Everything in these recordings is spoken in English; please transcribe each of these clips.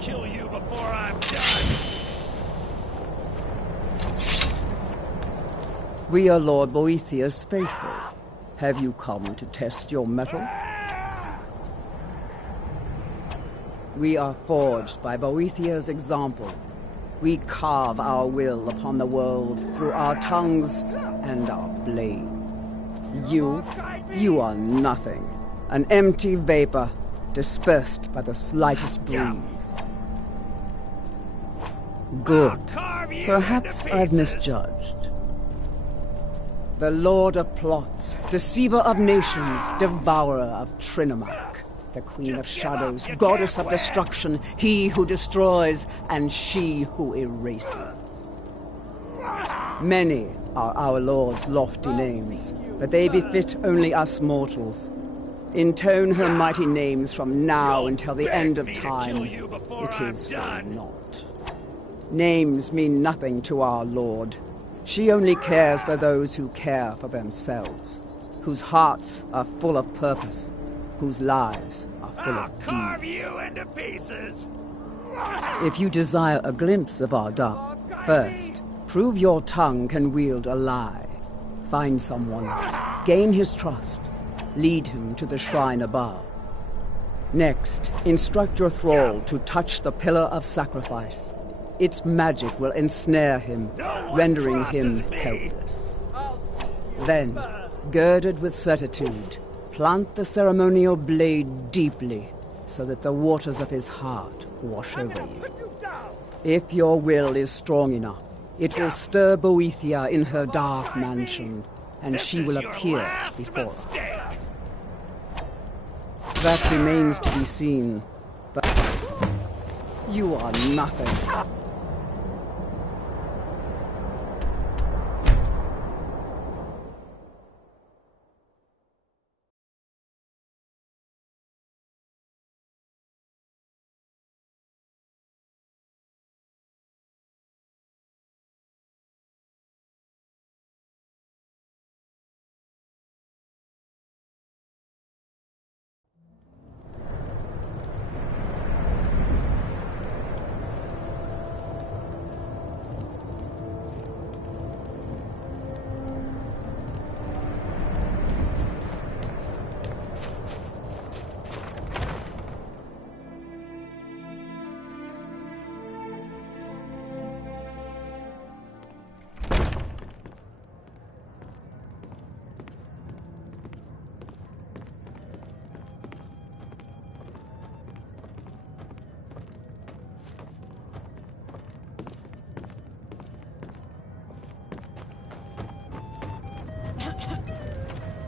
Kill you before I'm done. We are Lord Boethiah's faithful. Have you come to test your mettle? We are forged by Boethiah's example. We carve our will upon the world through our tongues and our blades. You are nothing. An empty vapor, dispersed by the slightest breeze. Good. Perhaps I've misjudged. The Lord of Plots, Deceiver of Nations, Devourer of Trinomark, the Queen of Shadows, Goddess of Destruction, he who destroys and she who erases. Many are our Lord's lofty names, but they befit only us mortals. Intone her mighty names from now until the end of time. It is for naught. Names mean nothing to our Lord. She only cares for those who care for themselves, whose hearts are full of purpose, whose lives are full of deeds. I'll carve you into pieces! If you desire a glimpse of our dark, first, prove your tongue can wield a lie. Find someone, gain his trust, lead him to the shrine above. Next, instruct your thrall to touch the pillar of sacrifice. Its magic will ensnare him, rendering him helpless. Then, girded with certitude, plant the ceremonial blade deeply, so that the waters of his heart wash over you. If your will is strong enough, it will stir Boethiah in her dark mansion, and she will appear before us. That remains to be seen, but you are nothing.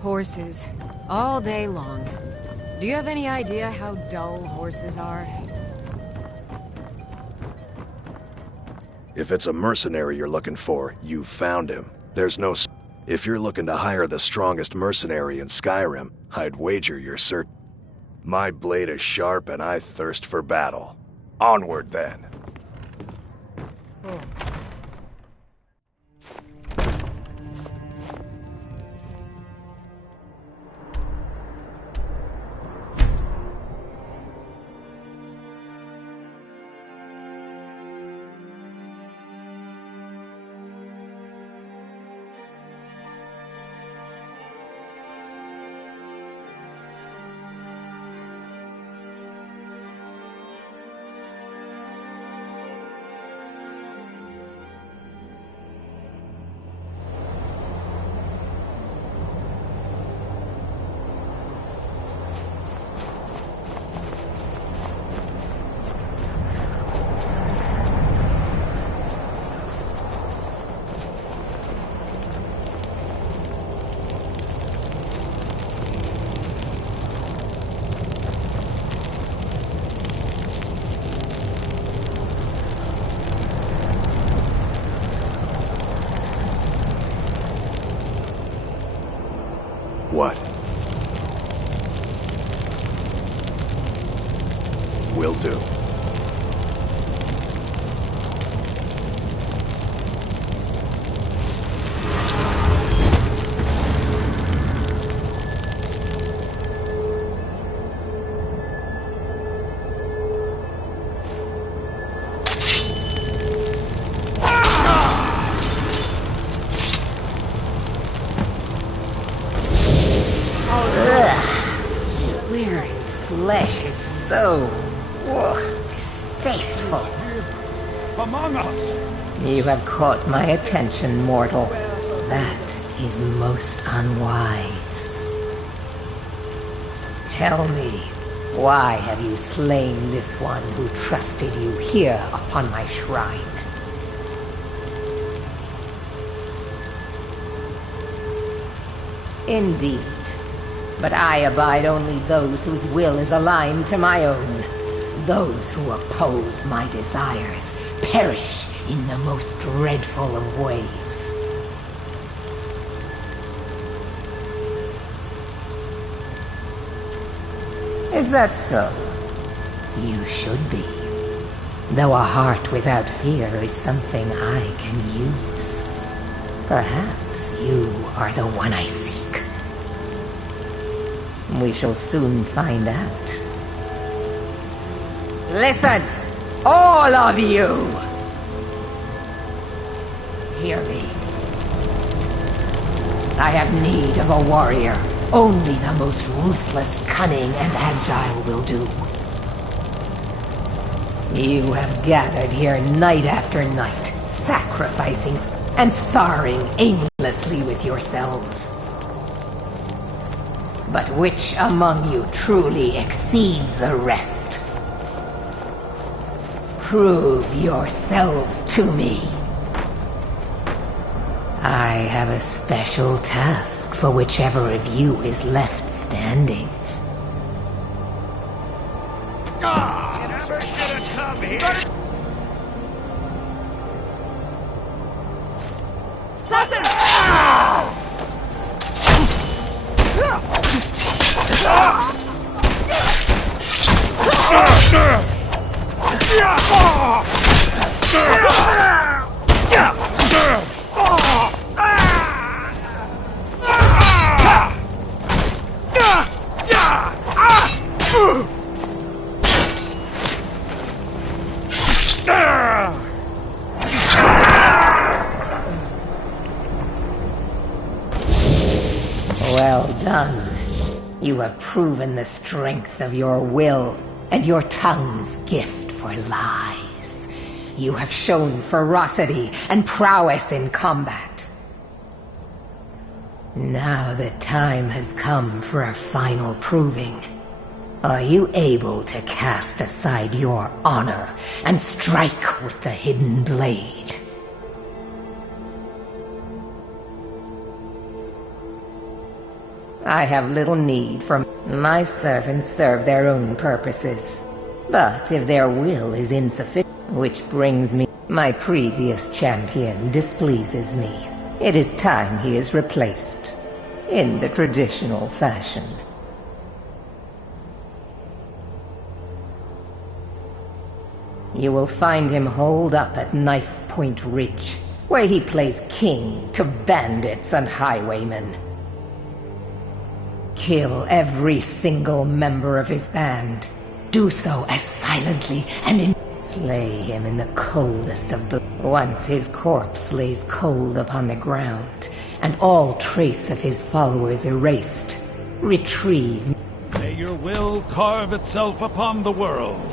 Horses. All day long. Do you have any idea how dull horses are? If it's a mercenary you're looking for, you've found him. There's no... If you're looking to hire the strongest mercenary in Skyrim, I'd wager you're certain. My blade is sharp and I thirst for battle. Onward, then. Oh. What? Will do. Flesh is so distasteful. Among us! You have caught my attention, mortal. That is most unwise. Tell me, why have you slain this one who trusted you here upon my shrine? Indeed. But I abide only those whose will is aligned to my own. Those who oppose my desires perish in the most dreadful of ways. Is that so? You should be. Though a heart without fear is something I can use. Perhaps you are the one I seek. We shall soon find out. Listen, all of you! Hear me. I have need of a warrior. Only the most ruthless, cunning, and agile will do. You have gathered here night after night, sacrificing and sparring aimlessly with yourselves. But which among you truly exceeds the rest? Prove yourselves to me. I have a special task for whichever of you is left standing. You never should have come here! Well done. You have proven the strength of your will and your tongue's gift for lies. You have shown ferocity and prowess in combat. Now the time has come for a final proving. Are you able to cast aside your honor and strike with the hidden blade? I have little need for my servants serve their own purposes. But if their will is insufficient, which brings me, my previous champion displeases me. It is time he is replaced, in the traditional fashion. You will find him holed up at Knife Point Ridge, where he plays king to bandits and highwaymen. Kill every single member of his band. Do so as silently and slay him in the coldest of once his corpse lays cold upon the ground, and all trace of his followers erased, retrieve. May your will carve itself upon the world.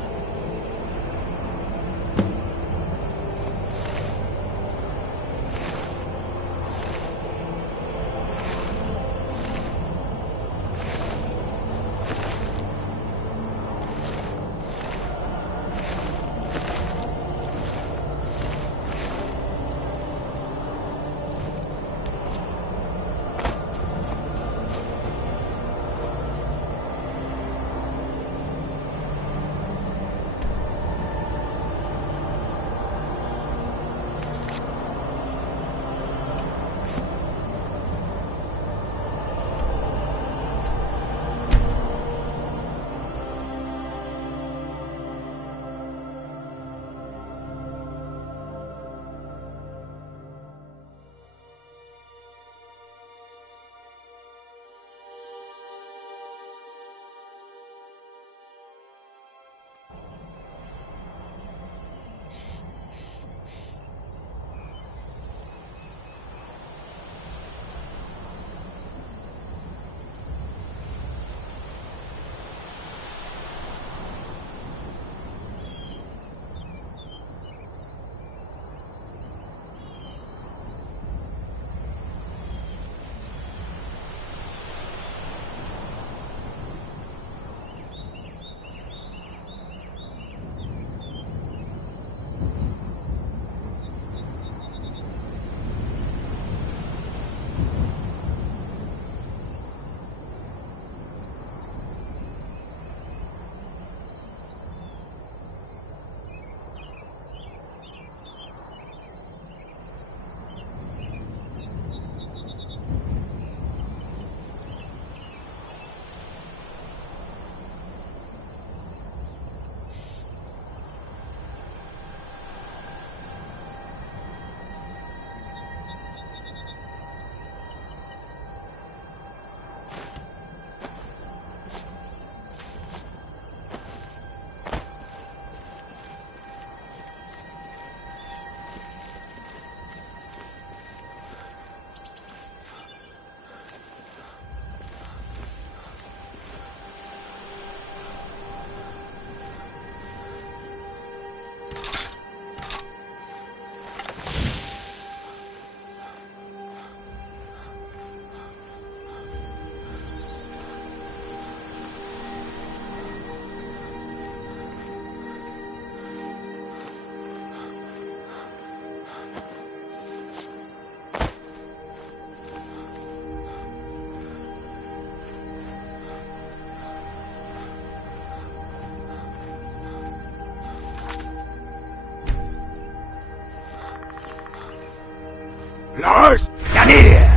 Lars, come here!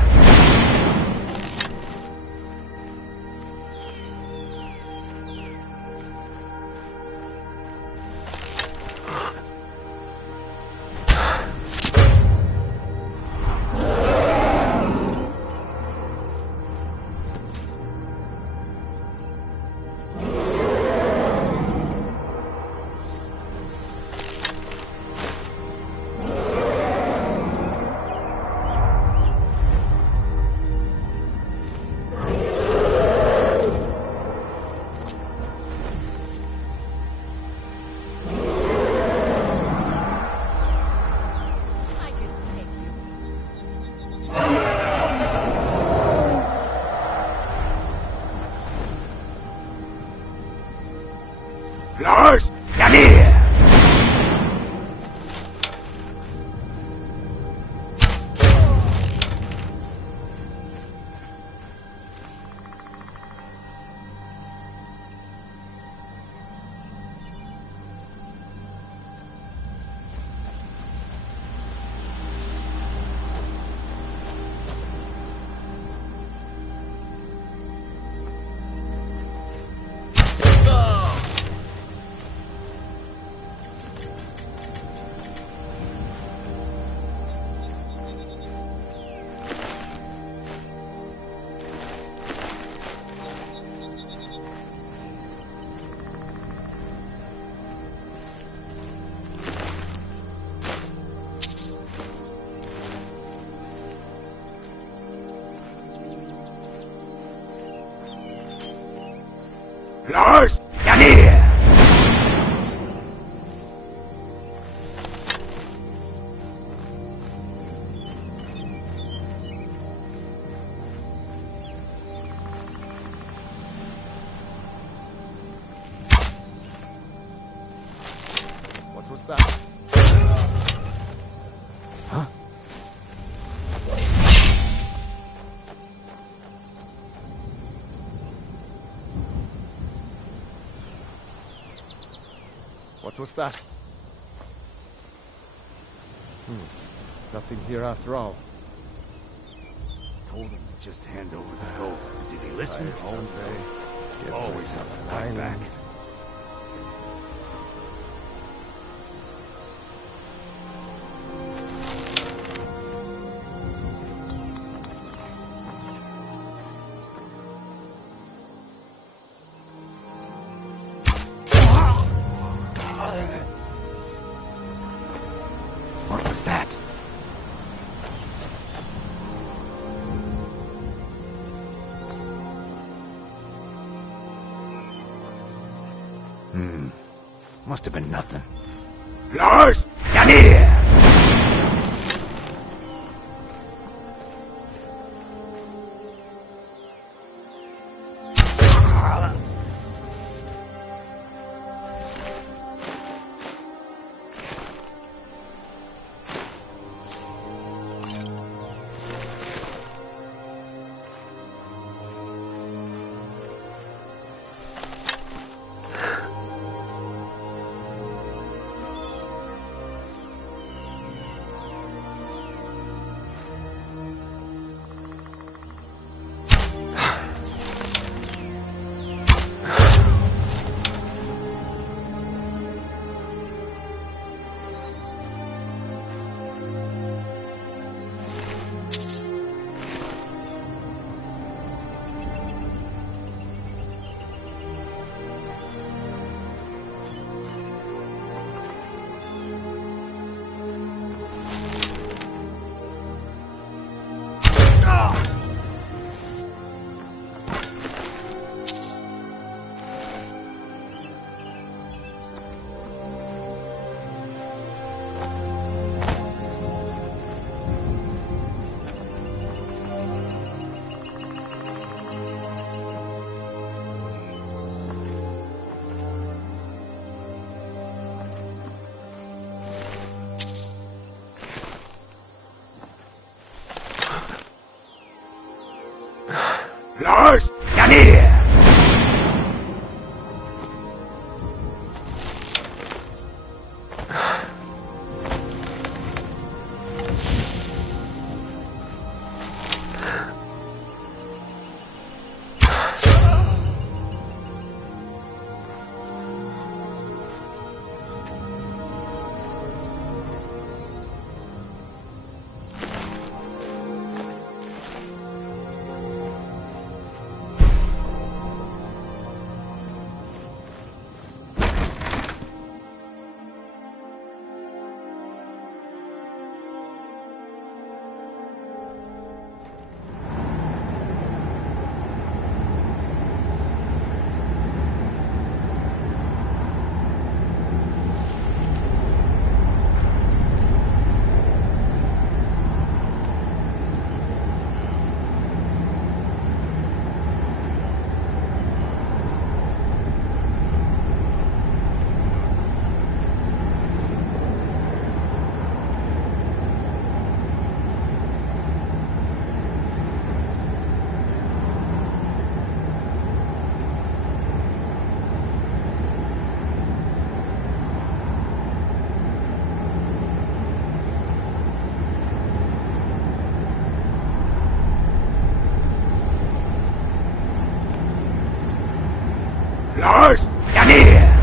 Lars, come here! Lars, come here! What was that? Huh? What was that? Nothing here after all. Told him to just hand over the gold. Did he listen? Someday, Always something like back. What was that? Must have been nothing. Lars, come here! Lars, come here! Lars! Yanir!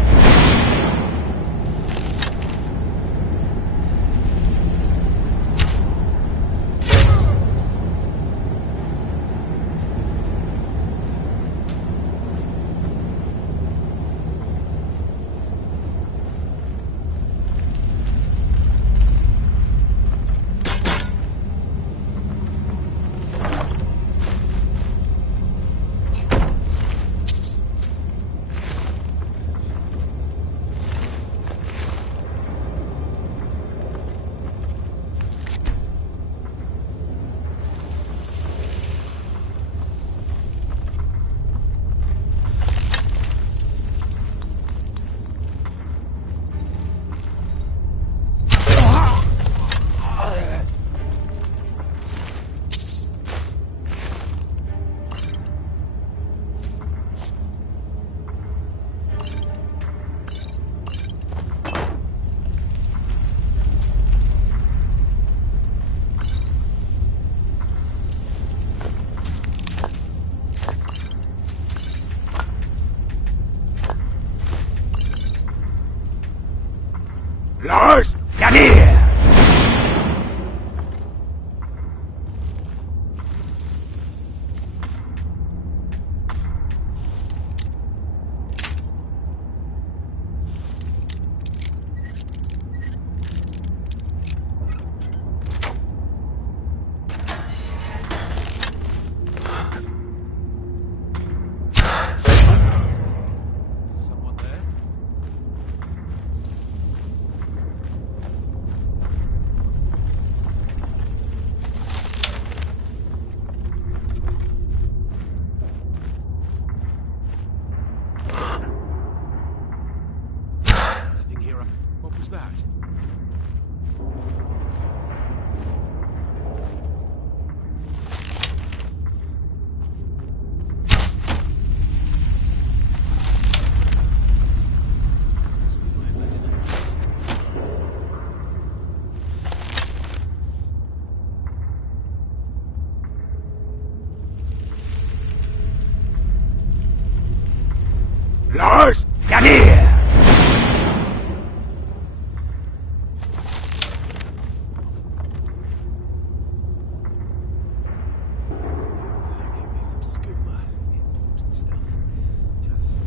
Lars! Yanir! Someone there? Nothing here. What was that? Lars! Yanir! Give me some skooma. Important stuff. Just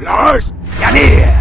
Lars! Yanir!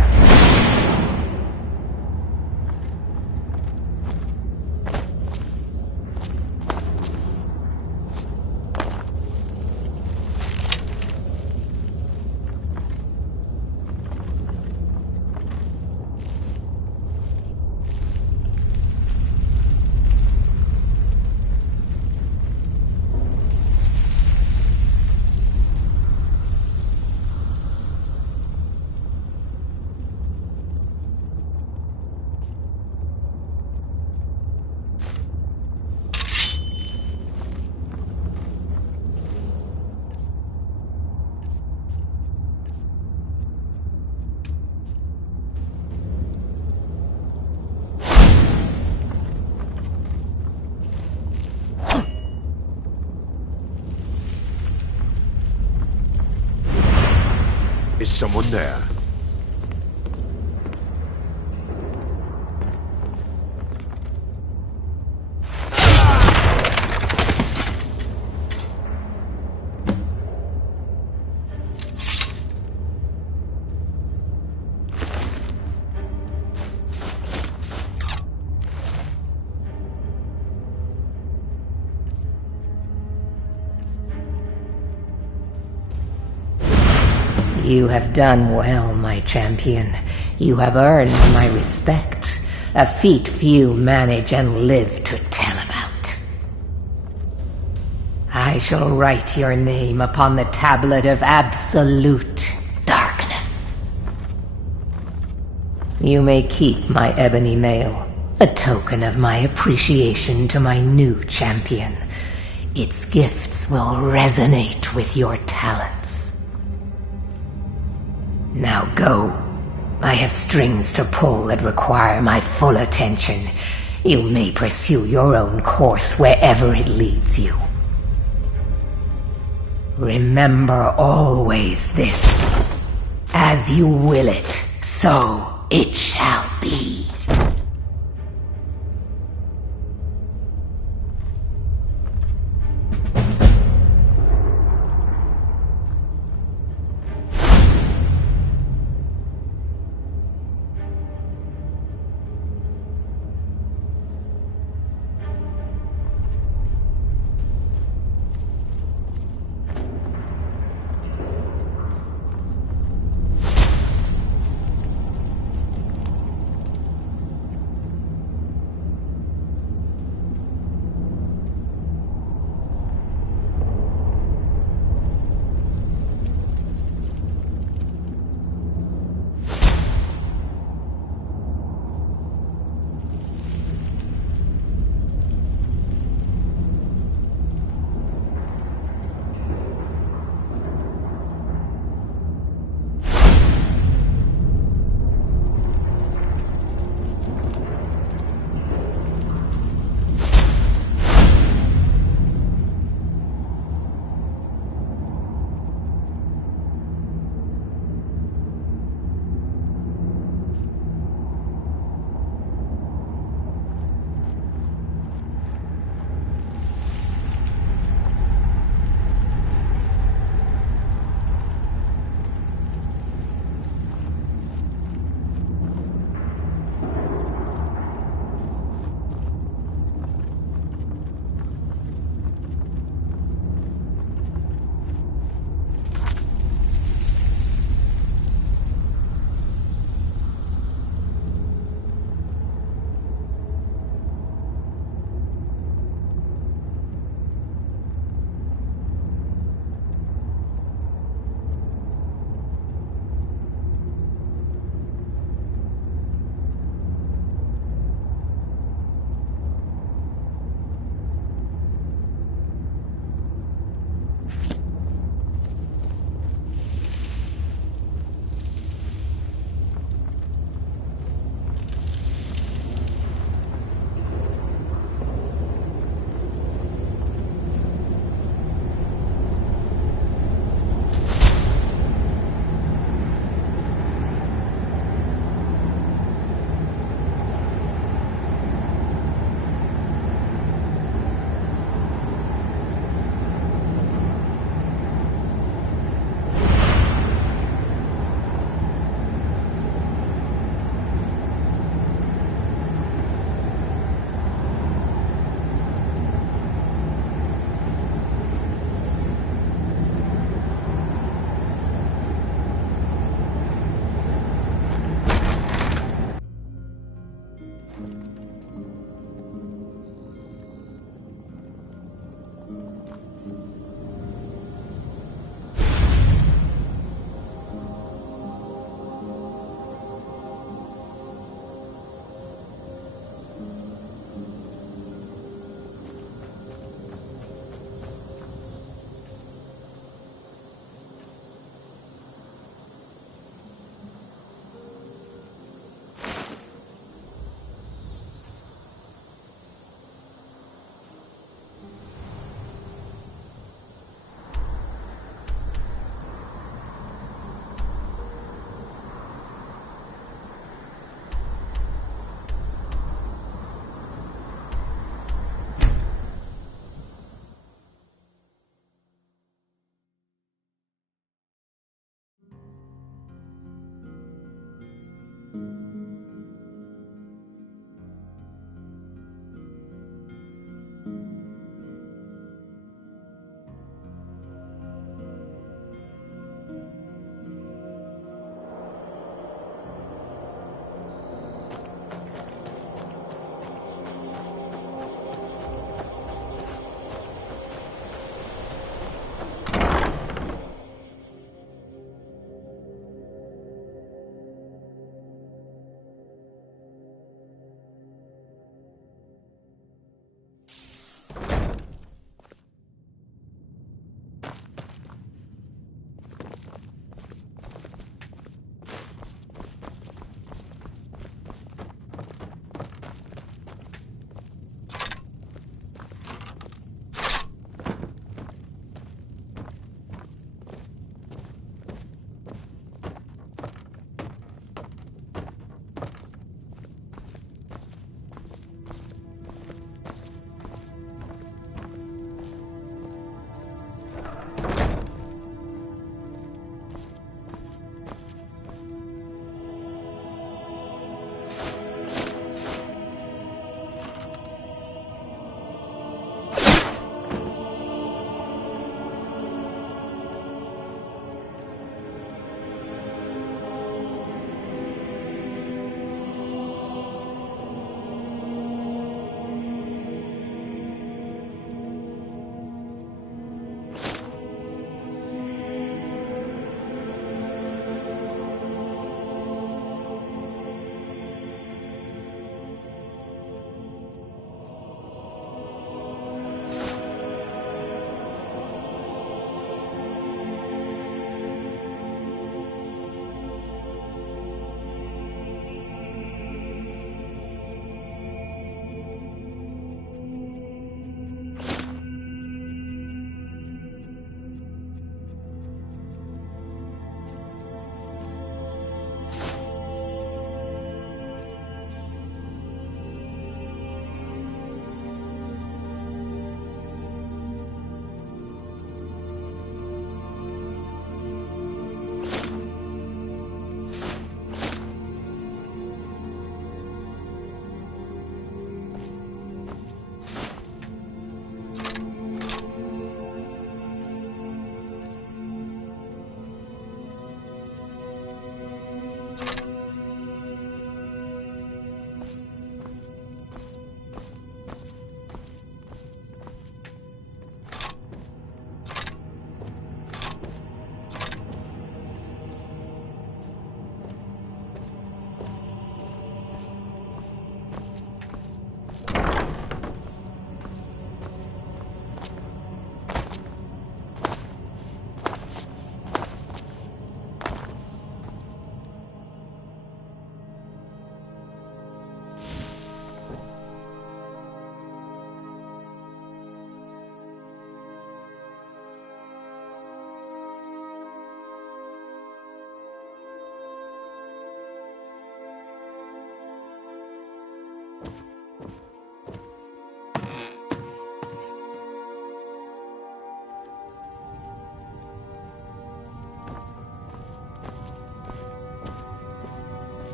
Is someone there? You have done well, my champion. You have earned my respect, a feat few manage and live to tell about. I shall write your name upon the tablet of absolute darkness. You may keep my ebony mail, a token of my appreciation to my new champion. Its gifts will resonate with your talents. Now go. I have strings to pull that require my full attention. You may pursue your own course wherever it leads you. Remember always this. As you will it, so it shall be.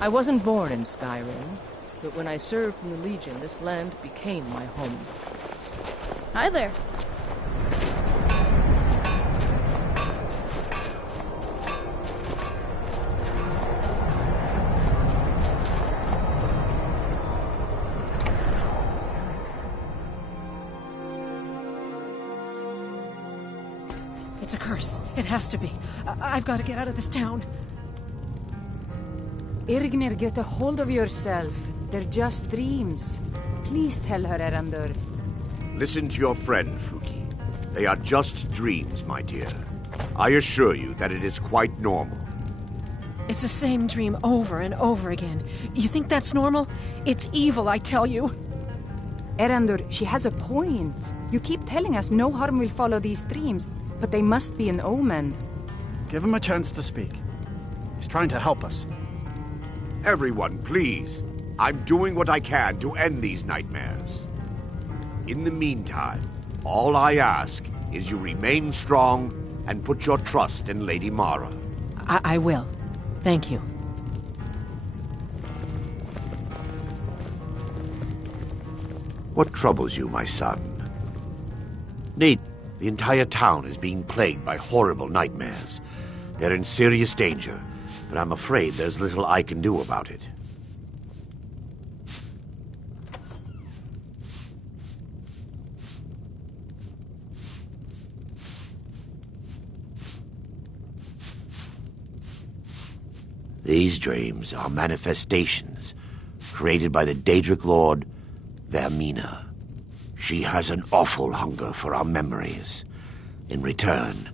I wasn't born in Skyrim, but when I served in the Legion, this land became my home. Hi there. It's a curse. It has to be. I've got to get out of this town. Irgnir, get a hold of yourself. They're just dreams. Please tell her, Erandur. Listen to your friend, Fuki. They are just dreams, my dear. I assure you that it is quite normal. It's the same dream over and over again. You think that's normal? It's evil, I tell you. Erandur, she has a point. You keep telling us no harm will follow these dreams, but they must be an omen. Give him a chance to speak. He's trying to help us. Everyone, please. I'm doing what I can to end these nightmares. In the meantime, all I ask is you remain strong and put your trust in Lady Mara. I will. Thank you. What troubles you, my son? Nate, the entire town is being plagued by horrible nightmares. They're in serious danger, but I'm afraid there's little I can do about it. These dreams are manifestations created by the Daedric Lord, Vermina. She has an awful hunger for our memories. In return,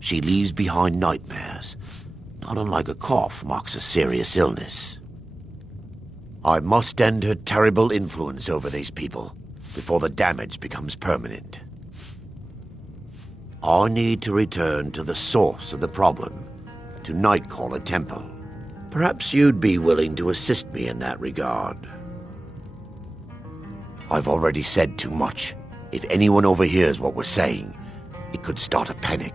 she leaves behind nightmares, not unlike a cough marks a serious illness. I must end her terrible influence over these people before the damage becomes permanent. I need to return to the source of the problem, to Nightcaller Temple. Perhaps you'd be willing to assist me in that regard. I've already said too much. If anyone overhears what we're saying, it could start a panic.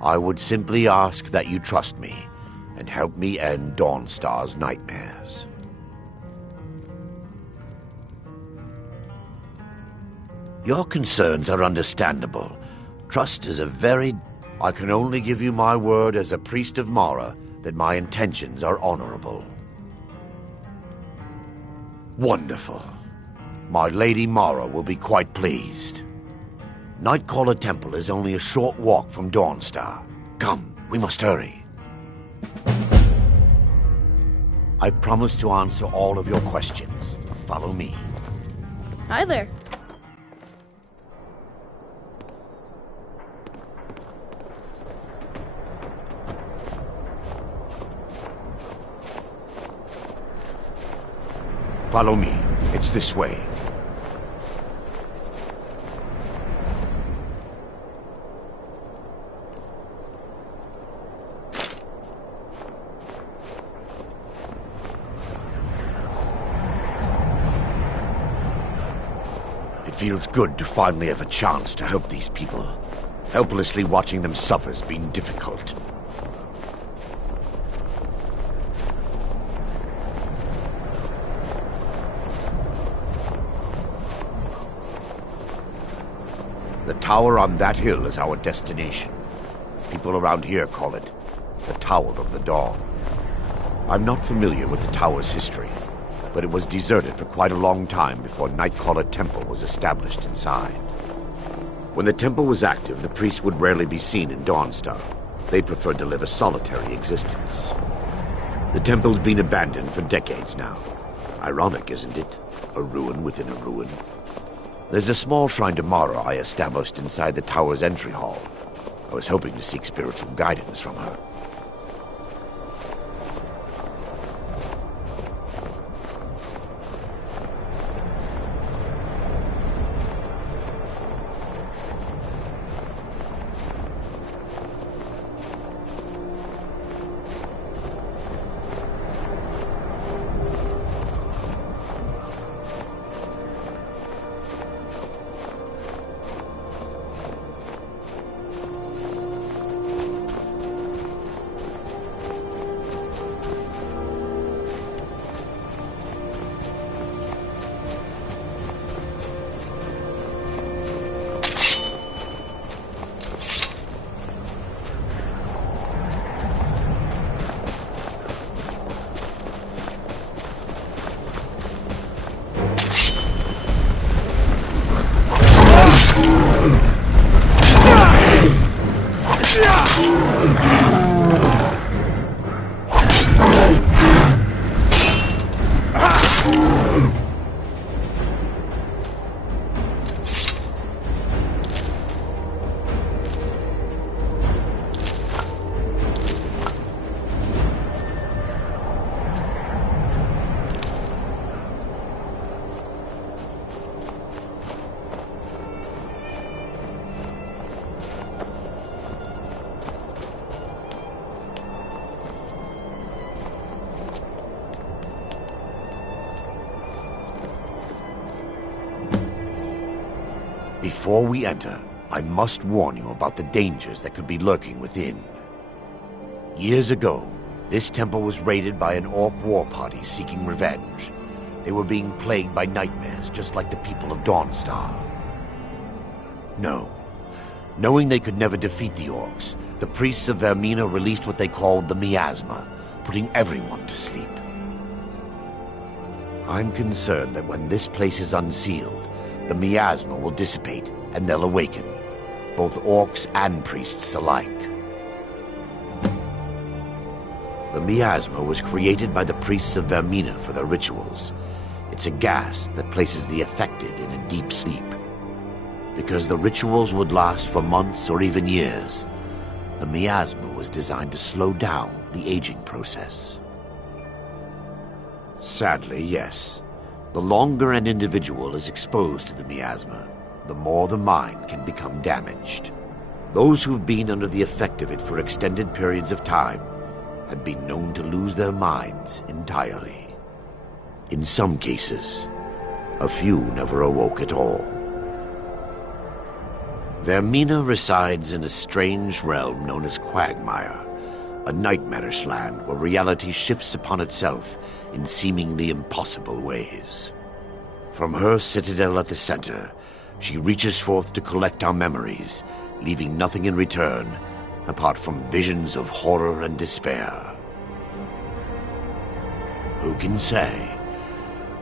I would simply ask that you trust me and help me end Dawnstar's nightmares. Your concerns are understandable. Trust is a very... I can only give you my word as a priest of Mara that my intentions are honorable. Wonderful. My Lady Mara will be quite pleased. Nightcaller Temple is only a short walk from Dawnstar. Come, we must hurry. I promise to answer all of your questions. Follow me. Hi there. Follow me. It's this way. It feels good to finally have a chance to help these people. Helplessly watching them suffer has been difficult. The tower on that hill is our destination. People around here call it the Tower of the Dawn. I'm not familiar with the tower's history, but it was deserted for quite a long time before Nightcaller Temple was established inside. When the temple was active, the priests would rarely be seen in Dawnstar. They preferred to live a solitary existence. The temple's been abandoned for decades now. Ironic, isn't it? A ruin within a ruin. There's a small shrine to Mara I established inside the tower's entry hall. I was hoping to seek spiritual guidance from her. Before we enter, I must warn you about the dangers that could be lurking within. Years ago, this temple was raided by an orc war party seeking revenge. They were being plagued by nightmares, just like the people of Dawnstar. No. Knowing they could never defeat the orcs, the priests of Vermina released what they called the Miasma, putting everyone to sleep. I'm concerned that when this place is unsealed, the miasma will dissipate and they'll awaken, both orcs and priests alike. The miasma was created by the priests of Vermina for their rituals. It's a gas that places the affected in a deep sleep. Because the rituals would last for months or even years, the miasma was designed to slow down the aging process. Sadly, yes. The longer an individual is exposed to the miasma, the more the mind can become damaged. Those who've been under the effect of it for extended periods of time have been known to lose their minds entirely. In some cases, a few never awoke at all. Vermina resides in a strange realm known as Quagmire, a nightmarish land where reality shifts upon itself in seemingly impossible ways. From her citadel at the center, she reaches forth to collect our memories, leaving nothing in return apart from visions of horror and despair. Who can say?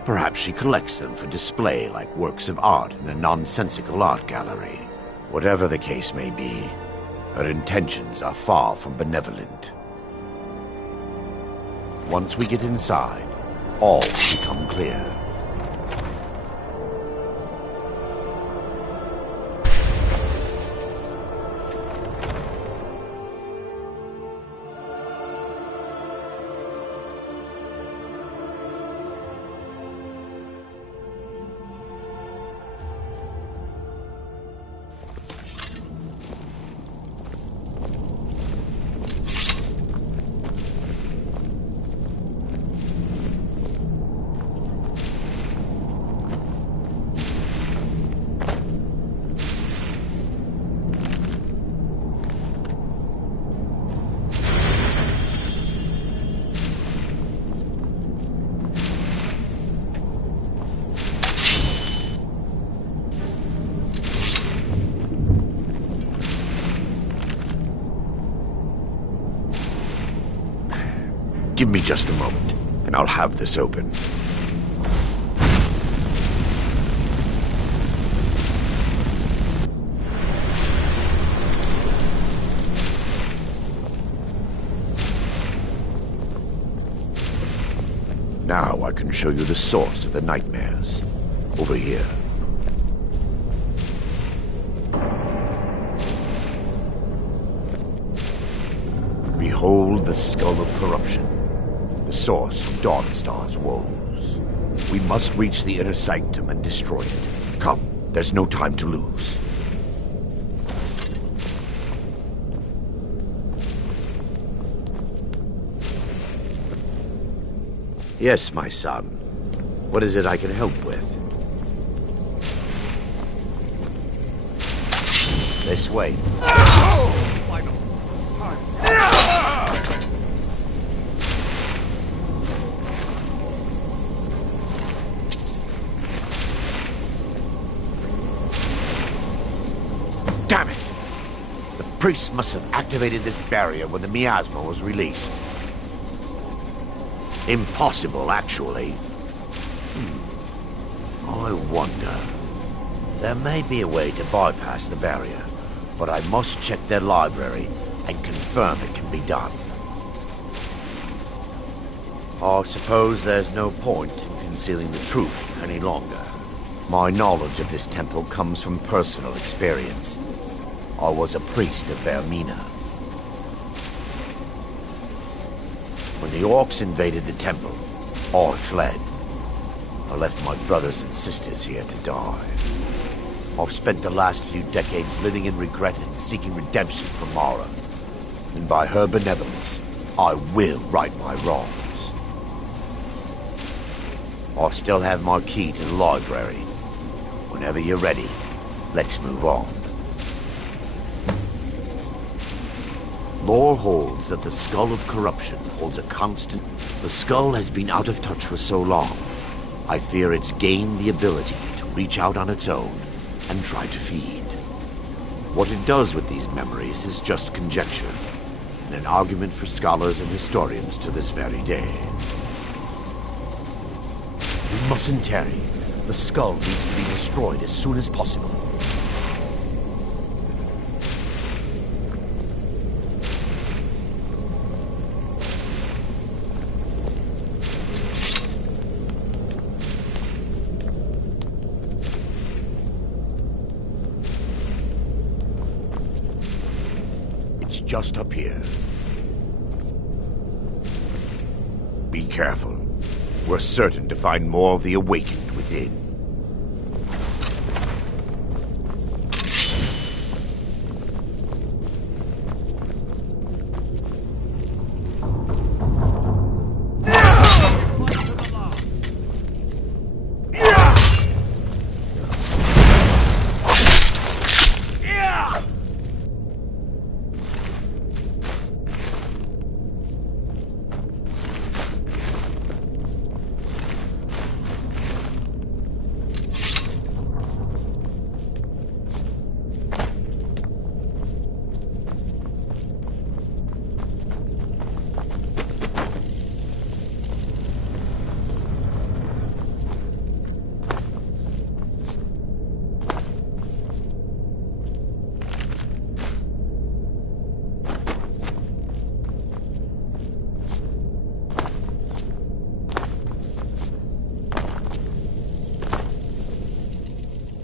Perhaps she collects them for display like works of art in a nonsensical art gallery. Whatever the case may be, her intentions are far from benevolent. Once we get inside, all will become clear. Give me just a moment, and I'll have this open. Now I can show you the source of the nightmares. Over here. Behold the skull of corruption. The source of Dawnstar's woes. We must reach the inner sanctum and destroy it. Come, there's no time to lose. Yes, my son. What is it I can help with? This way. Damn it! The priests must have activated this barrier when the miasma was released. Impossible, actually. I wonder. There may be a way to bypass the barrier, but I must check their library and confirm it can be done. I suppose there's no point in concealing the truth any longer. My knowledge of this temple comes from personal experience. I was a priest of Vermina. When the orcs invaded the temple, I fled. I left my brothers and sisters here to die. I've spent the last few decades living in regret and seeking redemption from Mara. And by her benevolence, I will right my wrongs. I still have my key to the library. Whenever you're ready, Let's move on. Lore holds that the Skull of Corruption holds a constant... The skull has been out of touch for so long. I fear it's gained the ability to reach out on its own and try to feed. What it does with these memories is just conjecture, and an argument for scholars and historians to this very day. We mustn't tarry. The skull needs to be destroyed as soon as possible. It's just up here. Be careful. We're certain to find more of the awakened within.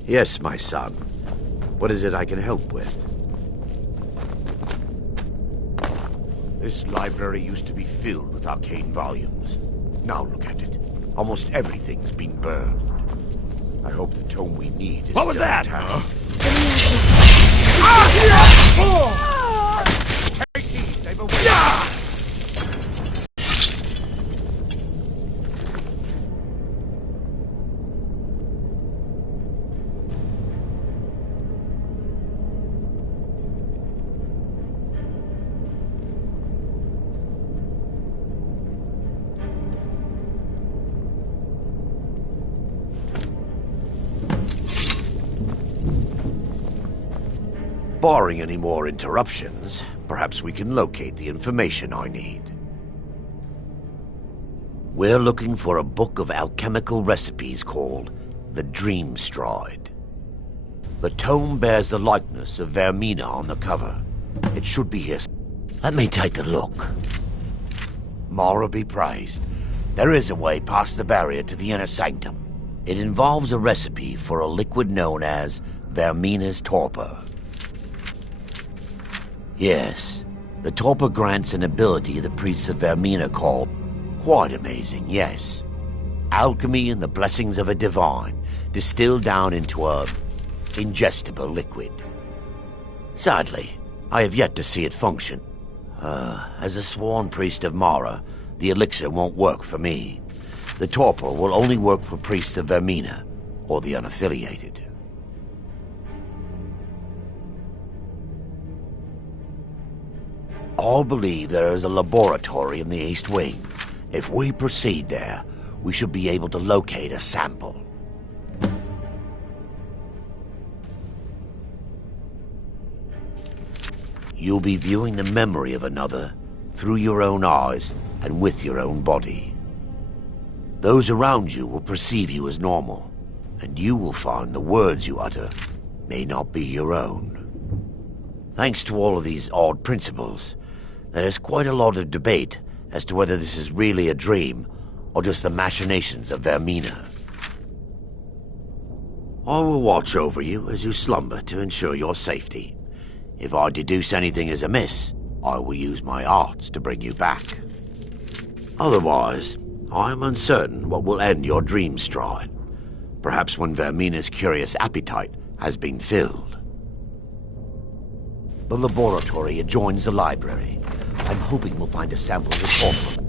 Yes, my son. What is it I can help with? This library used to be filled with arcane volumes. Now look at it. Almost everything's been burned. I hope the tome we need is What was still that? intact. Take these, they've awakened. Barring any more interruptions, perhaps we can locate the information I need. We're looking for a book of alchemical recipes called the Dream Stride. The tome bears the likeness of Vermina on the cover. It should be here. Let me take a look. Mara be praised. There is a way past the barrier to the inner sanctum. It involves a recipe for a liquid known as Vermina's torpor. Yes, the torpor grants an ability the priests of Vermina call quite amazing, yes. Alchemy and the blessings of a divine distilled down into a ingestible liquid. Sadly, I have yet to see it function. As a sworn priest of Mara, the elixir won't work for me. The torpor will only work for priests of Vermina or the unaffiliated. All believe there is a laboratory in the East Wing. If we proceed there, we should be able to locate a sample. You'll be viewing the memory of another through your own eyes and with your own body. Those around you will perceive you as normal, and you will find the words you utter may not be your own. Thanks to all of these odd principles, there is quite a lot of debate as to whether this is really a dream or just the machinations of Vermina. I will watch over you as you slumber to ensure your safety. If I deduce anything is amiss, I will use my arts to bring you back. Otherwise, I am uncertain what will end your dream stride. Perhaps when Vermina's curious appetite has been filled. The laboratory adjoins the library. I'm hoping we'll find a sample of the torpor.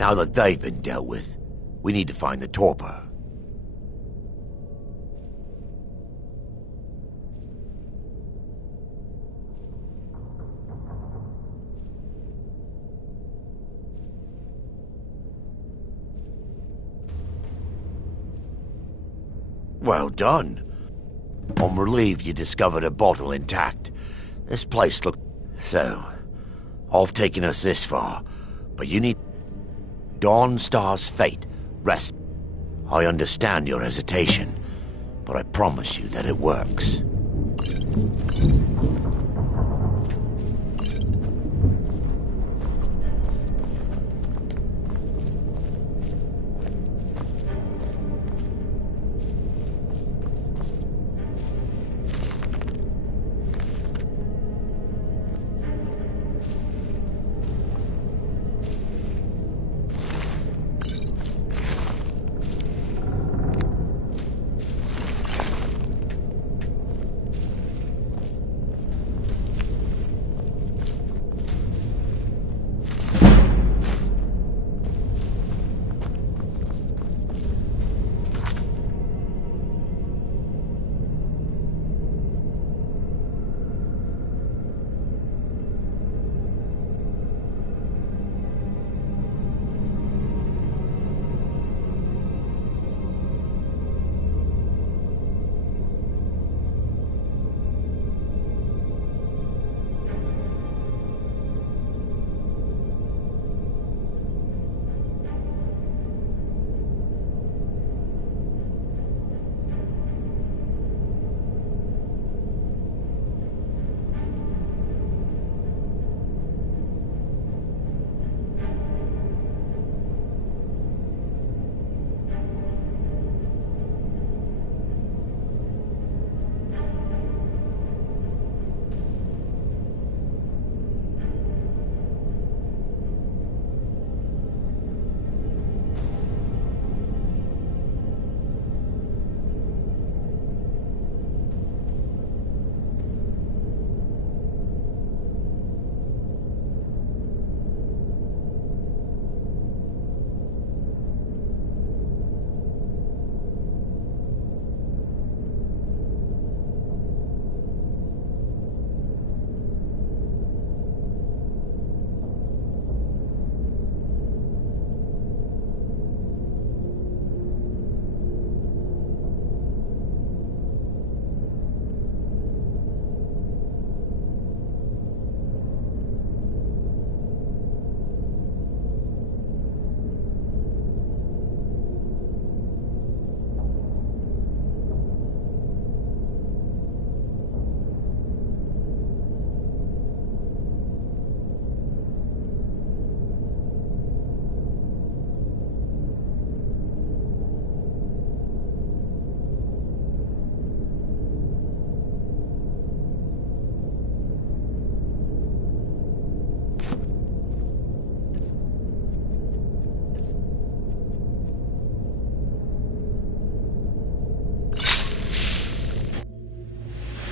Now that they've been dealt with, we need to find the Torpor. Well done. I'm relieved you discovered a bottle intact. This place looks... So, I've taken us this far, but you need... Dawnstar's fate rests. I understand your hesitation, but I promise you that it works.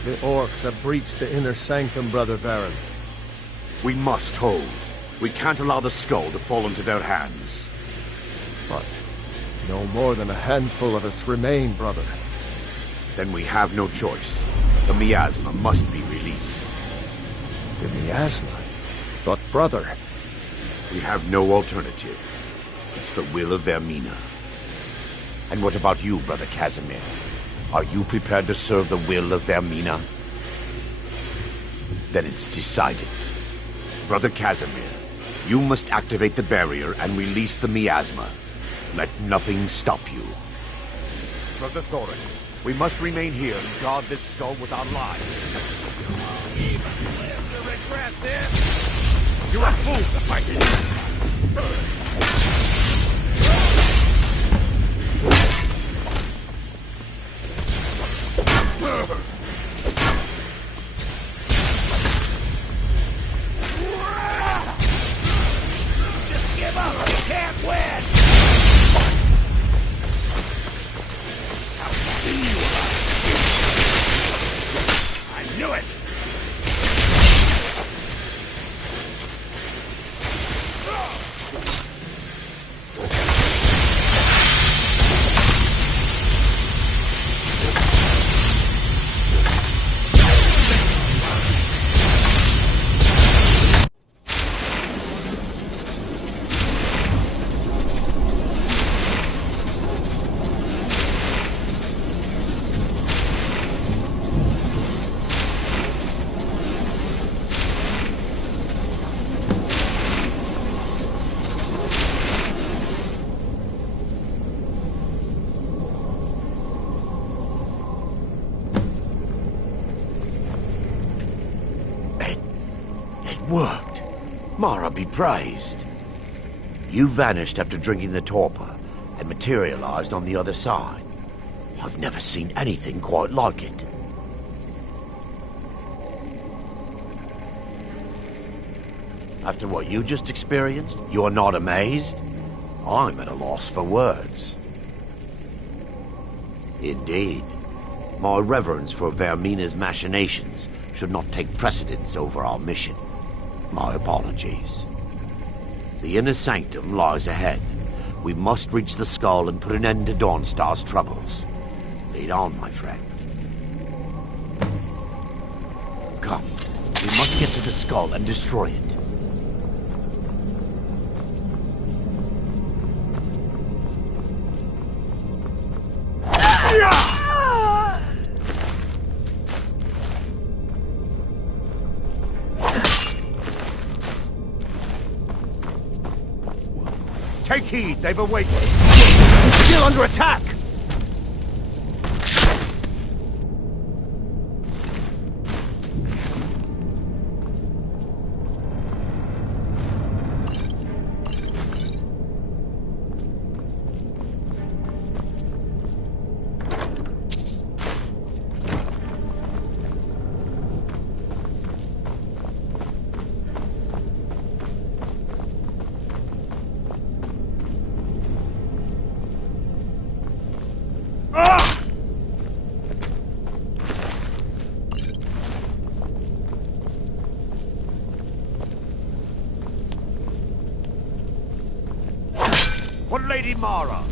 The orcs have breached the inner sanctum, Brother Varen. We must hold. We can't allow the skull to fall into their hands. But no more than a handful of us remain, brother. Then we have no choice. The miasma must be released. The miasma? But brother... We have no alternative. It's the will of Vermina. And what about you, Brother Casimir? Are you prepared to serve the will of Vermina? Then it's decided. Brother Casimir, you must activate the barrier and release the miasma. Let nothing stop you. Brother Thorin, we must remain here and guard this skull with our lives. Even live to regret this! You're a fool to fight it! Just give up! You can't win! I'll see you alive! I knew it! worked. Mara be praised. You vanished after drinking the torpor and materialized on the other side. I've never seen anything quite like it. After what you just experienced, you're not amazed? I'm at a loss for words. Indeed. My reverence for Vermina's machinations should not take precedence over our mission. My apologies. The inner sanctum lies ahead. We must reach the skull and put an end to Dawnstar's troubles. Lead on, my friend. Come, we must get to the skull and destroy it. Take heed, they've awakened. He's still under attack! For Lady Mara!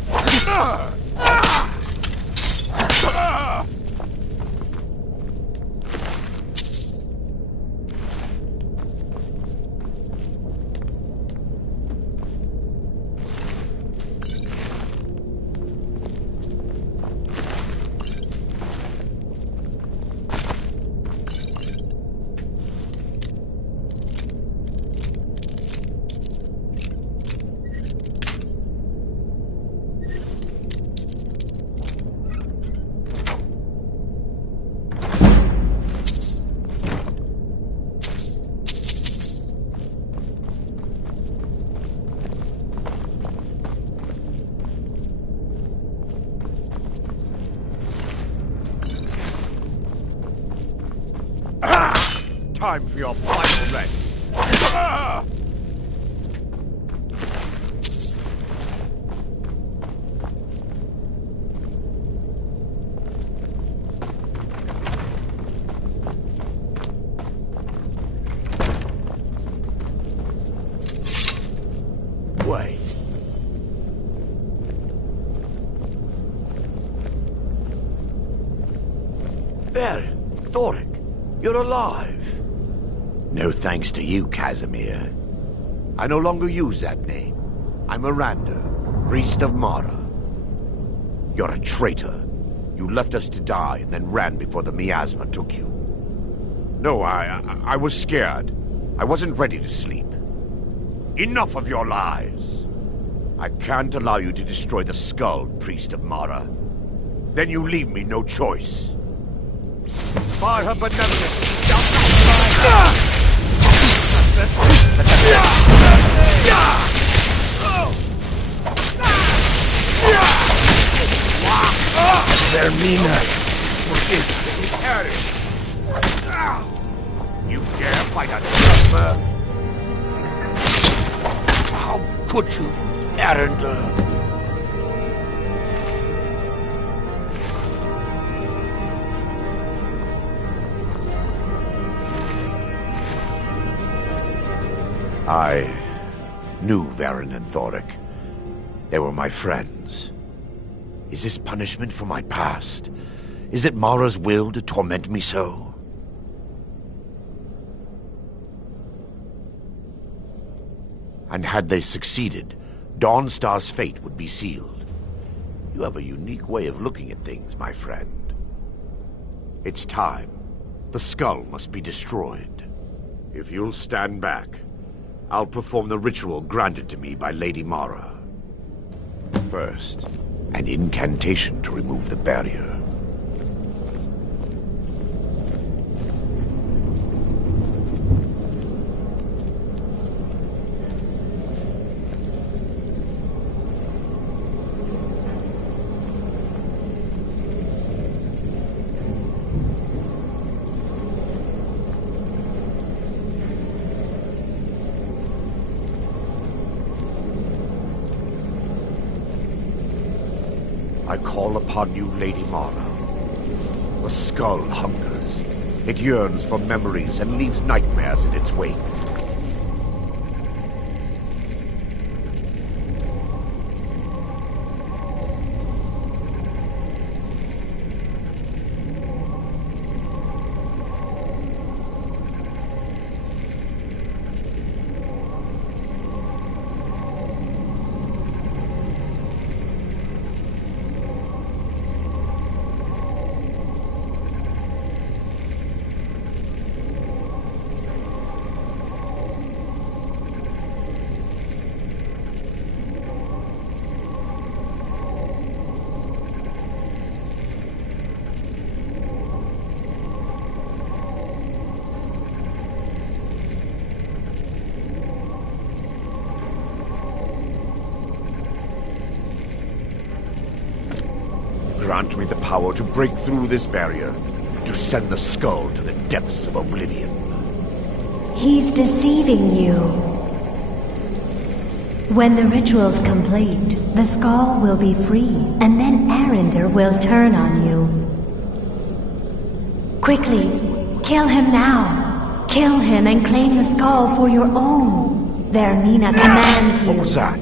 Time for your final rest. Wait. There, Thoric, you're alive. No thanks to you, Casimir. I no longer use that name. I'm Miranda, priest of Mara. You're a traitor. You left us to die and then ran before the miasma took you. No, I was scared. I wasn't ready to sleep. Enough of your lies. I can't allow you to destroy the skull, priest of Mara. Then you leave me no choice. By her benevolence, Vermina! You dare fight a trustman? How could you, Arender? I knew Varen and Thoric. They were my friends. Is this punishment for my past? Is it Mara's will to torment me so? And had they succeeded, Dawnstar's fate would be sealed. You have a unique way of looking at things, my friend. It's time. The skull must be destroyed. If you'll stand back, I'll perform the ritual granted to me by Lady Mara. First, an incantation to remove the barrier. I call upon you, Lady Mara. The skull hungers. It yearns for memories and leaves nightmares in its wake. Grant me the power to break through this barrier, to send the skull to the depths of oblivion. He's deceiving you. When the ritual's complete, the skull will be free, and then Arender will turn on you. Quickly, kill him now. Kill him and claim the skull for your own. Vermina commands you. What was that?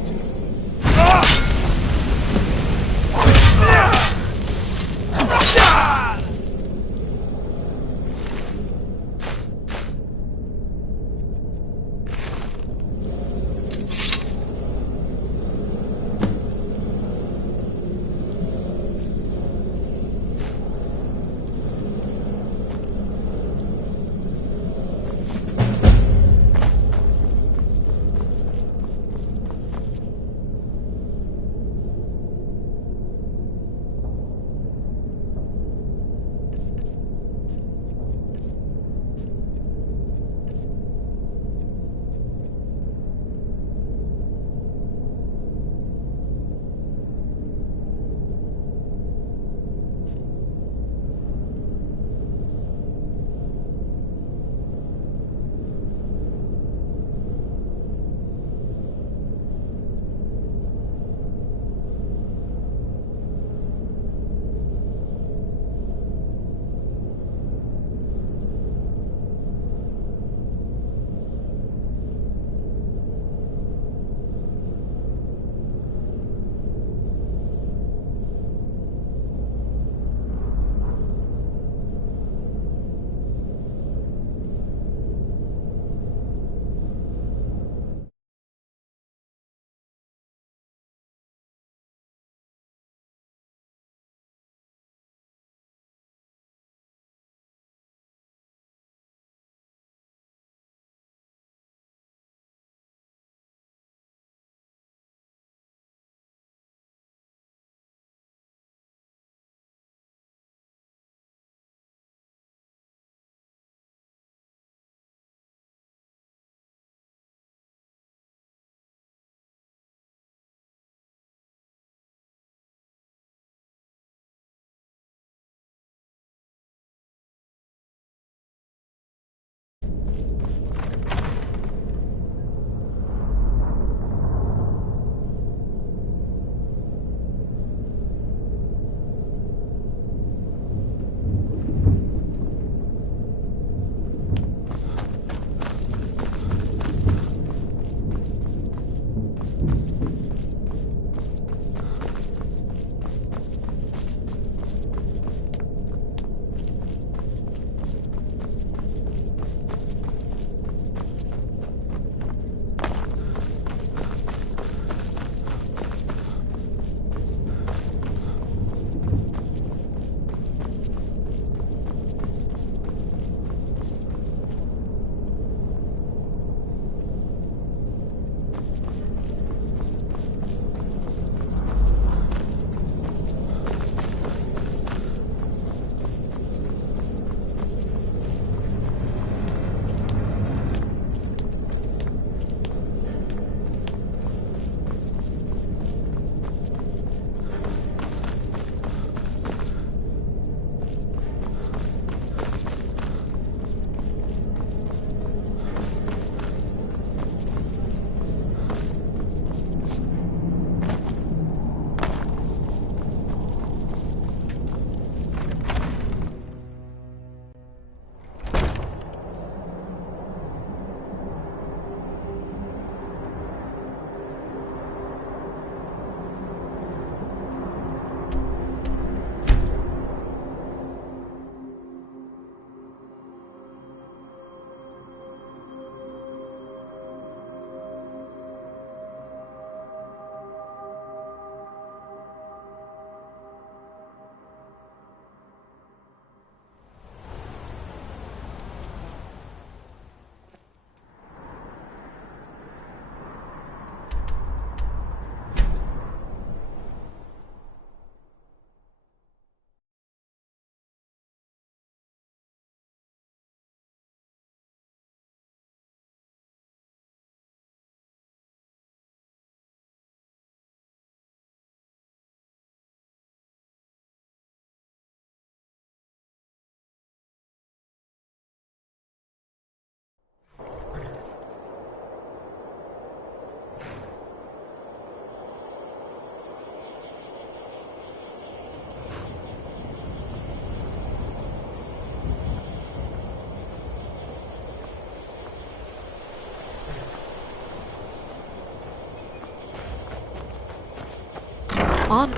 On...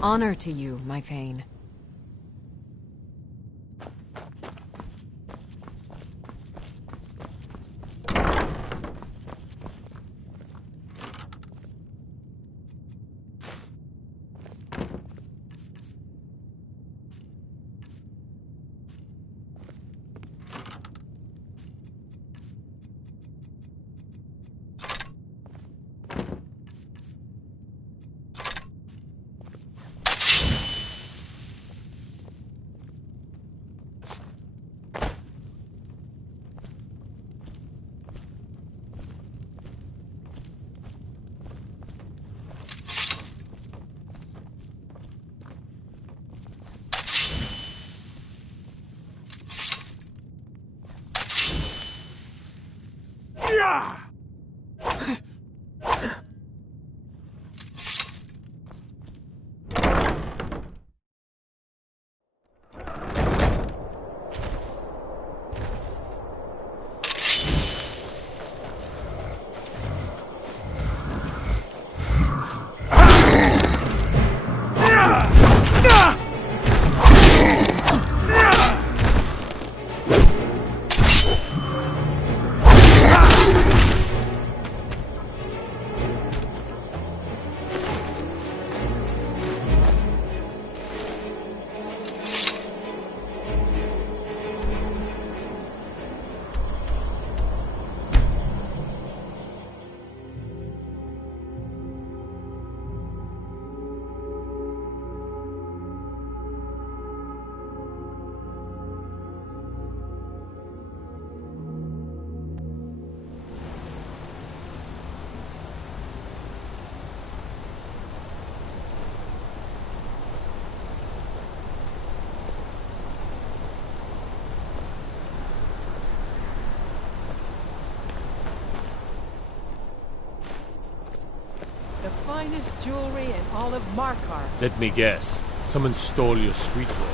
Honor to you, my Thane. Finest jewelry in all of Markarth. Let me guess. Someone stole your sweet roll.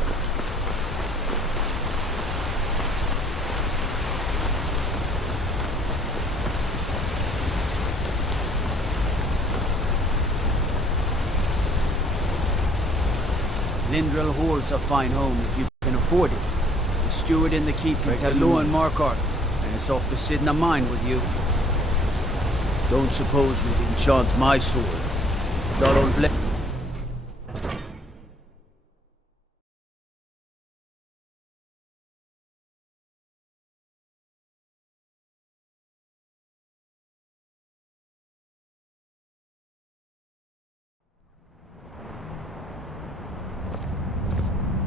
Lindrel holds a fine home if you can afford it. The steward in the keep can tell Low and Markarth, and it's off to Sidna Mine with you. Don't suppose you'd enchant my sword. Darrell Ble-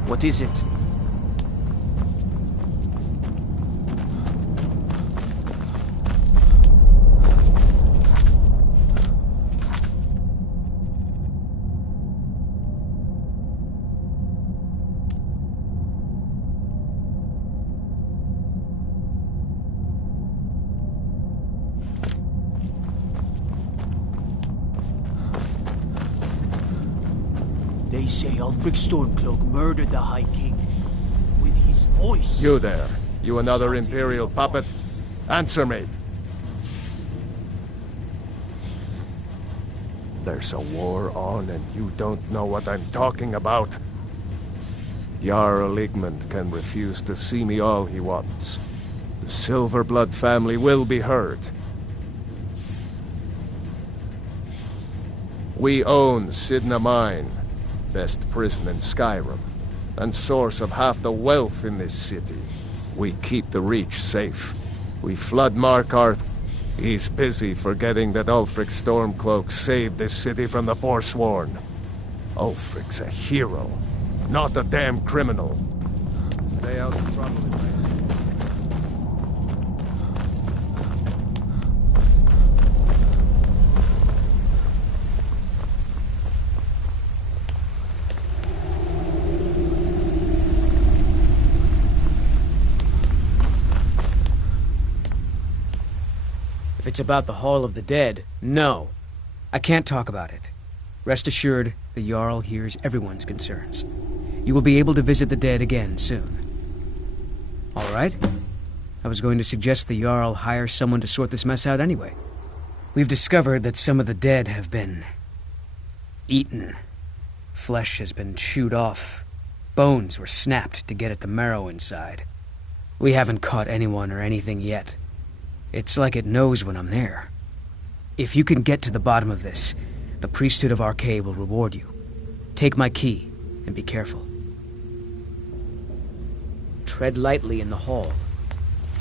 What is it? They say Ulfric Stormcloak murdered the High King. With his voice. You there. You another Imperial puppet? Answer me. There's a war on and you don't know what I'm talking about. Jarl Igmund can refuse to see me all he wants. The Silverblood family will be heard. We own Sidna Mine, best prison in Skyrim, and source of half the wealth in this city. We keep the Reach safe. We flood Markarth. He's busy forgetting that Ulfric Stormcloak saved this city from the Forsworn. Ulfric's a hero, not a damn criminal. Stay out of trouble, Grace. If it's about the Hall of the Dead, no. I can't talk about it. Rest assured, the Jarl hears everyone's concerns. You will be able to visit the dead again soon. All right. I was going to suggest the Jarl hire someone to sort this mess out anyway. We've discovered that some of the dead have been eaten. Flesh has been chewed off. Bones were snapped to get at the marrow inside. We haven't caught anyone or anything yet. It's like it knows when I'm there. If you can get to the bottom of this, the priesthood of Arcade will reward you. Take my key, and be careful. Tread lightly in the hall.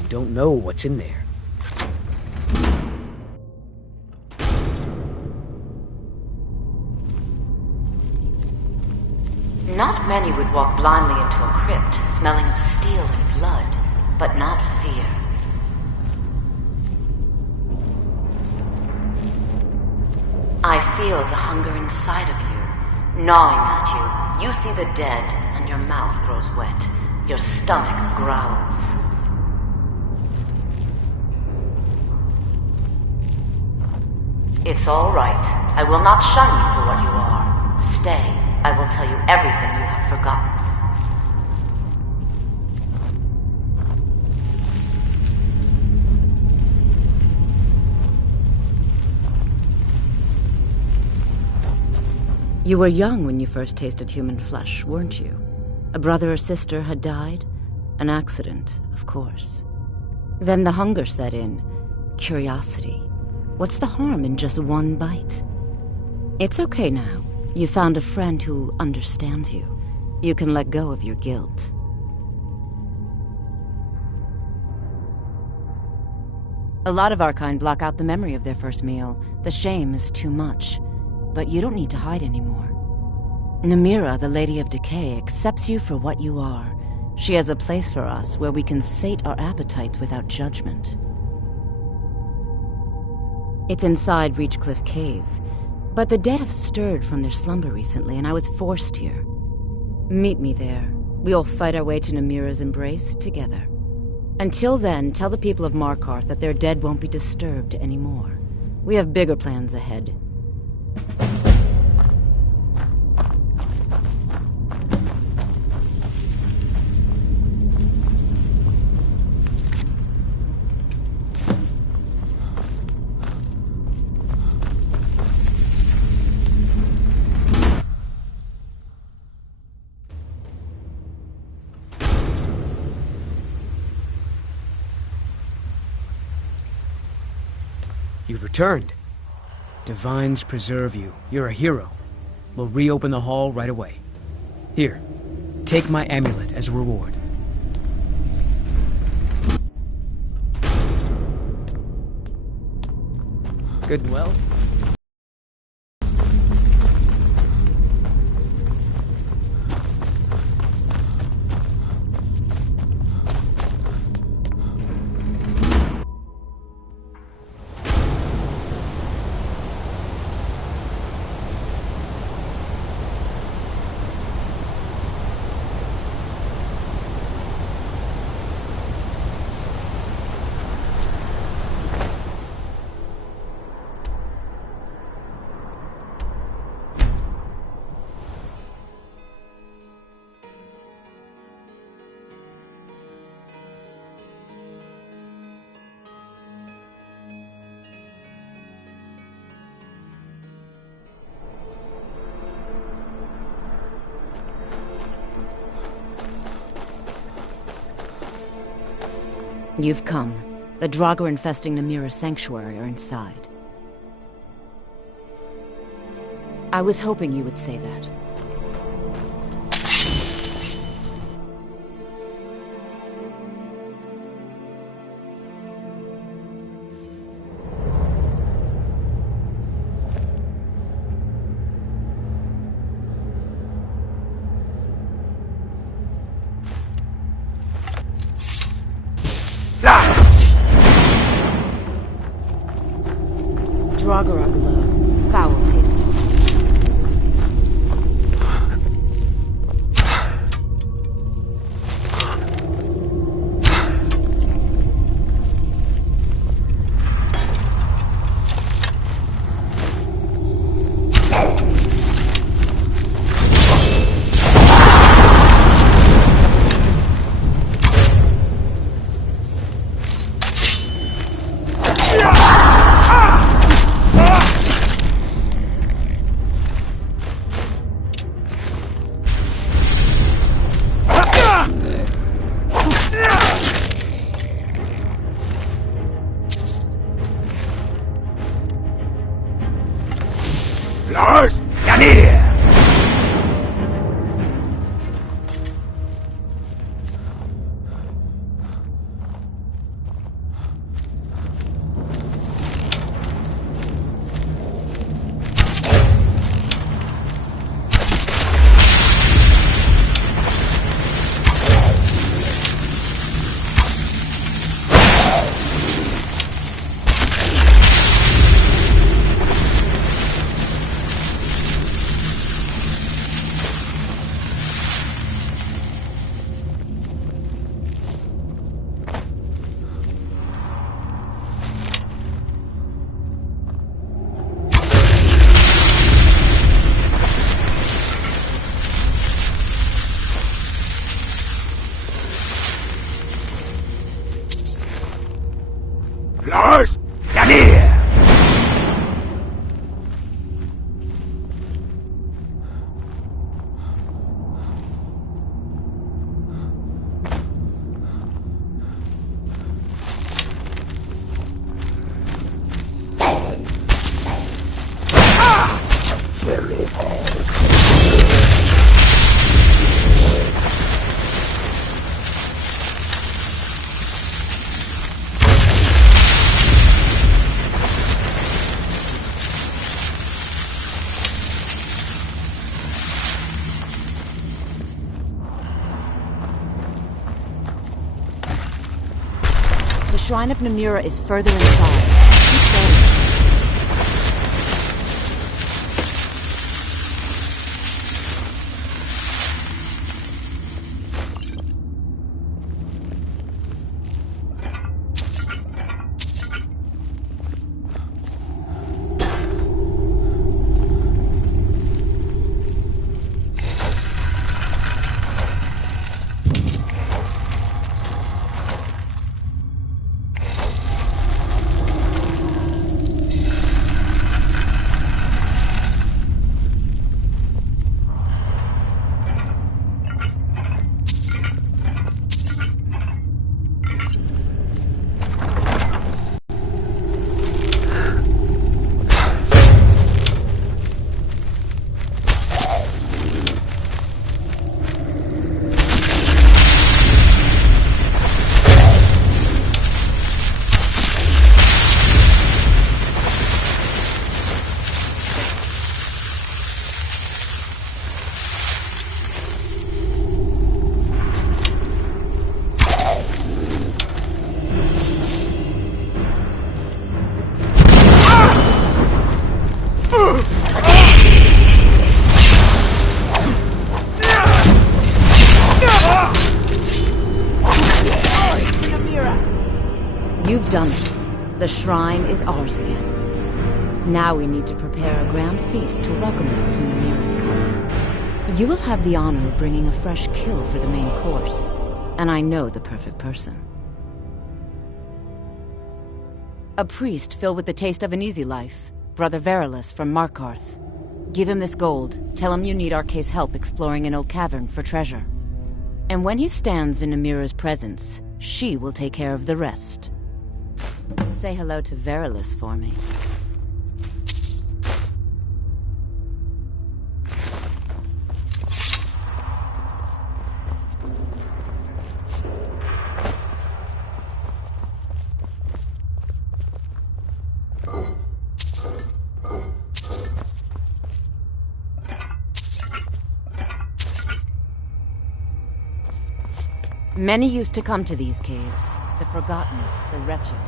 You don't know what's in there. Not many would walk blindly into a crypt, smelling of steel and blood, but not fear. I feel the hunger inside of you, gnawing at you. You see the dead, and your mouth grows wet. Your stomach growls. It's all right. I will not shun you for what you are. Stay. I will tell you everything you have forgotten. You were young when you first tasted human flesh, weren't you? A brother or sister had died? An accident, of course. Then the hunger set in. Curiosity. What's the harm in just one bite? It's okay now. You found a friend who understands you. You can let go of your guilt. A lot of our kind block out the memory of their first meal. The shame is too much. But you don't need to hide anymore. Namira, the Lady of Decay, accepts you for what you are. She has a place for us where we can sate our appetites without judgment. It's inside Reachcliff Cave, but the dead have stirred from their slumber recently, and I was forced here. Meet me there. We'll fight our way to Namira's embrace together. Until then, tell the people of Markarth that their dead won't be disturbed anymore. We have bigger plans ahead. You've returned. Divines preserve you. You're a hero. We'll reopen the hall right away. Here, take my amulet as a reward. Good and well? You've come. The Draugr infesting Namira's sanctuary are inside. I was hoping you would say that. Draugr are below, foul tasting. Shrine of Namura is further inside. Keep going. You've done it. The shrine is ours again. Now we need to prepare a grand feast to welcome you to Namira's coven. You will have the honor of bringing a fresh kill for the main course, and I know the perfect person. A priest filled with the taste of an easy life, Brother Verilus from Markarth. Give him this gold. Tell him you need Arcae's help exploring an old cavern for treasure. And when he stands in Namira's presence, she will take care of the rest. Say hello to Verilus for me. Many used to come to these caves, the forgotten, the wretched.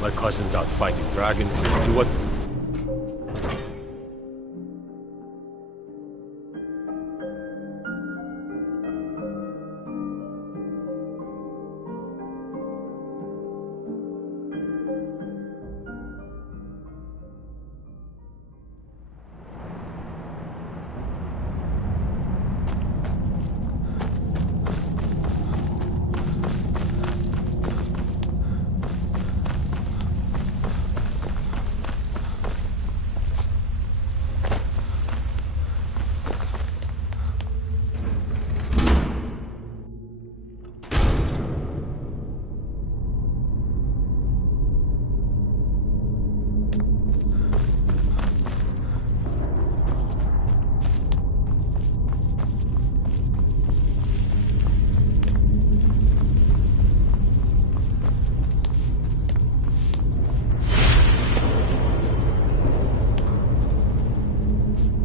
My cousin's out fighting dragons, and what...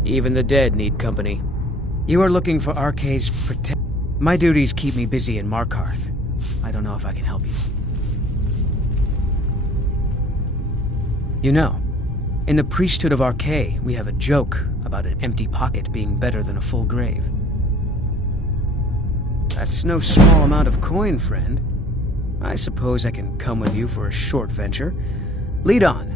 Even the dead need company. You are looking for Arkay's protect. My duties keep me busy in Markarth. I don't know if I can help you. You know, in the priesthood of Arkay, we have a joke about an empty pocket being better than a full grave. That's no small amount of coin, friend. I suppose I can come with you for a short venture. Lead on.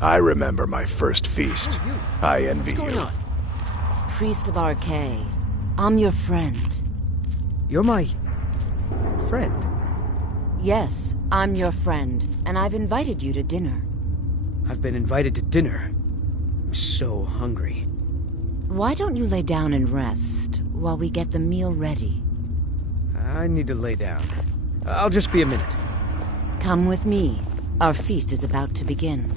I remember my first feast. I envy you. Priest of Arkay, I'm your friend. You're my... friend? Yes, I'm your friend, and I've invited you to dinner. I've been invited to dinner. I'm so hungry. Why don't you lay down and rest while we get the meal ready? I need to lay down. I'll just be a minute. Come with me. Our feast is about to begin.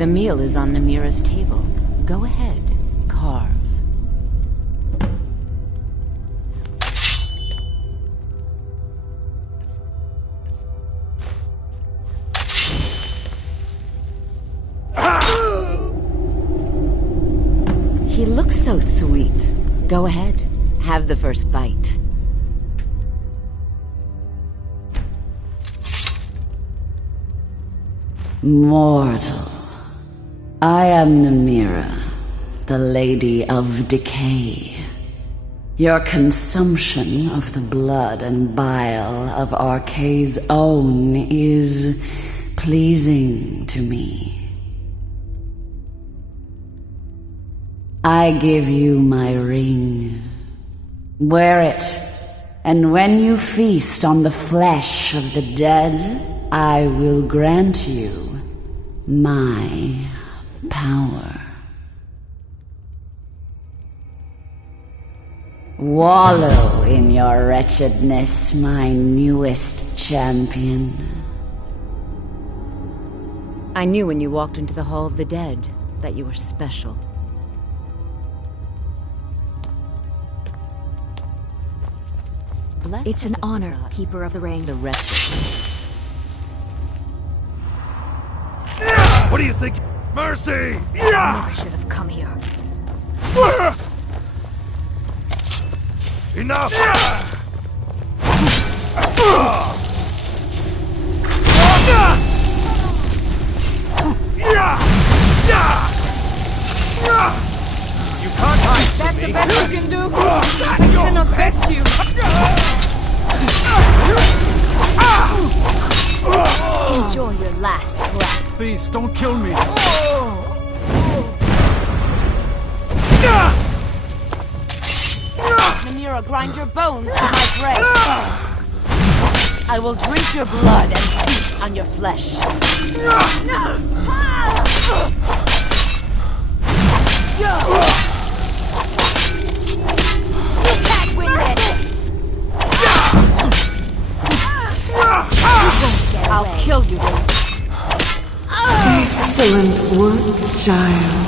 The meal is on Namira's table. Go ahead, carve. He looks so sweet. Go ahead, have the first bite. Mortal. I am Namira, the Lady of Decay. Your consumption of the blood and bile of Arkay's own is pleasing to me. I give you my ring. Wear it, and when you feast on the flesh of the dead, I will grant you my power. Wallow in your wretchedness, my newest champion. I knew when you walked into the Hall of the Dead that you were special. blessed It's an with the honor, blood. Keeper of the Rain. The wretched. What do you think? Mercy! I never should have come here. Enough! You can't hide from That's me. the best you can do? I cannot best you. Enjoy your last breath. Please, don't kill me. Namira, grind your bones to my bread. I will drink your blood and feast on your flesh. You can't win this! I'll kill you, then. Excellent work, child.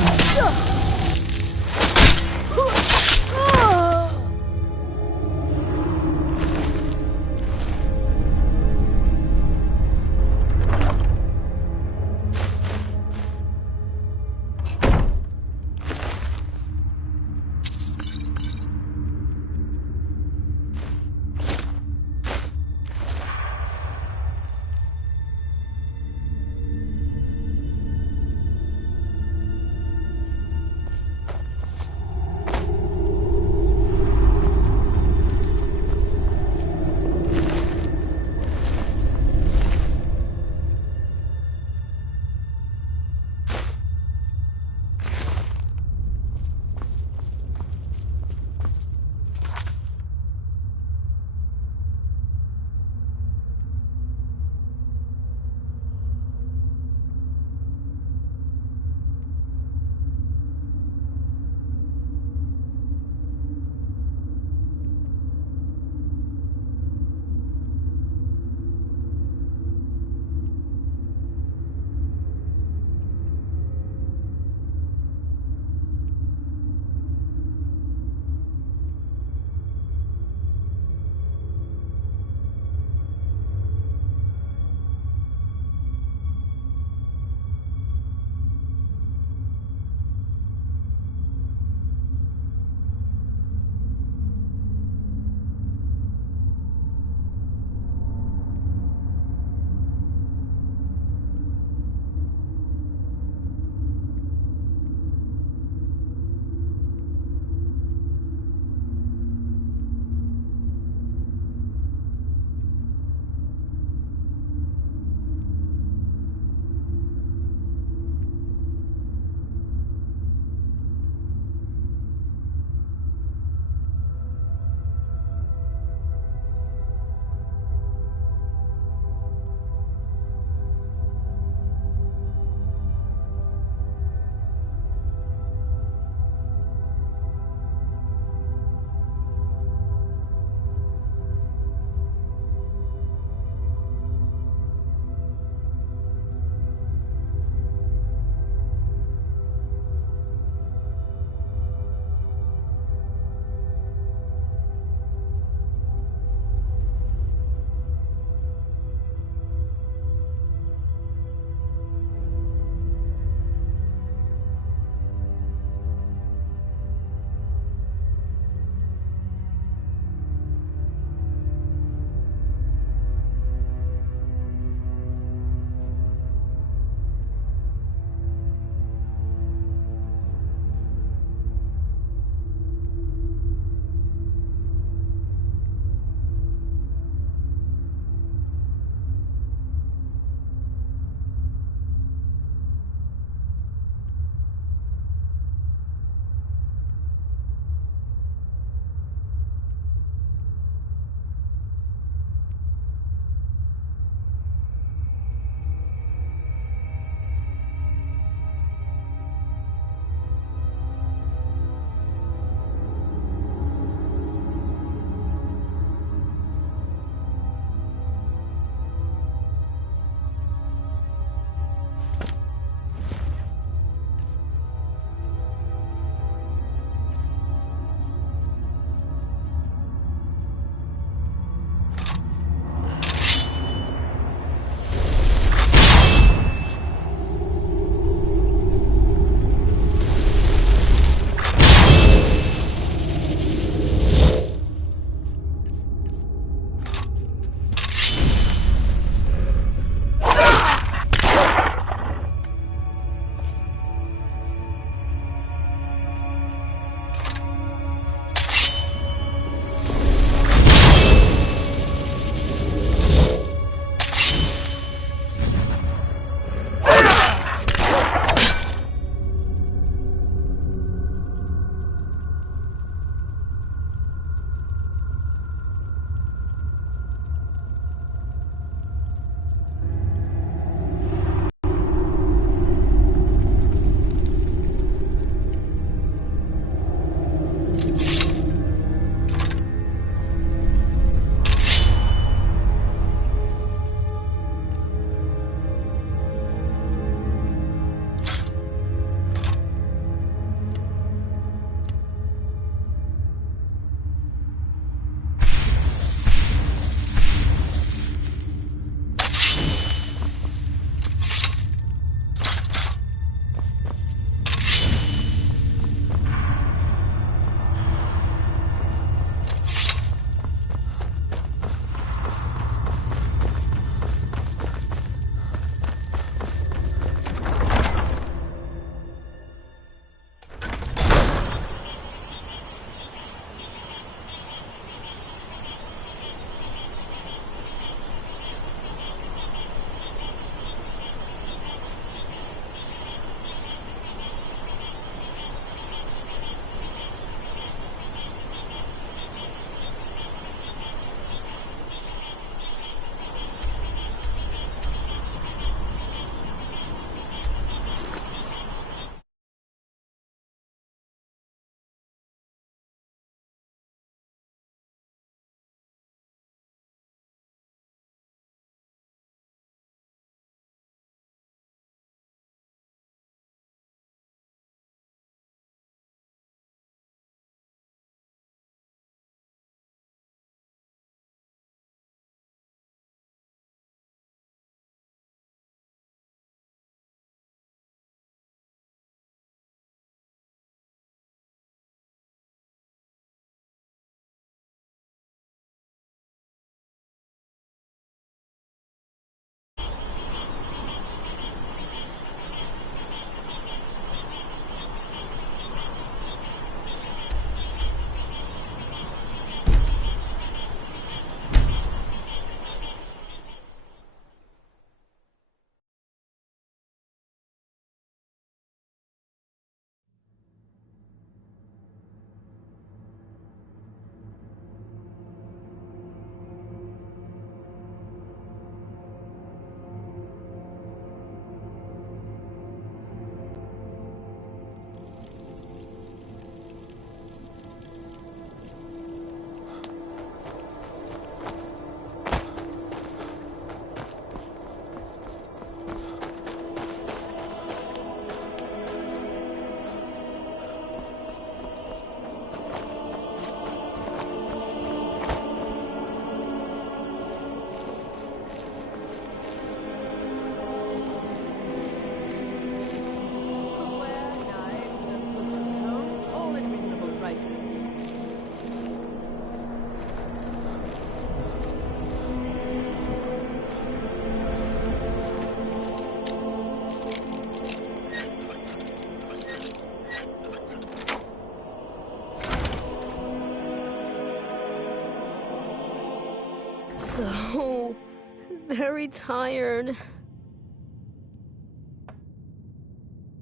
very tired.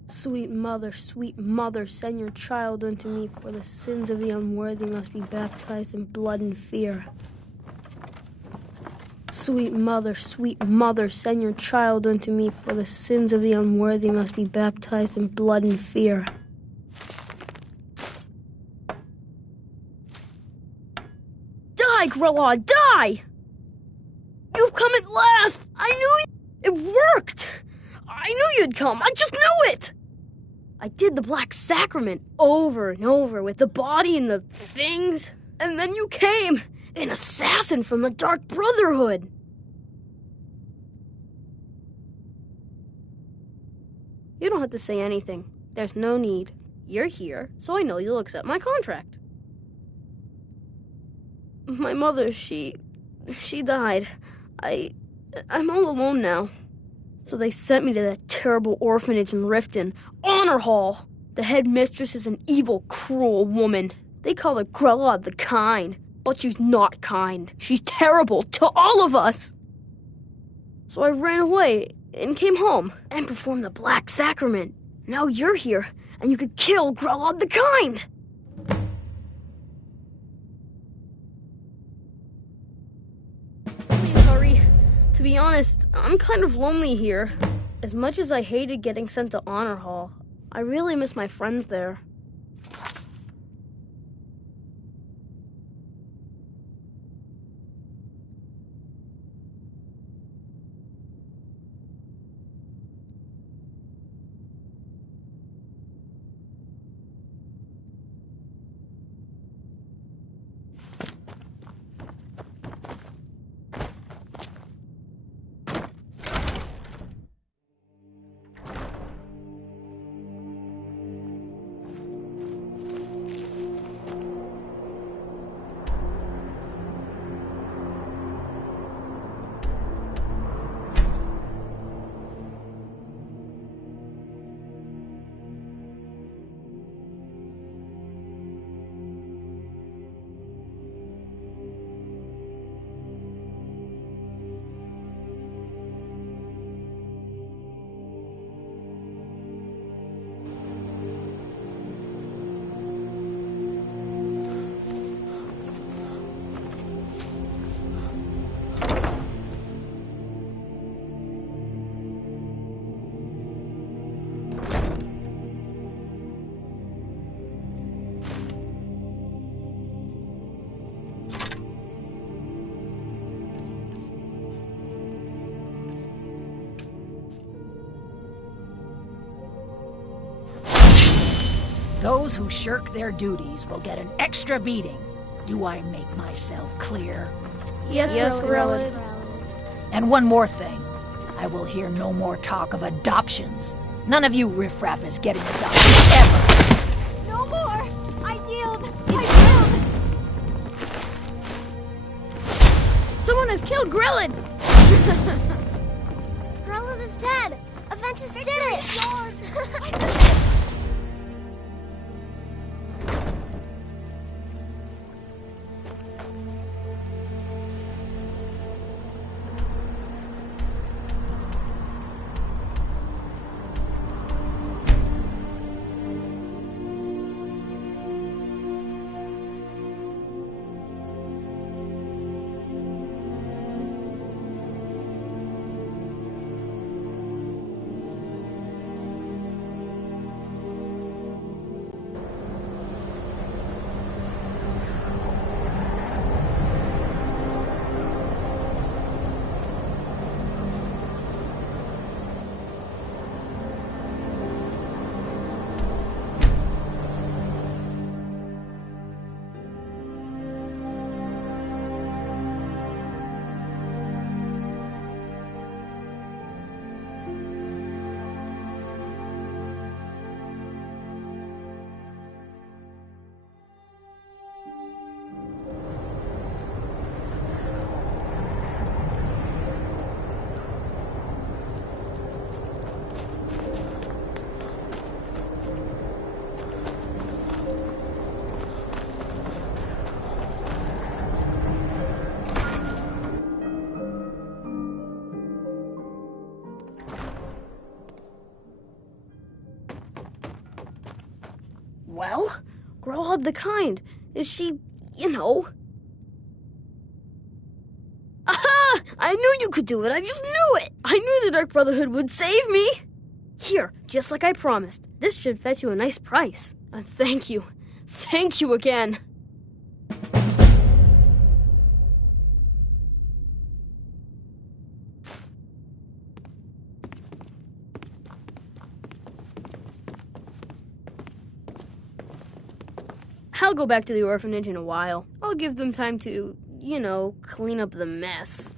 Sweet mother, send your child unto me, for the sins of the unworthy must be baptized in blood and fear. Sweet mother, send your child unto me, for the sins of the unworthy must be baptized in blood and fear. Die, Grelod, die! You've come at last! I knew it worked! I knew you'd come! I just knew it! I did the Black Sacrament over and over with the body and the things. And then you came, an assassin from the Dark Brotherhood. You don't have to say anything. There's no need. You're here, so I know you'll accept my contract. My mother, she died. I'm all alone now. So they sent me to that terrible orphanage in Riften, Honor Hall. The headmistress is an evil, cruel woman. They call her Grelod the Kind, but she's not kind. She's terrible to all of us. So I ran away and came home and performed the Black Sacrament. Now you're here, and you could kill Grelod the Kind. Please hurry. To be honest, I'm kind of lonely here. As much as I hated getting sent to Honor Hall, I really miss my friends there. Those who shirk their duties will get an extra beating. Do I make myself clear? Yes, Grelod. And one more thing. I will hear no more talk of adoptions. None of you riffraff is getting adopted, ever. No more! I yield! I yield! Someone has killed Grelod! Grelod is dead! Aventus did it! Yours! Well, grow up the kind. Is she, you know... Aha! I knew you could do it. I just knew it. I knew the Dark Brotherhood would save me. Here, just like I promised. This should fetch you a nice price. And thank you. Thank you again. I'll go back to the orphanage in a while. I'll give them time to, you know, clean up the mess.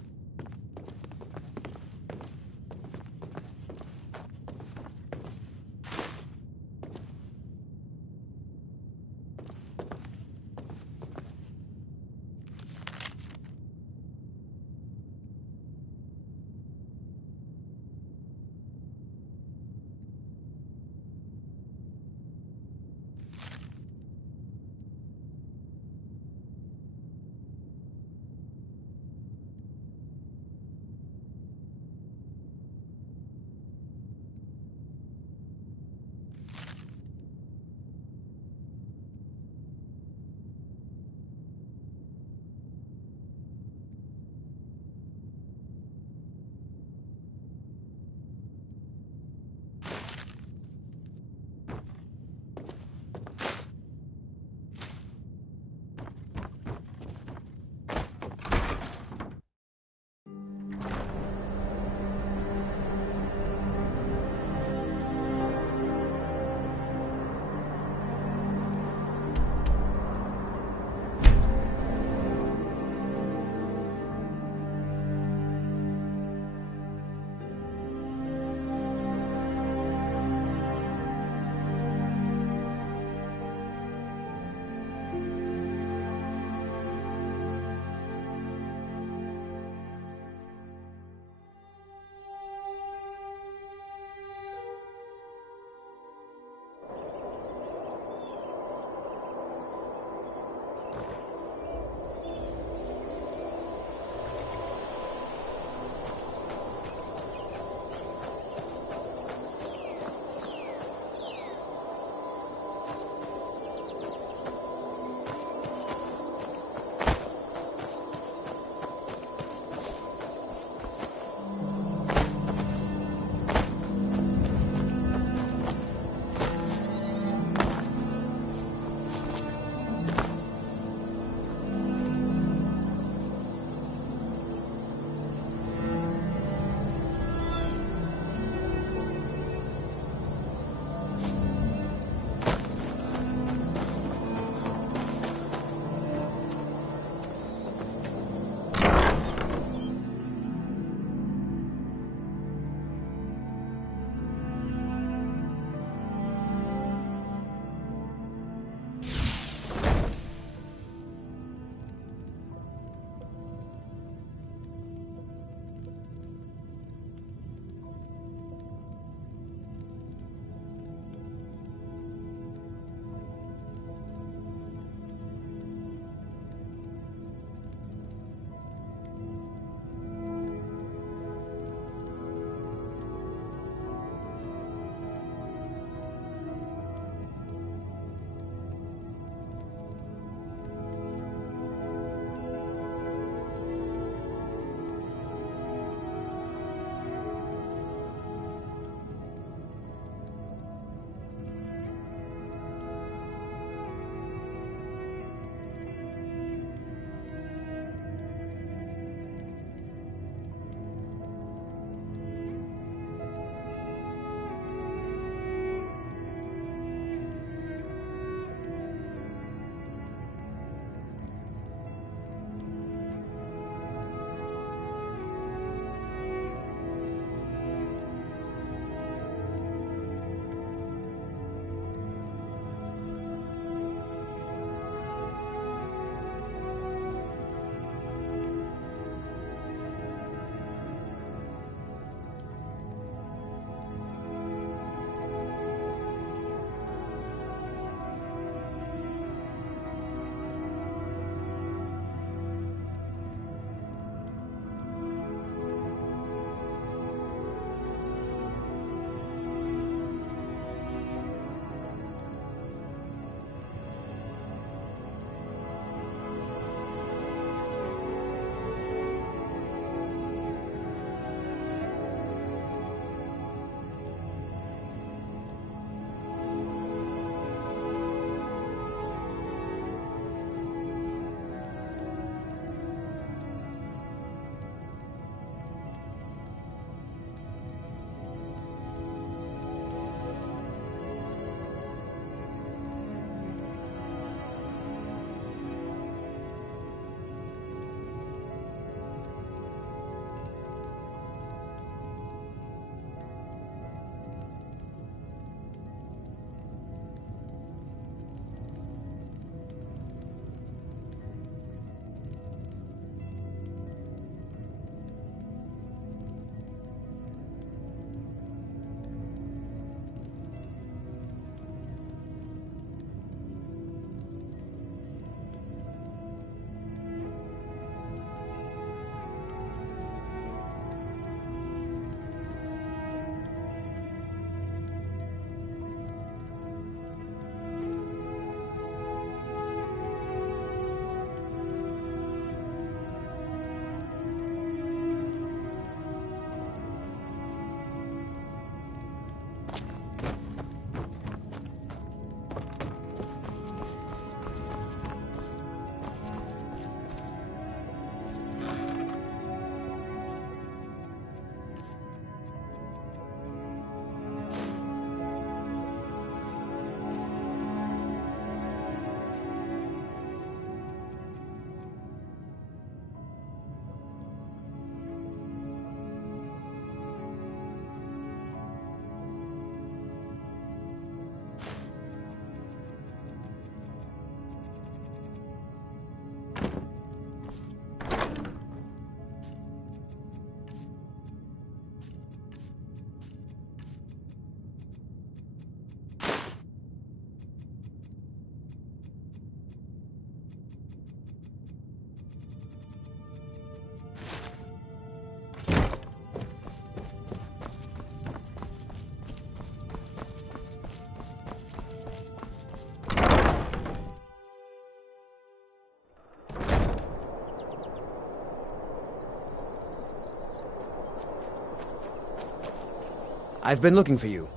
I've been looking for you.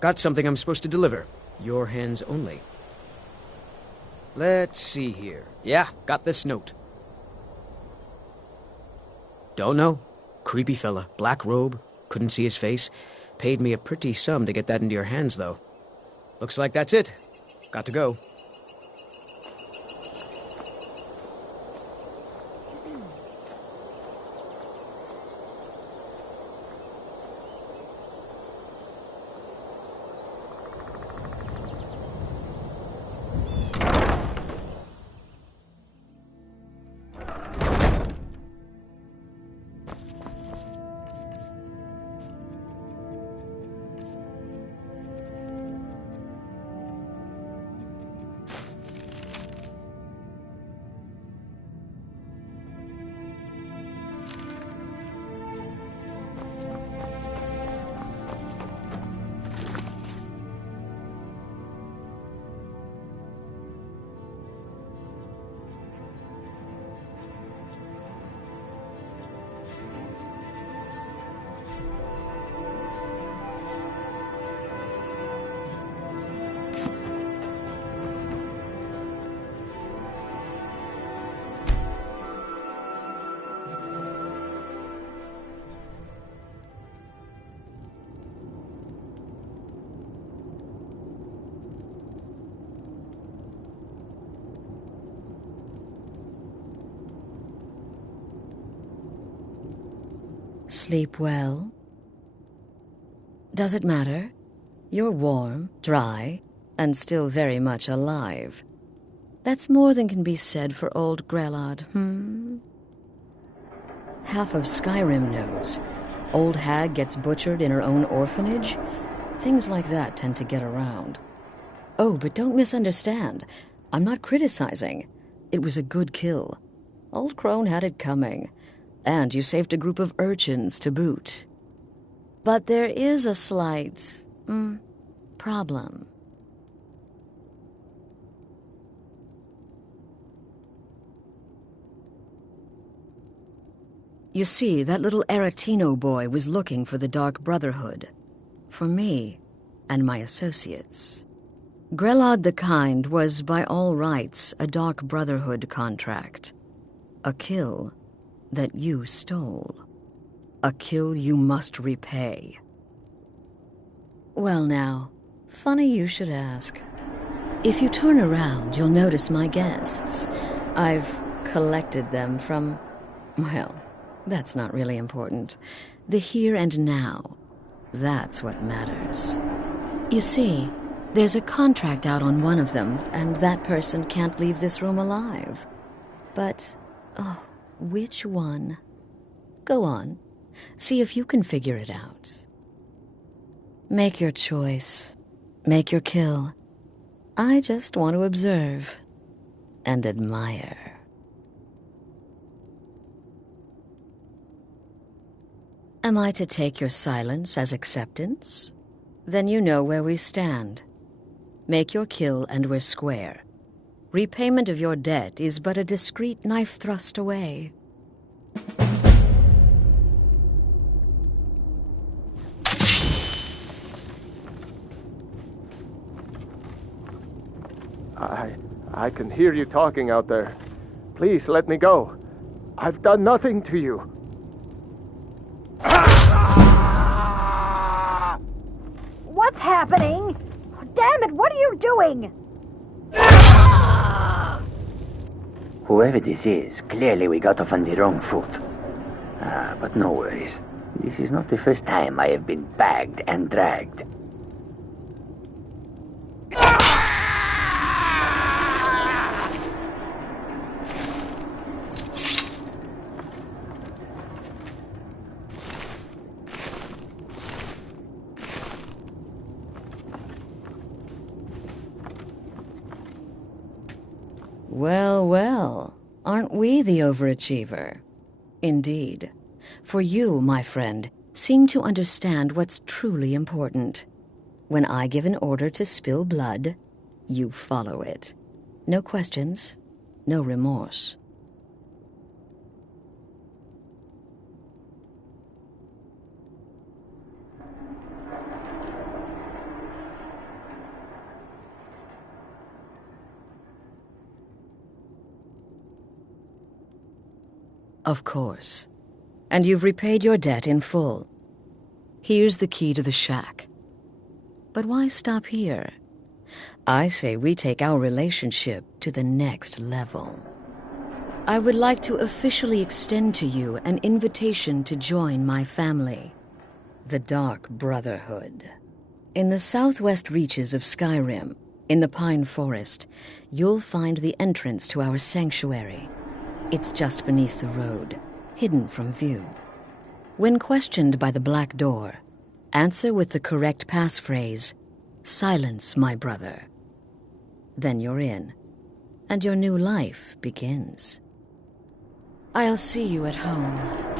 Got something I'm supposed to deliver. Your hands only. Let's see here. Yeah, got this note. Don't know. Creepy fella. Black robe. Couldn't see his face. Paid me a pretty sum to get that into your hands, though. Looks like that's it. Got to go. Sleep well? Does it matter? You're warm, dry, and still very much alive. That's more than can be said for old Grelod, Half of Skyrim knows. Old hag gets butchered in her own orphanage. Things like that tend to get around. Oh, but don't misunderstand. I'm not criticizing. It was a good kill. Old Crone had it coming. And you saved a group of urchins to boot. But there is a slight, problem. You see, that little Aretino boy was looking for the Dark Brotherhood. For me and my associates. Grelod the Kind was, by all rights, a Dark Brotherhood contract. A kill that you stole. A kill you must repay. Well now, funny you should ask. If you turn around, you'll notice my guests. I've collected them from, well, that's not really important. The here and now. That's what matters. You see, there's a contract out on one of them, and that person can't leave this room alive. But, which one? Go on. See if you can figure it out. Make your choice. Make your kill. I just want to observe and admire. Am I to take your silence as acceptance? Then you know where we stand. Make your kill and we're square. Repayment of your debt is but a discreet knife thrust away. I can hear you talking out there. Please let me go. I've done nothing to you. What's happening? Damn it, what are you doing? Whoever this is, clearly we got off on the wrong foot. But no worries. This is not the first time I have been bagged and dragged. Well, well, aren't we the overachiever? Indeed. For you, my friend, seem to understand what's truly important. When I give an order to spill blood, you follow it. No questions, no remorse. Of course. And you've repaid your debt in full. Here's the key to the shack. But why stop here? I say we take our relationship to the next level. I would like to officially extend to you an invitation to join my family, the Dark Brotherhood. In the southwest reaches of Skyrim, in the Pine Forest, you'll find the entrance to our sanctuary. It's just beneath the road, hidden from view. When questioned by the Black Door, answer with the correct passphrase, "Silence, my brother." Then you're in, and your new life begins. I'll see you at home.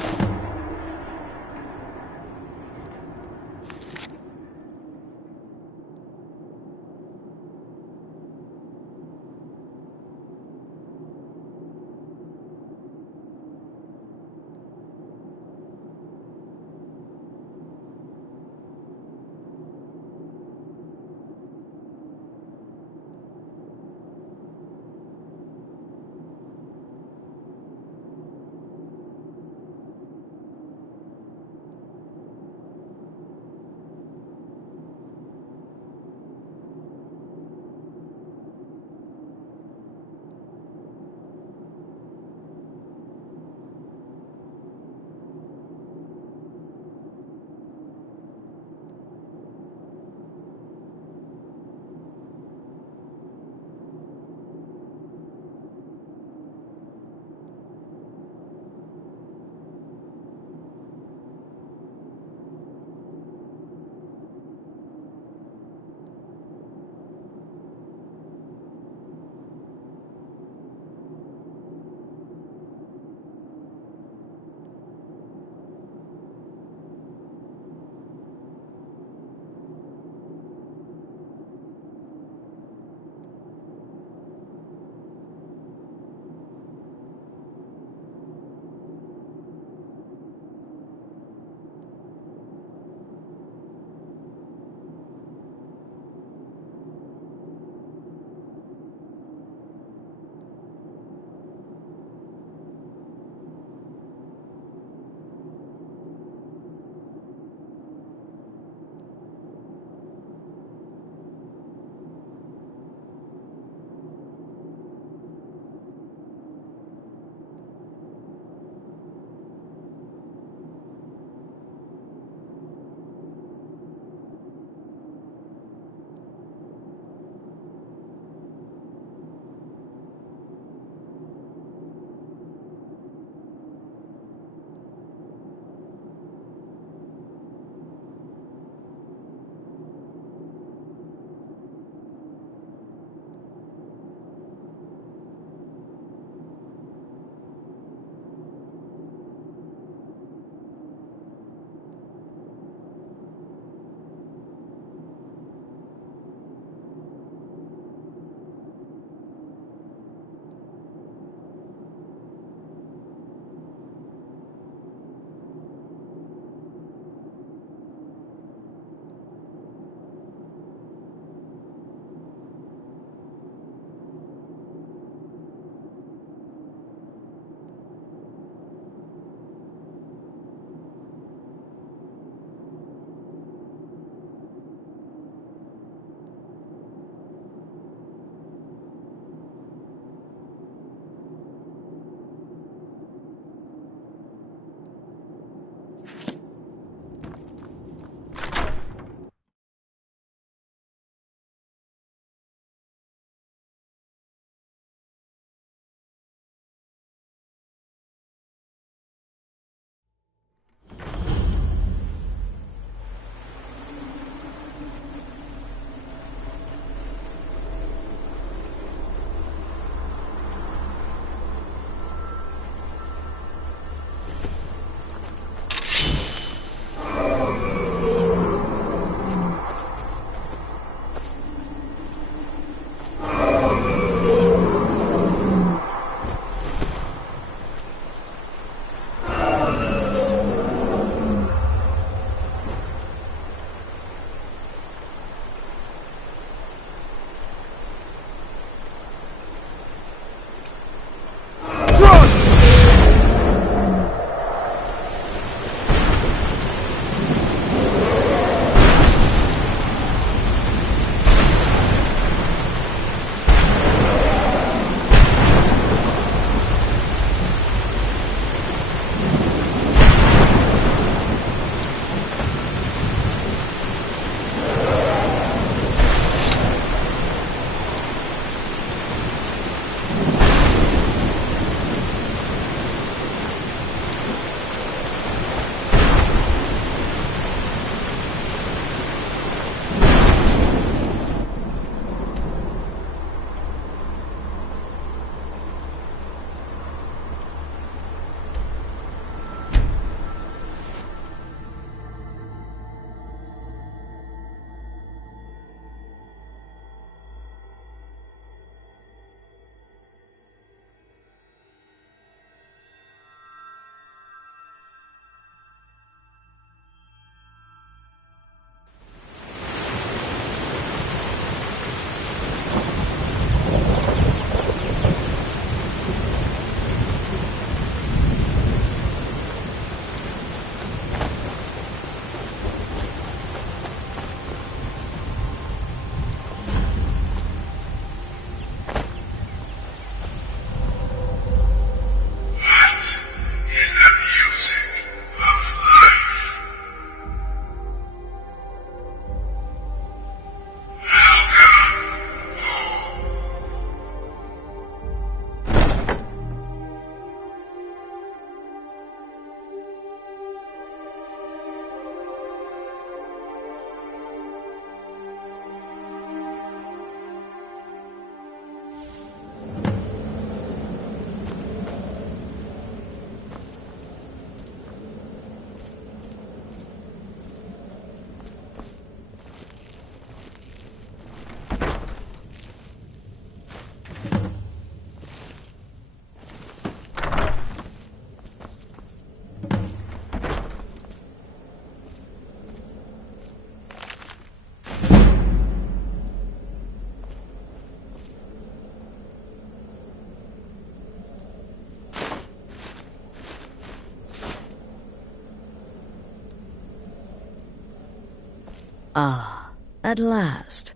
Ah, at last.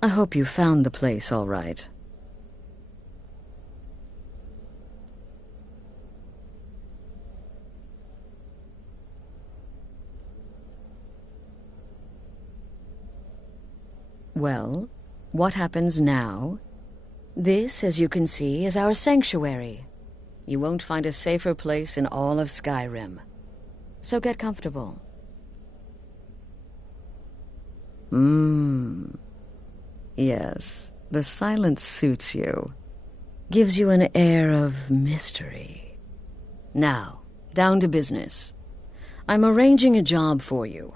I hope you found the place all right. Well, what happens now? This, as you can see, is our sanctuary. You won't find a safer place in all of Skyrim. So get comfortable. Yes, the silence suits you. Gives you an air of mystery. Now, down to business. I'm arranging a job for you.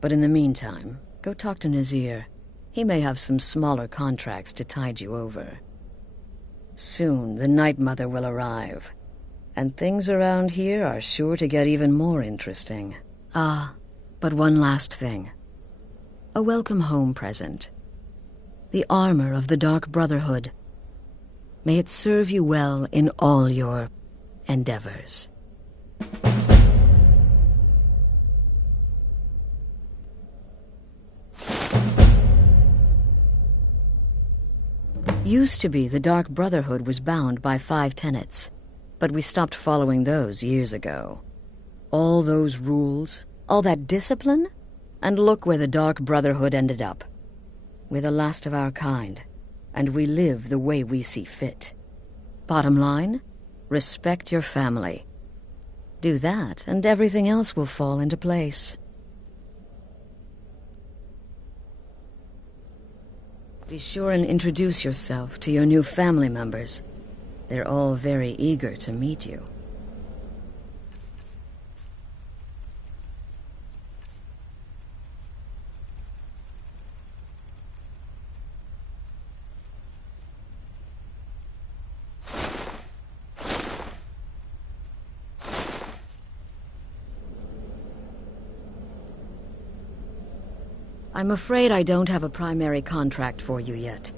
But in the meantime, go talk to Nazir. He may have some smaller contracts to tide you over. Soon, the Night Mother will arrive. And things around here are sure to get even more interesting. Ah, but one last thing. A welcome home present. The armor of the Dark Brotherhood. May it serve you well in all your endeavors. Used to be the Dark Brotherhood was bound by 5 tenets, but we stopped following those years ago. All those rules, all that discipline, and look where the Dark Brotherhood ended up. We're the last of our kind, and we live the way we see fit. Bottom line, respect your family. Do that, and everything else will fall into place. Be sure and introduce yourself to your new family members. They're all very eager to meet you. I'm afraid I don't have a primary contract for you yet.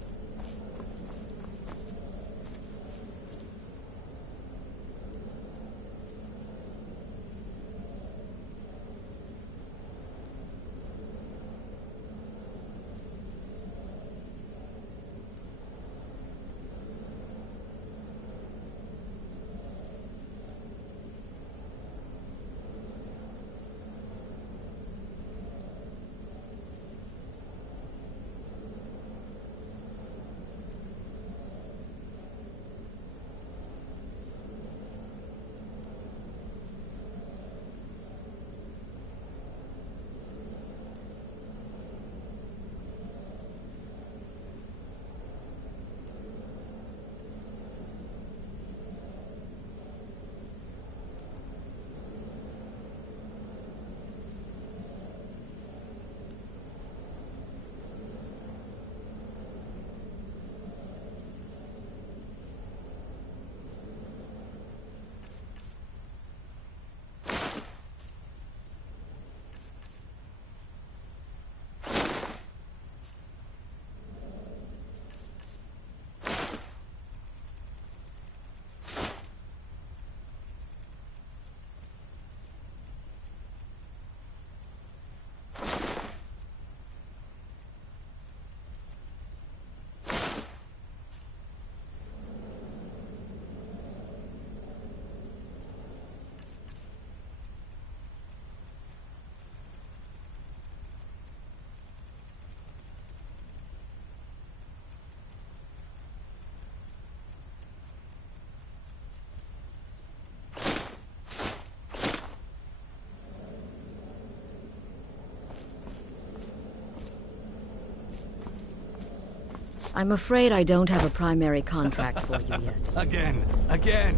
I'm afraid I don't have a primary contract for you yet. Again.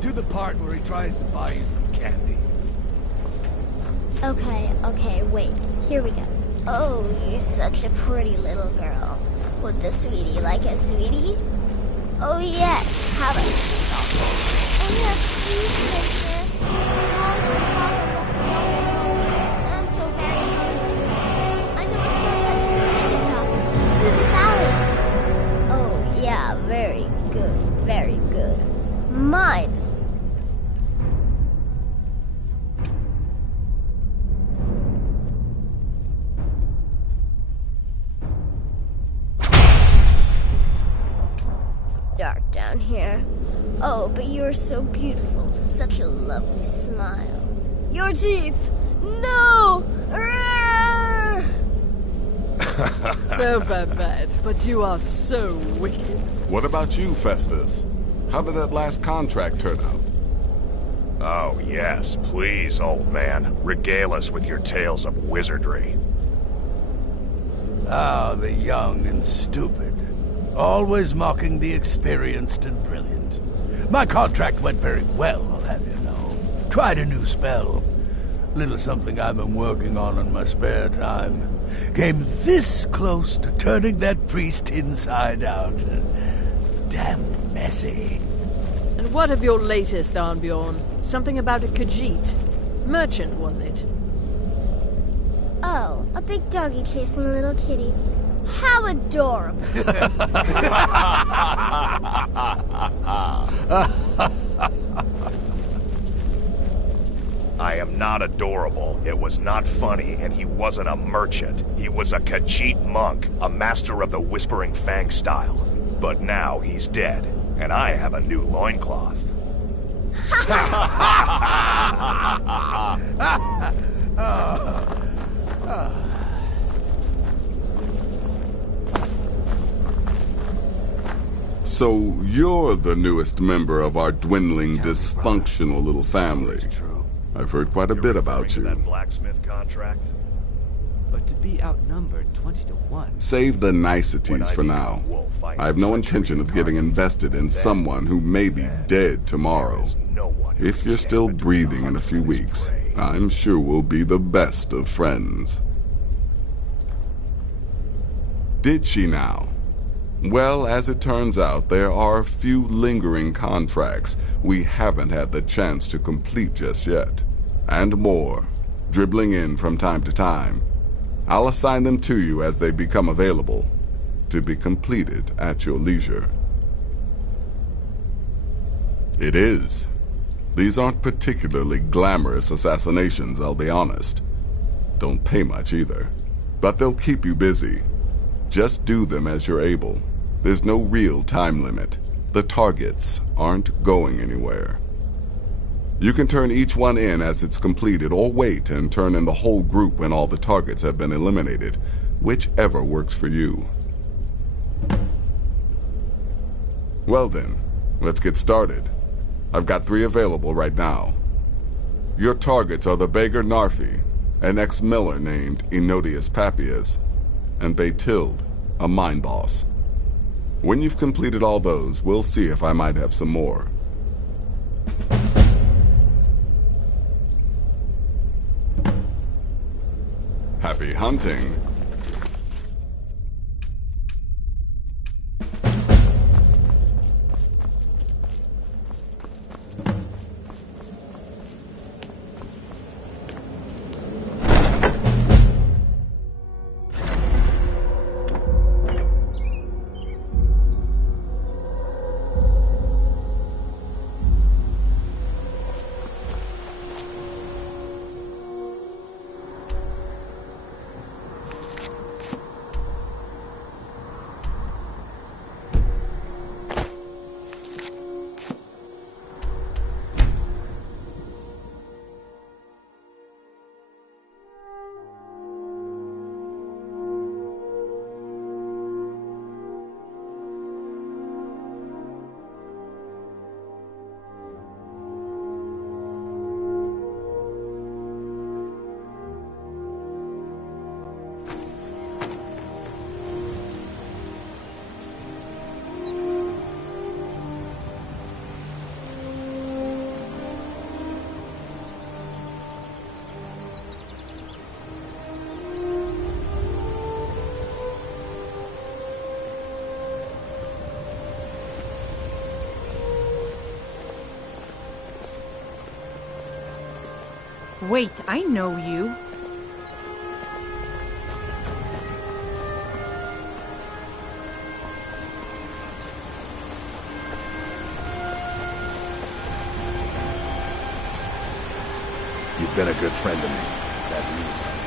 Do the part where he tries to buy you some candy. Okay, wait. Here we go. Oh, you're such a pretty little girl. Would the sweetie like a sweetie? Oh yes, have a sweetie. Oh yes, please, mister. I'm so very hungry. I know a shortcut to the candy shop. Through this alley. Oh yeah, very good, very good. Mine's... dark down here. Oh, but you're so beautiful. Such a lovely smile. Your teeth! No! Oh, Babette, but you are so wicked. What about you, Festus? How did that last contract turn out? Oh, yes, please, old man. Regale us with your tales of wizardry. Ah, the young and stupid. Always mocking the experienced and brilliant. My contract went very well, I'll have you know. Tried a new spell. Little something I've been working on in my spare time. Came this close to turning that priest inside out. Damn messy. And what of your latest, Arnbjorn? Something about a Khajiit. Merchant, was it? Oh, a big doggy chasing a little kitty. How adorable. I am not adorable. It was not funny, and he wasn't a merchant. He was a Khajiit monk, a master of the Whispering Fang style. But now he's dead, and I have a new loincloth. So you're the newest member of our dwindling, dysfunctional little family. I've heard quite a bit about you. That blacksmith contract? But to be outnumbered 20 to 1. Save the niceties for now. I have no intention of getting invested in someone who may be dead tomorrow. If you're still breathing in a few weeks, I'm sure we'll be the best of friends. Did she now? Well, as it turns out, there are a few lingering contracts we haven't had the chance to complete just yet. And more, dribbling in from time to time. I'll assign them to you as they become available, to be completed at your leisure. It is. These aren't particularly glamorous assassinations, I'll be honest. Don't pay much either. But they'll keep you busy. Just do them as you're able. There's no real time limit. The targets aren't going anywhere. You can turn each one in as it's completed, or wait and turn in the whole group when all the targets have been eliminated, whichever works for you. Well then, let's get started. I've got 3 available right now. Your targets are the beggar Narfi, an ex-miller named Enodius Papias, and Beytild, a mine boss. When you've completed all those, we'll see if I might have some more. Happy hunting. Wait, I know you. You've been a good friend to me. That means something.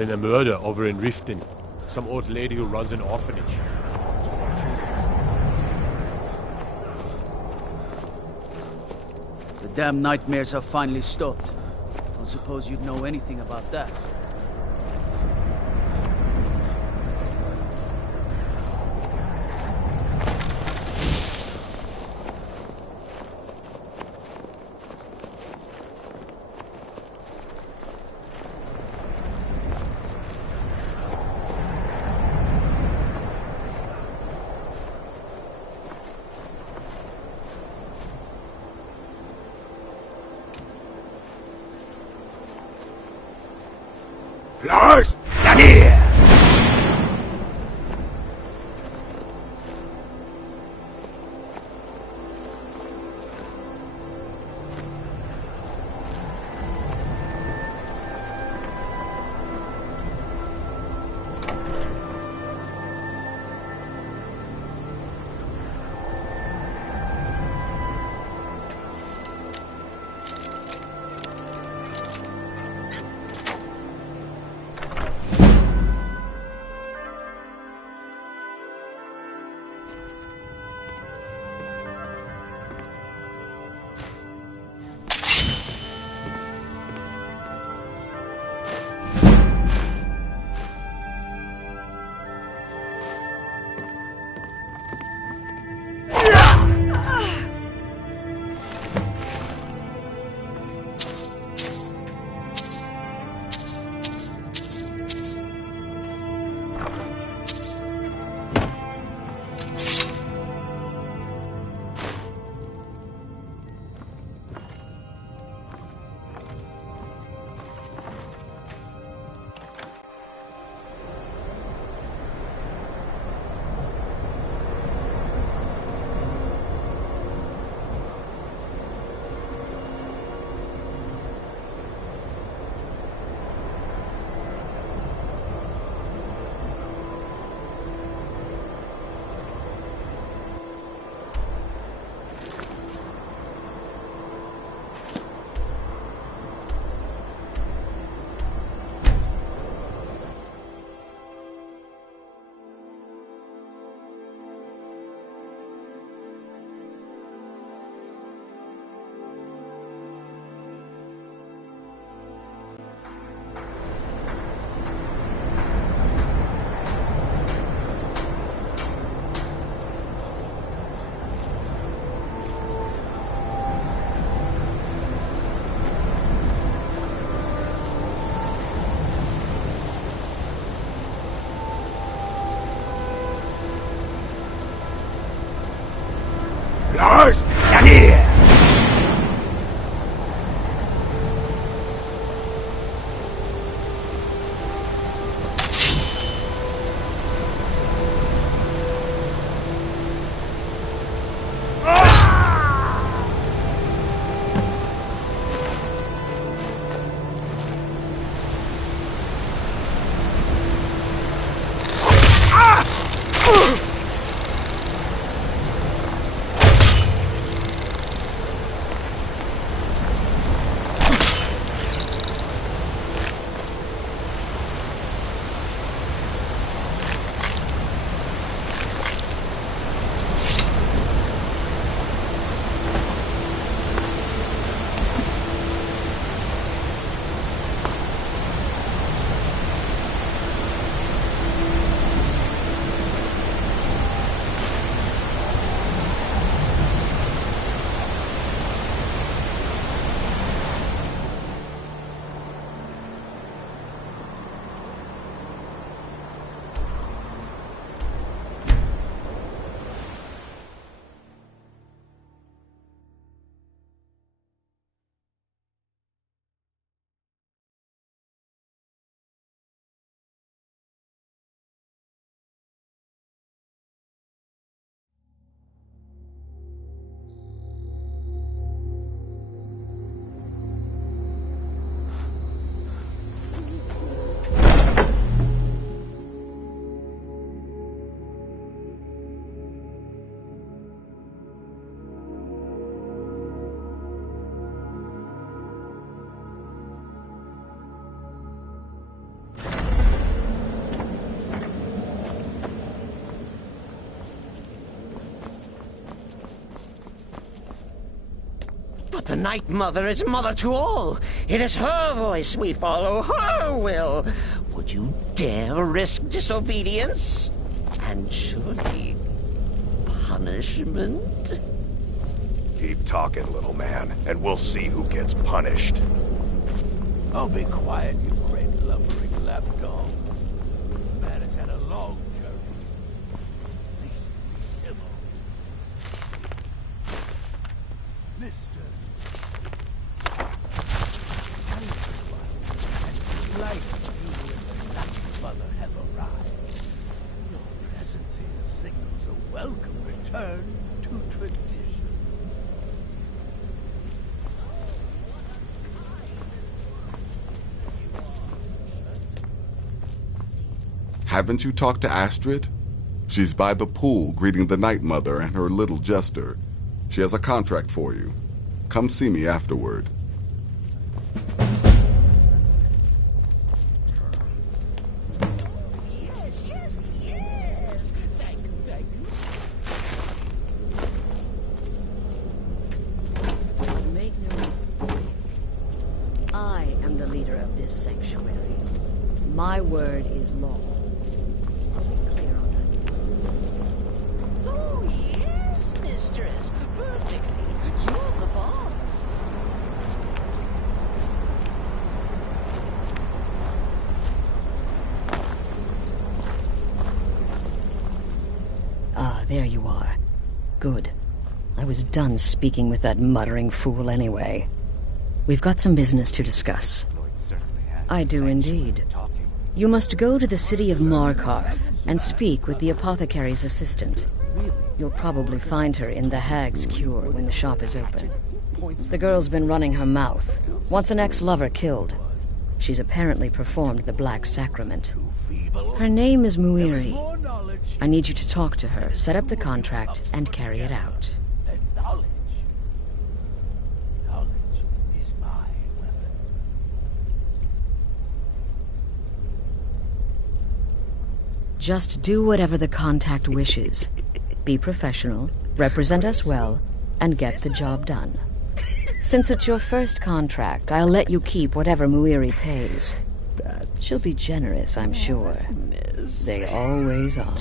been a murder over in Riften. Some old lady who runs an orphanage. The damn nightmares have finally stopped. Don't suppose you'd know anything about that. Lars! Danir! Lars! Danir! The Night Mother is mother to all. It is her voice we follow, her will. Would you dare risk disobedience? And surely punishment? Keep talking, little man, and we'll see who gets punished. Oh, be quiet, you great lumbering lapdog. Man has had a long journey. Please be civil. Mr. and like you and the Night Mother have arrived. Your presence here signals a welcome return to tradition. Haven't you talked to Astrid? She's by the pool greeting the Night Mother and her little jester. She has a contract for you. Come see me afterward. Yes. Thank you. Make no mistake. I am the leader of this sanctuary. My word is law. Oh, yes, mistress. Perfectly. You're the boss. Ah, there you are. Good. I was done speaking with that muttering fool anyway. We've got some business to discuss. I do indeed. You must go to the city of Markarth and speak with the apothecary's assistant. You'll probably find her in the Hag's Cure when the shop is open. The girl's been running her mouth. Wants an ex-lover killed. She's apparently performed the Black Sacrament. Her name is Muiri. I need you to talk to her, set up the contract, and carry it out. Just do whatever the contact wishes. Be professional, represent us well, and get the job done. Since it's your first contract, I'll let you keep whatever Muiri pays. She'll be generous, I'm sure. They always are.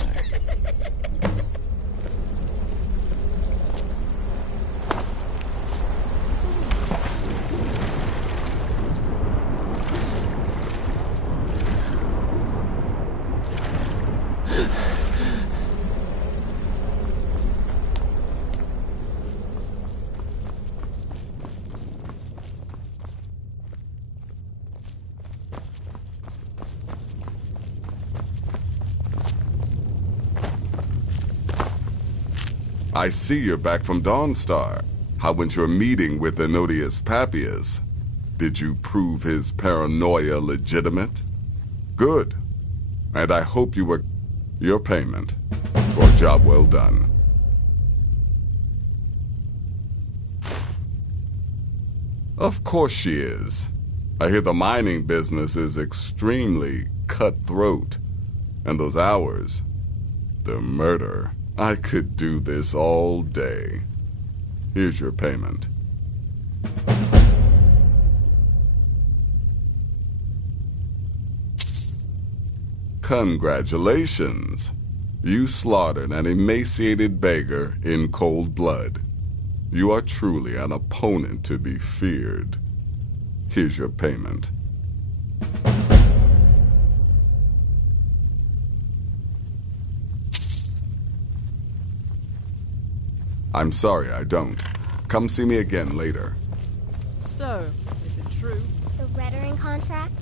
I see you're back from Dawnstar. How went your meeting with Enodius Papias? Did you prove his paranoia legitimate? Good. And I hope you were your payment for a job well done. Of course she is. I hear the mining business is extremely cutthroat. And those hours, the murder. I could do this all day. Here's your payment. Congratulations. You slaughtered an emaciated beggar in cold blood. You are truly an opponent to be feared. Here's your payment. I'm sorry, I don't. Come see me again later. So, is it true? The Rettering contract?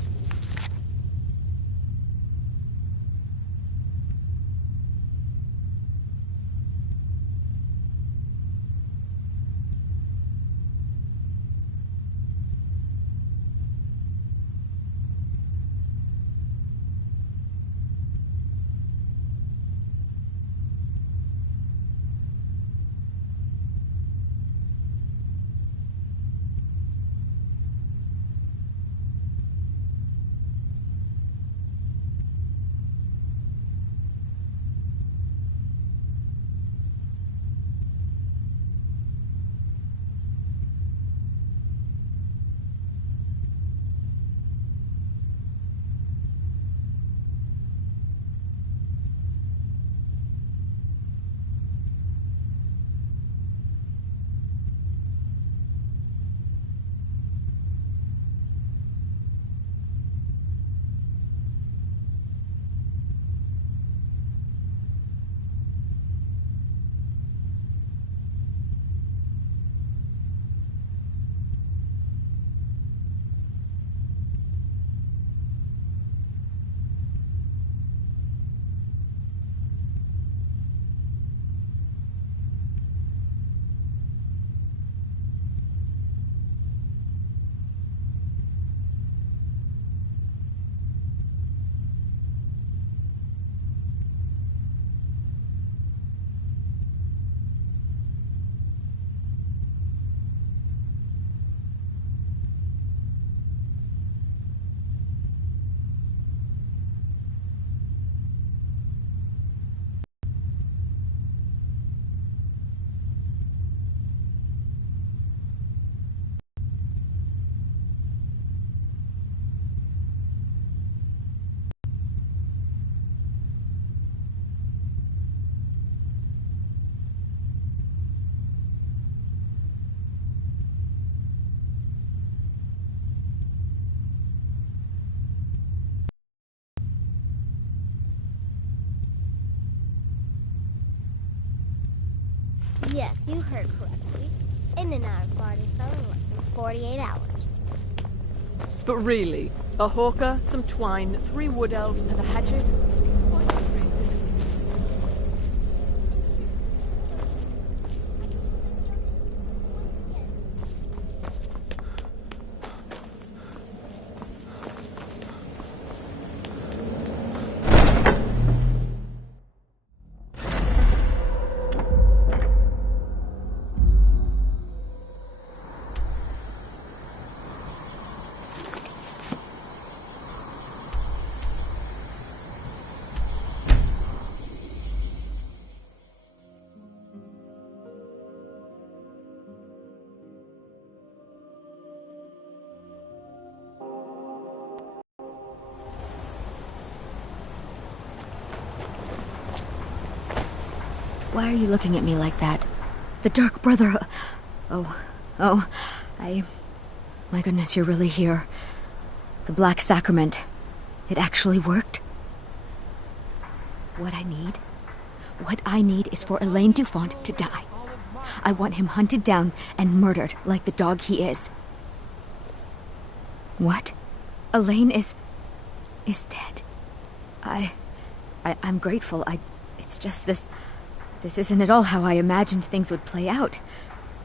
Yes, you heard correctly. In and out of Barneyville in less than 48 hours. But really, a hawker, some twine, 3 wood elves, and a hatchet? Quite crazy. Why are you looking at me like that? The Dark Brother... My goodness, you're really here. The Black Sacrament. It actually worked? What I need is for Elaine Dufont to die. I want him hunted down and murdered like the dog he is. What? Elaine is dead. I'm grateful. It's just this isn't at all how I imagined things would play out.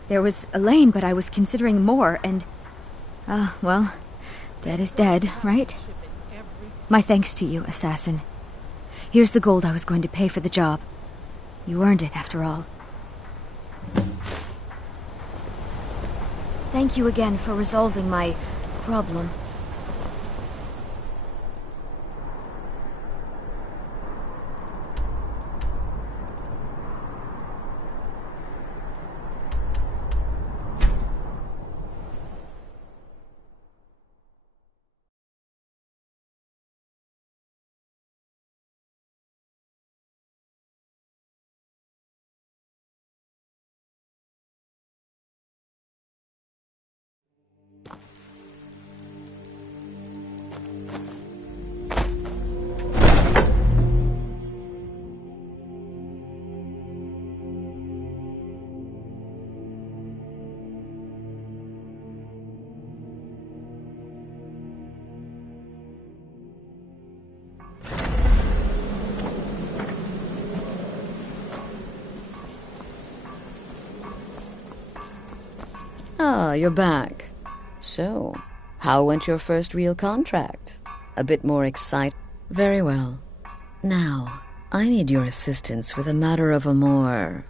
There was Elaine, but I was considering more, and... well, dead is dead, right? My thanks to you, assassin. Here's the gold I was going to pay for the job. You earned it, after all. Thank you again for resolving my problem. Ah, you're back. So, how went your first real contract? A bit more exciting? Very well. Now, I need your assistance with a matter of a more...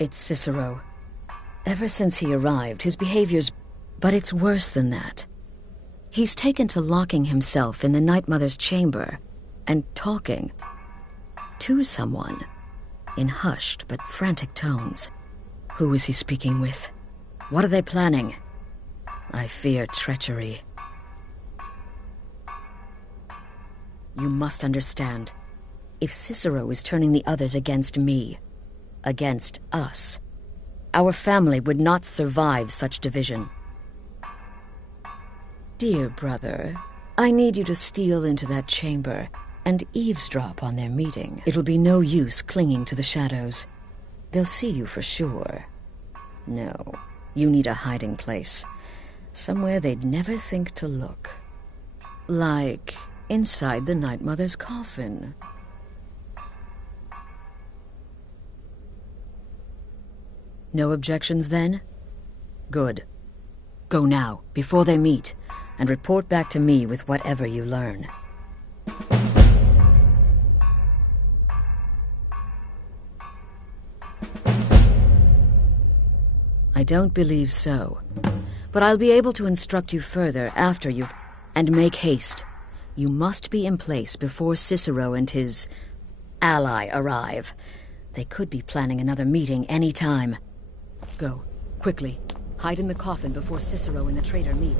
It's Cicero. Ever since he arrived, his behavior's... But it's worse than that. He's taken to locking himself in the Night Mother's chamber and talking to someone in hushed but frantic tones. Who is he speaking with? What are they planning? I fear treachery. You must understand. If Cicero is turning the others against me, against us, our family would not survive such division. Dear brother, I need you to steal into that chamber and eavesdrop on their meeting. It'll be no use clinging to the shadows. They'll see you for sure. No, you need a hiding place. Somewhere they'd never think to look. Like inside the Night Mother's coffin. No objections then? Good. Go now, before they meet, and report back to me with whatever you learn. I don't believe so. But I'll be able to instruct you further after you've... And make haste. You must be in place before Cicero and his ally arrive. They could be planning another meeting any time. Go, quickly. Hide in the coffin before Cicero and the traitor meet.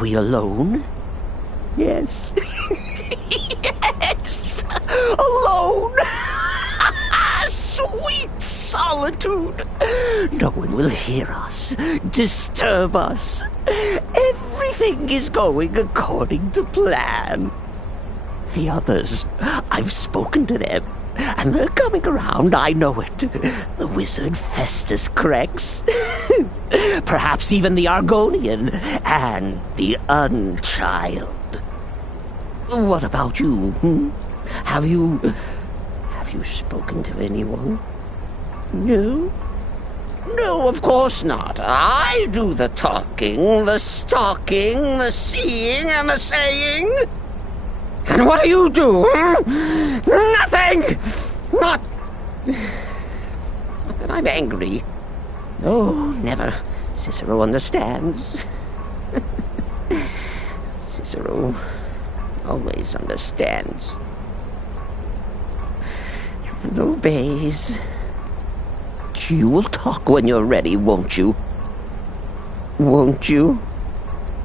we alone? Yes. Yes! Alone! Sweet solitude! No one will hear us, disturb us. Everything is going according to plan. The others, I've spoken to them, and they're coming around, I know it. The wizard Festus Crex, perhaps even the Argonian, and the Unchild. What about you? Have you spoken to anyone? No? No, of course not. I do the talking, the stalking, the seeing, and the saying. And what do you do? Nothing! Not that I'm angry. No, never. Cicero understands. Cicero always understands. And obeys. You will talk when you're ready, won't you? Won't you?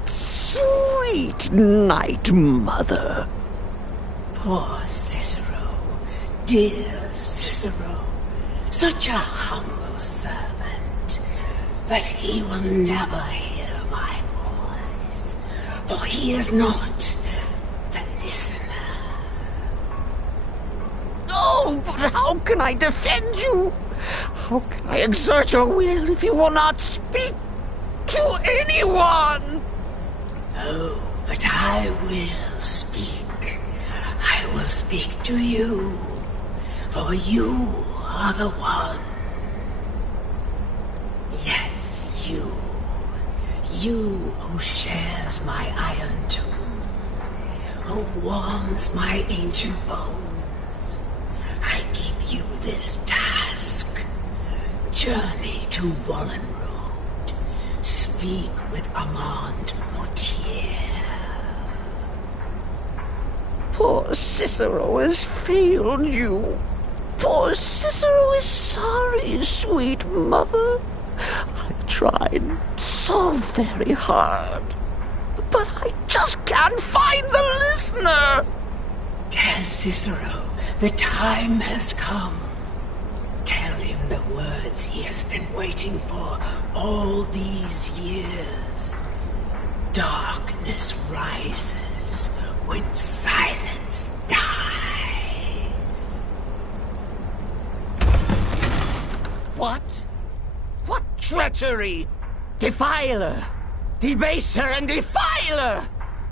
Sweet Night Mother. Poor Cicero, dear Cicero, such a humble servant. But he will never hear my voice, for he is not the listener. Oh, but how can I defend you? How can I exert your will if you will not speak to anyone? Oh, but I will speak. I will speak to you, for you are the one. Yes, you. You who shares my iron tomb, who warms my ancient bones. I give you this task. Journey to Wallen Road. Speak with Armand Mortier. Poor Cicero has failed you. Poor Cicero is sorry, sweet mother. I've tried so very hard, but I just can't find the listener. Tell Cicero the time has come. Tell him the words he has been waiting for all these years. Darkness rises when silence dies. What? What treachery? Defiler! Debaser and defiler!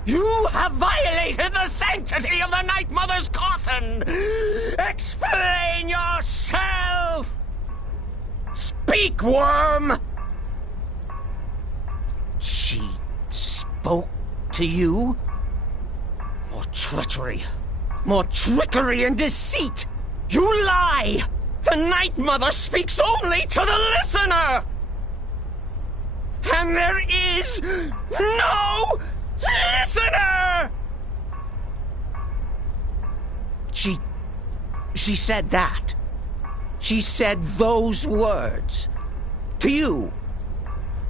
You have violated the sanctity of the Night Mother's coffin! Explain yourself! Speak, worm! She spoke to you? More treachery, more trickery and deceit! You lie! The Night Mother speaks only to the listener! And there is no listener! She said that. She said those words. To you.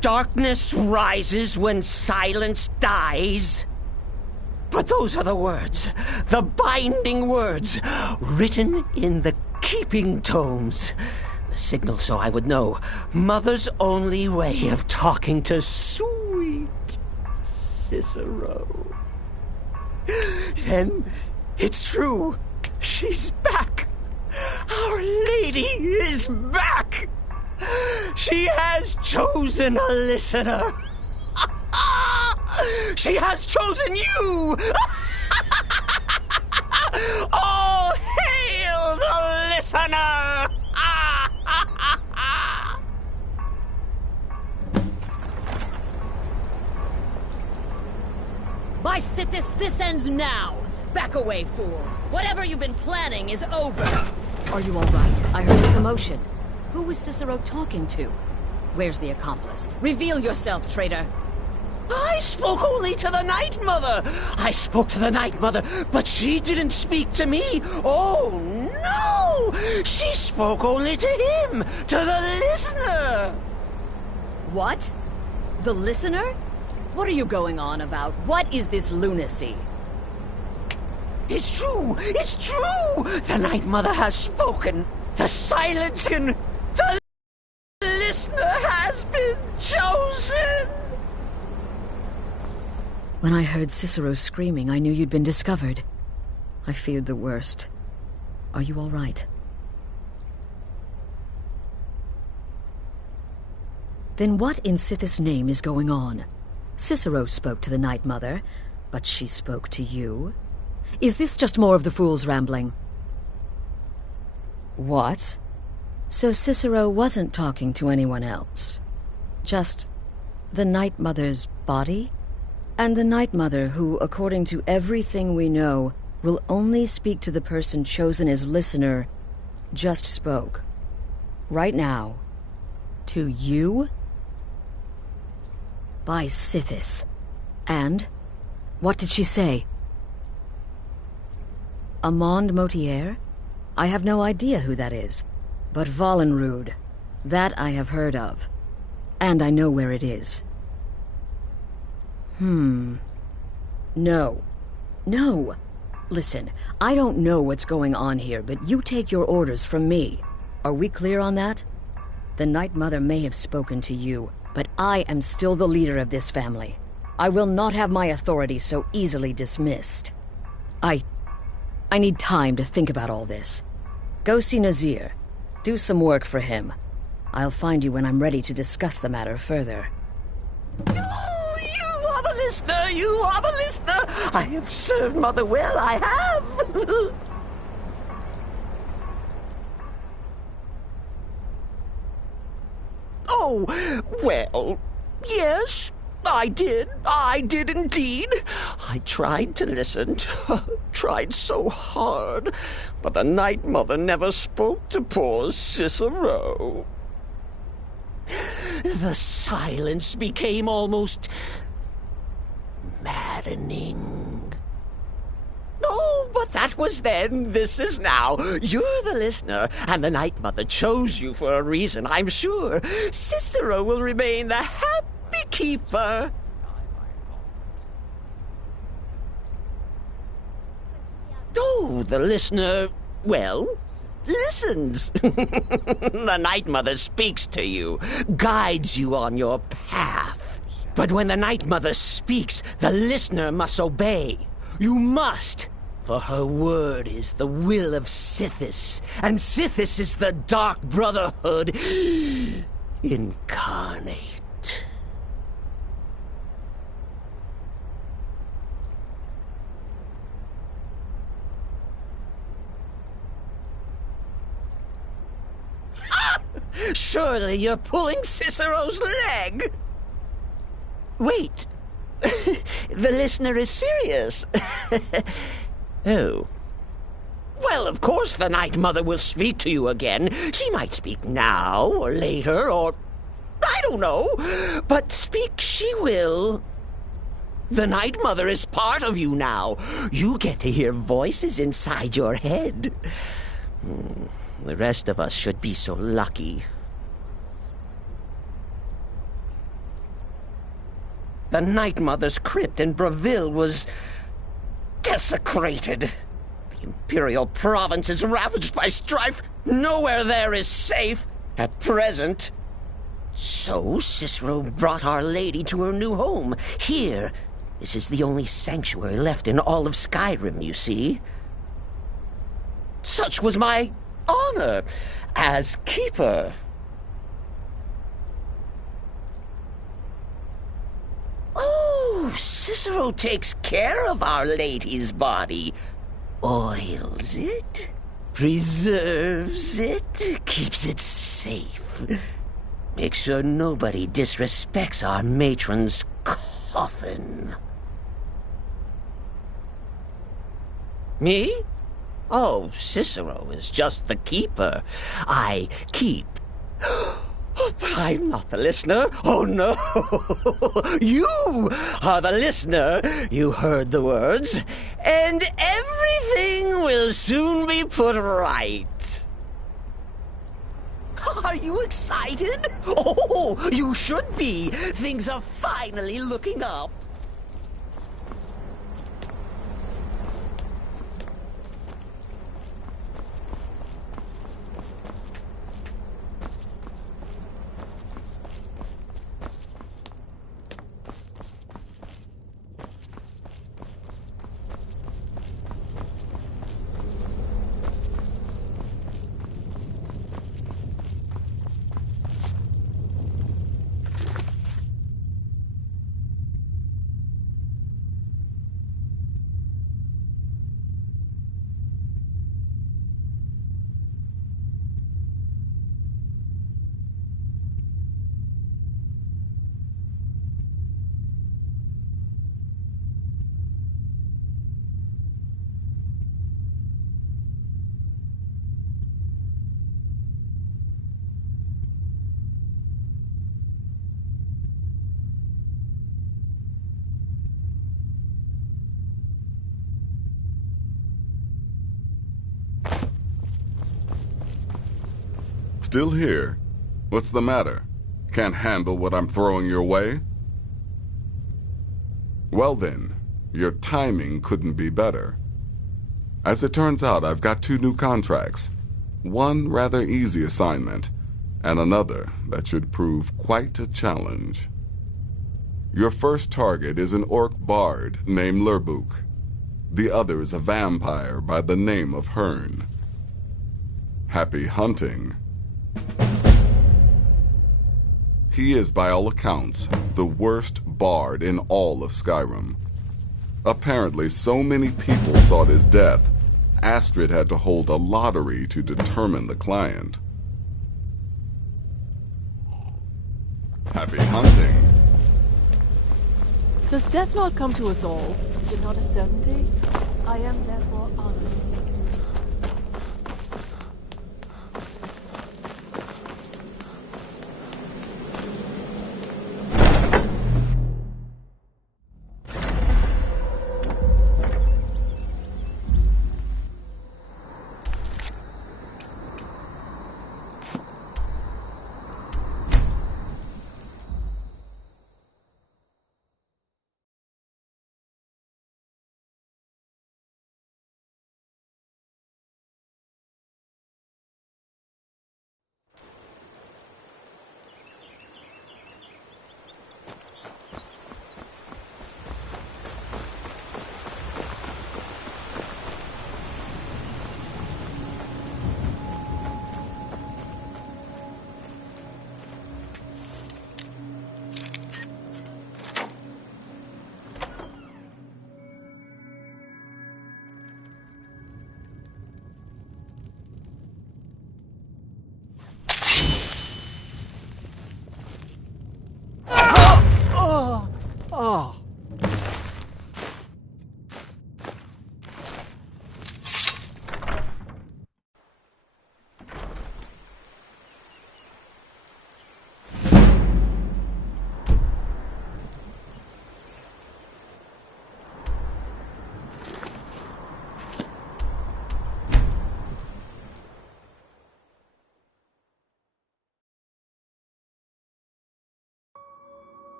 Darkness rises when silence dies. But those are the words, the binding words, written in the keeping tomes. The signal so I would know. Mother's only way of talking to sweet Cicero. Then it's true. She's back. Our Lady is back. She has chosen a listener. She has chosen you. All hail the listener. By Sithis, this ends now. Back away, fool. Whatever you've been planning is over. Are you all right? I heard the commotion. Who was Cicero talking to? Where's the accomplice? Reveal yourself, traitor. I spoke only to the Night Mother. I spoke to the Night Mother, but she didn't speak to me. Oh, no! She spoke only to him, to the listener. What? The listener? What are you going on about? What is this lunacy? It's true! It's true! The Night Mother has spoken! The silencing! The listener has been chosen! When I heard Cicero screaming, I knew you'd been discovered. I feared the worst. Are you all right? Then what in Sithis' name is going on? Cicero spoke to the Night Mother, but she spoke to you. Is this just more of the fool's rambling? What? So Cicero wasn't talking to anyone else? Just the Night Mother's body? And the Night Mother, who, according to everything we know, will only speak to the person chosen as listener, just spoke. Right now. To you? By Sithis. And? What did she say? Amand Motier? I have no idea who that is. But Valenrud, that I have heard of. And I know where it is. No. No. Listen, I don't know what's going on here, but you take your orders from me. Are we clear on that? The Night Mother may have spoken to you, but I am still the leader of this family. I will not have my authority so easily dismissed. I need time to think about all this. Go see Nazir. Do some work for him. I'll find you when I'm ready to discuss the matter further. Oh, you are the listener! You are the listener! I have served Mother well, I have! Oh, well, yes, I did. I did indeed. I tried to listen, tried so hard, but the Night Mother never spoke to poor Cicero. The silence became almost maddening. Oh, but that was then. This is now. You're the listener, and the Night Mother chose you for a reason, I'm sure. Cicero will remain the happy keeper. Oh, the listener, well, listens. The Night Mother speaks to you, guides you on your path. But when the Night Mother speaks, the listener must obey. You must, for her word is the will of Sithis, and Sithis is the Dark Brotherhood incarnate. Surely you're pulling Cicero's leg. Wait. The listener is serious. Oh. Well, of course the Night Mother will speak to you again. She might speak now or later or... I don't know. But speak she will. The Night Mother is part of you now. You get to hear voices inside your head. The rest of us should be so lucky. The Night Mother's crypt in Breville was desecrated. The Imperial province is ravaged by strife. Nowhere there is safe at present. So Cicero brought Our Lady to her new home. Here, this is the only sanctuary left in all of Skyrim, you see. Such was my honor as keeper. Oh, Cicero takes care of Our Lady's body. Oils it, preserves it, keeps it safe. Makes sure nobody disrespects our matron's coffin. Me? Oh, Cicero is just the keeper. I keep. But I'm not the listener. Oh, no. You are the listener. You heard the words. And everything will soon be put right. Are you excited? Oh, you should be. Things are finally looking up. Still here? What's the matter? Can't handle what I'm throwing your way? Well then, your timing couldn't be better. As it turns out, I've got 2 new contracts. One rather easy assignment, and another that should prove quite a challenge. Your first target is an orc bard named Lurbuk. The other is a vampire by the name of Hearn. Happy hunting. He is, by all accounts, the worst bard in all of Skyrim. Apparently, so many people sought his death, Astrid had to hold a lottery to determine the client. Happy hunting. Does death not come to us all? Is it not a certainty? I am therefore honored. Oh.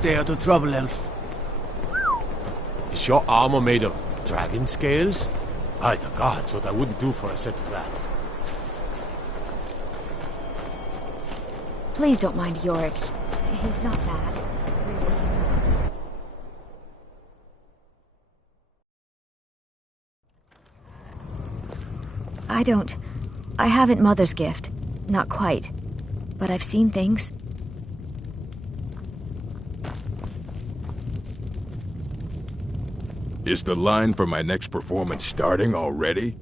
Stay out of trouble, elf. Is your armor made of dragon scales? By the gods, what I wouldn't do for a set of that. Please don't mind Yorick. He's not bad. Really, he's not. I haven't Mother's gift. Not quite. But I've seen things. Is the line for my next performance starting already?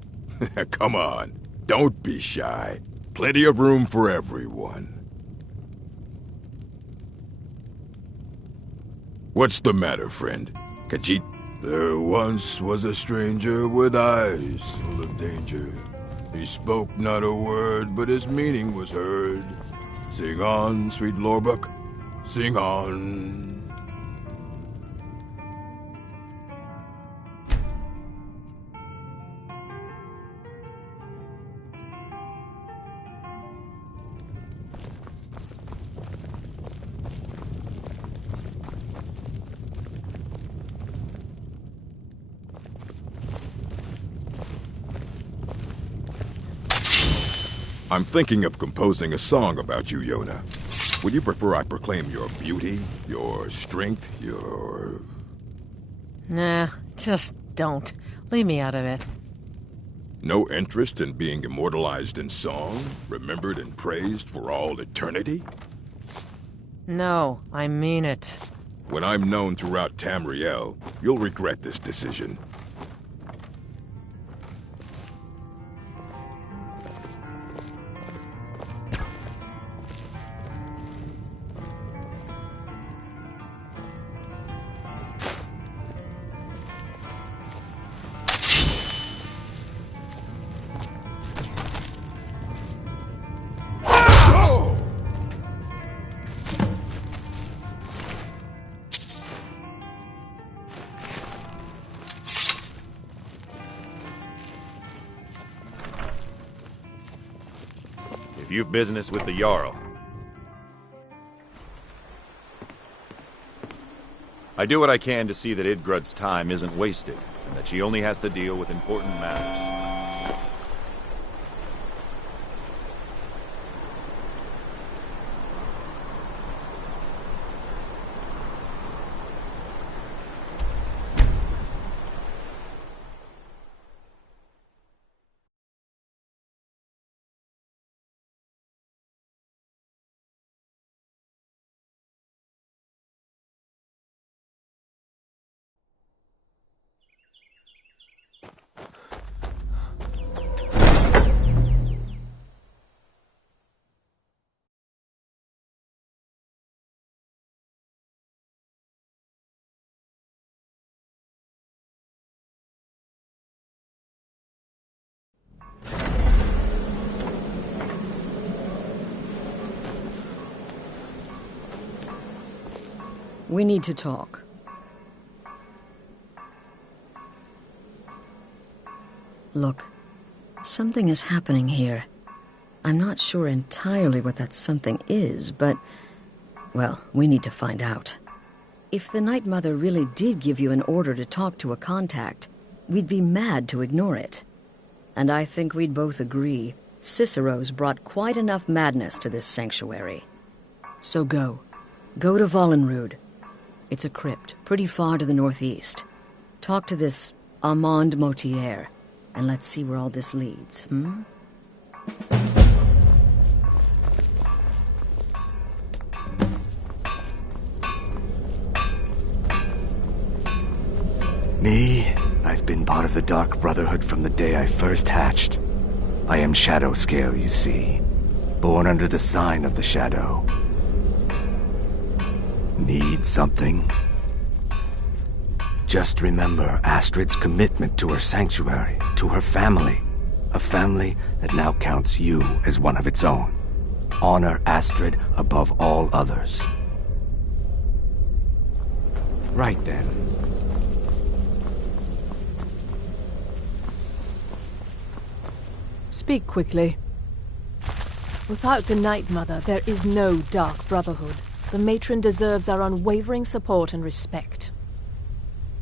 Come on, don't be shy. Plenty of room for everyone. What's the matter, friend? Khajiit? There once was a stranger with eyes full of danger. He spoke not a word, but his meaning was heard. Sing on, sweet Lorbuck, sing on. I'm thinking of composing a song about you, Yona. Would you prefer I proclaim your beauty, your strength, your... Nah, just don't. Leave me out of it. No interest in being immortalized in song, remembered and praised for all eternity? No, I mean it. When I'm known throughout Tamriel, you'll regret this decision. If you've business with the Jarl, I do what I can to see that Idgrud's time isn't wasted, and that she only has to deal with important matters. We need to talk. Look, something is happening here. I'm not sure entirely what that something is, but, well, we need to find out. If the Night Mother really did give you an order to talk to a contact, we'd be mad to ignore it. And I think we'd both agree Cicero's brought quite enough madness to this sanctuary. So go. Go to Vollenrud. It's a crypt, pretty far to the northeast. Talk to this Armand Motier, and let's see where all this leads, Me, I've been part of the Dark Brotherhood from the day I first hatched. I am Shadow Scale, you see. Born under the sign of the Shadow. Need something? Just remember Astrid's commitment to her sanctuary, to her family. A family that now counts you as one of its own. Honor Astrid above all others. Right then. Speak quickly. Without the Night Mother, there is no Dark Brotherhood. The matron deserves our unwavering support and respect.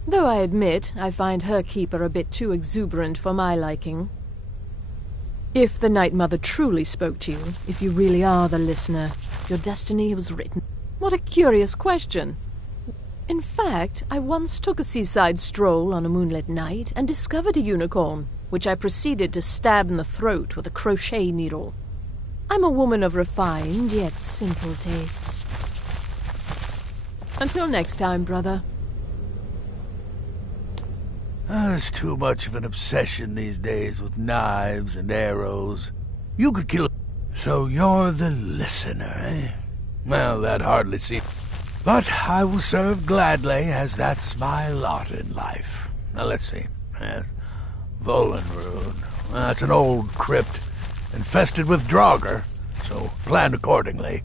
Though I admit, I find her keeper a bit too exuberant for my liking. If the Night Mother truly spoke to you, if you really are the listener, your destiny was written. What a curious question. In fact, I once took a seaside stroll on a moonlit night and discovered a unicorn, which I proceeded to stab in the throat with a crochet needle. I'm a woman of refined yet simple tastes. Until next time, brother. There's too much of an obsession these days with knives and arrows. You could kill... So you're the listener, eh? Well, that hardly seems... But I will serve gladly, as that's my lot in life. Now let's see. Yes. Vollenrud. It's an old crypt, infested with Draugr, so plan accordingly.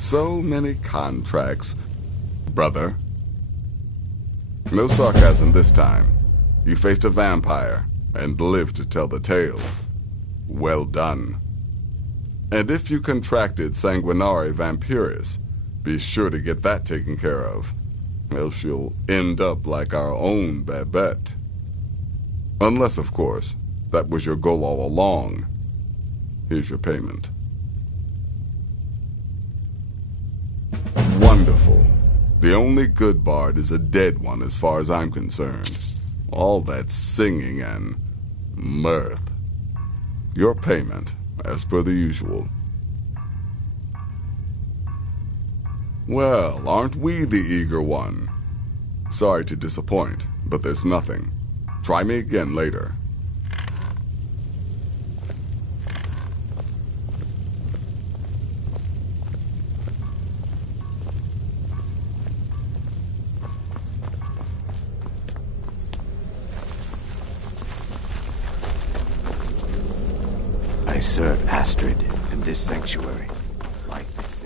So many contracts, brother. No sarcasm this time. You faced a vampire and lived to tell the tale. Well done. And if you contracted Sanguinari Vampiris, be sure to get that taken care of, else you'll end up like our own Babette. Unless, of course, that was your goal all along. Here's your payment. Wonderful. The only good bard is a dead one as far as I'm concerned. All that singing and mirth. Your payment, as per the usual. Well, aren't we the eager one? Sorry to disappoint, but there's nothing. Try me again later. I serve Astrid in this sanctuary. Like this.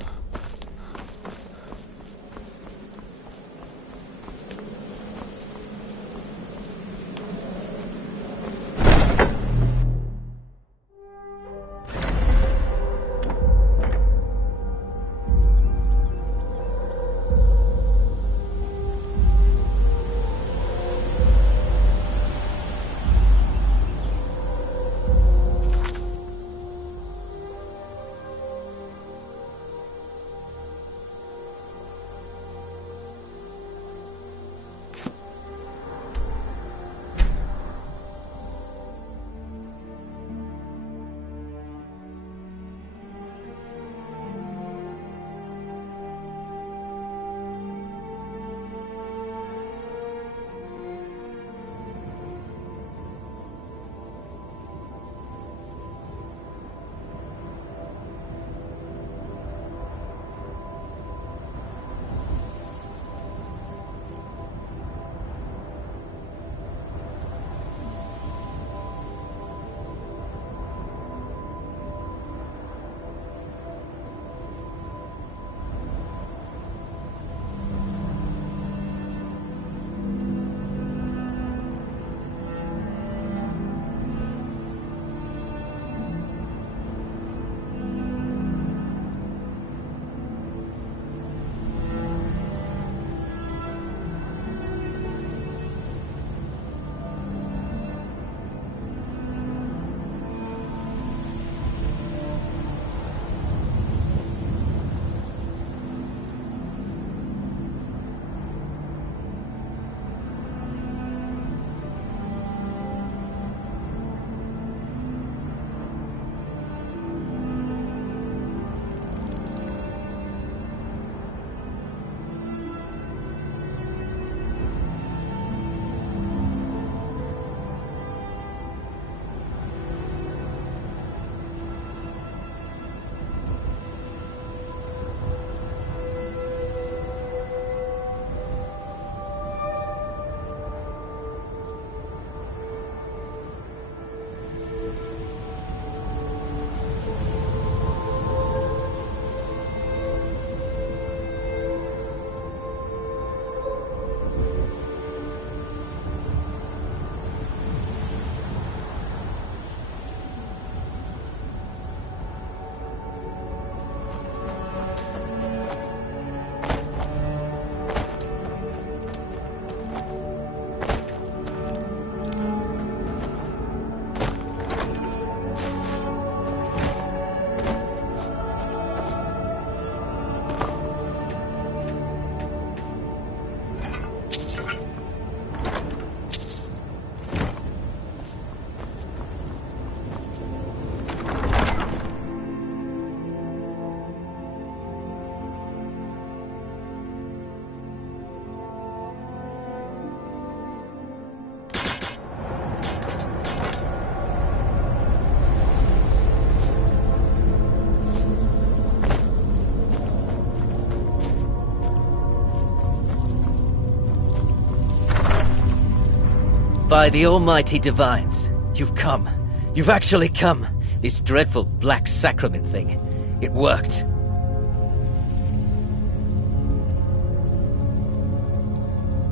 By the almighty divines, you've come. You've actually come. This dreadful black sacrament thing. It worked.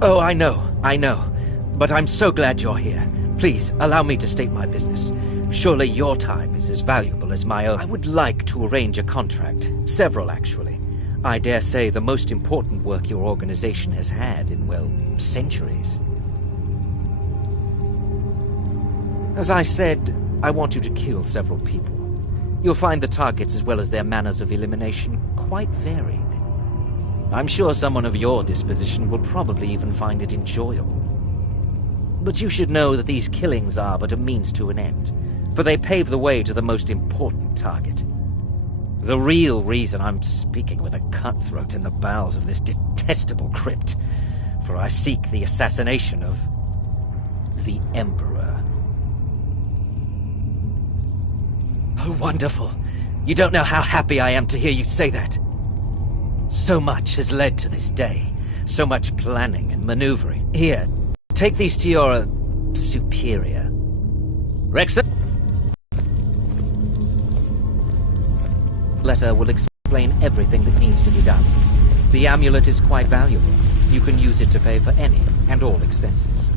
Oh, I know. But I'm so glad you're here. Please, allow me to state my business. Surely your time is as valuable as my own. I would like to arrange a contract. Several, actually. I dare say the most important work your organization has had in, well, centuries. As I said, I want you to kill several people. You'll find the targets as well as their manners of elimination quite varied. I'm sure someone of your disposition will probably even find it enjoyable. But you should know that these killings are but a means to an end, for they pave the way to the most important target. The real reason I'm speaking with a cutthroat in the bowels of this detestable crypt, for I seek the assassination of the Emperor. Oh, wonderful. You don't know how happy I am to hear you say that. So much has led to this day. So much planning and maneuvering. Here, take these to your superior. Rexa? Letter will explain everything that needs to be done. The amulet is quite valuable. You can use it to pay for any and all expenses.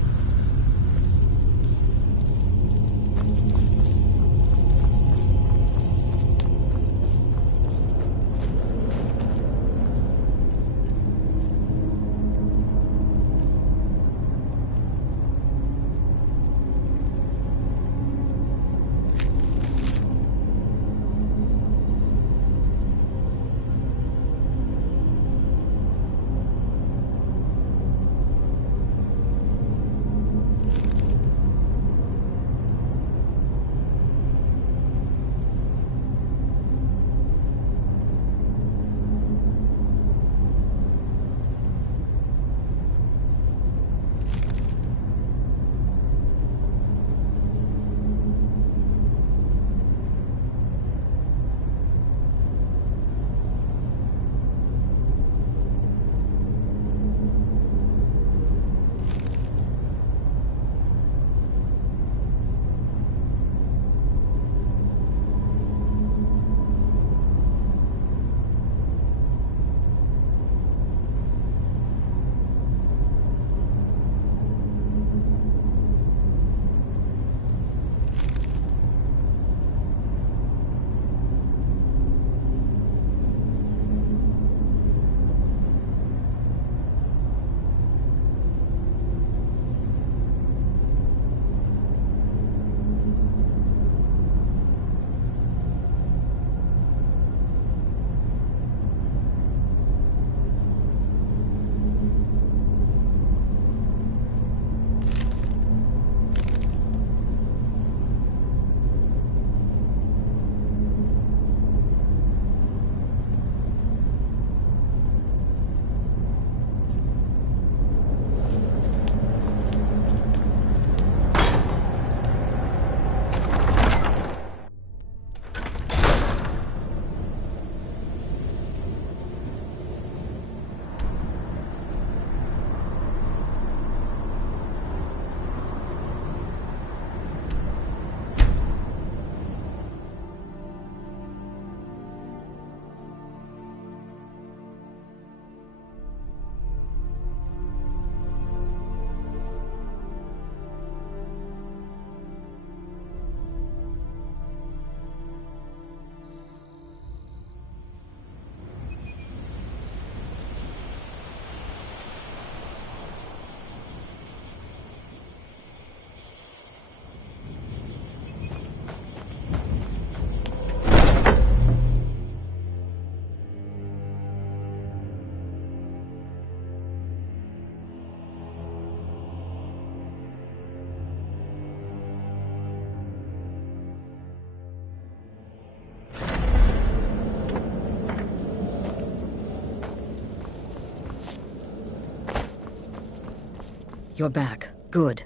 You're back. Good.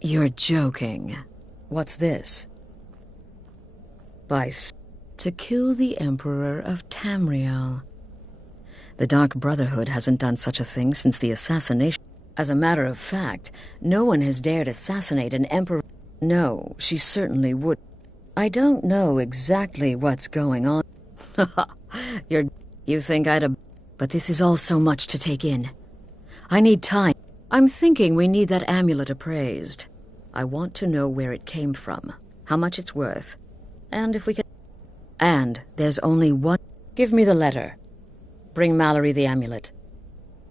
You're joking. What's this? To kill the Emperor of Tamriel. The Dark Brotherhood hasn't done such a thing since the assassination. As a matter of fact, no one has dared assassinate an Emperor. No, she certainly would. I don't know exactly what's going on. You think I'd have... But this is all so much to take in. I need time. I'm thinking we need that amulet appraised. I want to know where it came from, how much it's worth, and if we can... And there's only one... Give me the letter. Bring Mallory the amulet.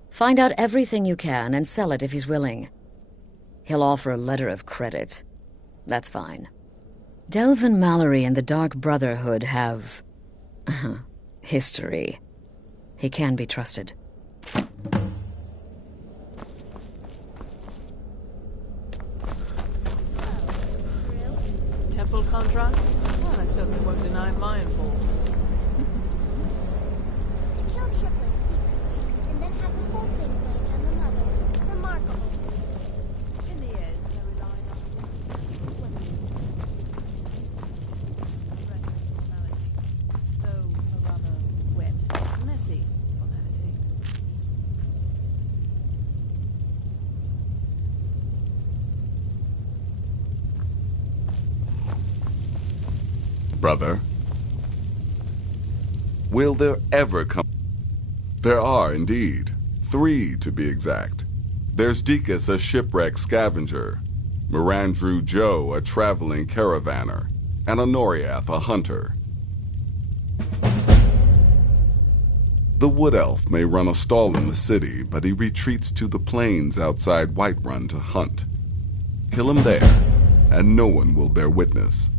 Find out everything you can and sell it if he's willing. He'll offer a letter of credit. That's fine. Delvin Mallory and the Dark Brotherhood have... history. He can be trusted. Temple contract? Well, I certainly won't deny mine for. To kill triplets secretly, and then have the whole thing blamed on the mother. Remarkable. In the end, they're relying on formality, though a rather wet, messy formality. Brother, will there ever come... There are, indeed. 3, to be exact. There's Deacus, a shipwreck scavenger, Mirandru Joe, a traveling caravaner, and Honoriath, a hunter. The Wood Elf may run a stall in the city, but he retreats to the plains outside Whiterun to hunt. Kill him there, and no one will bear witness.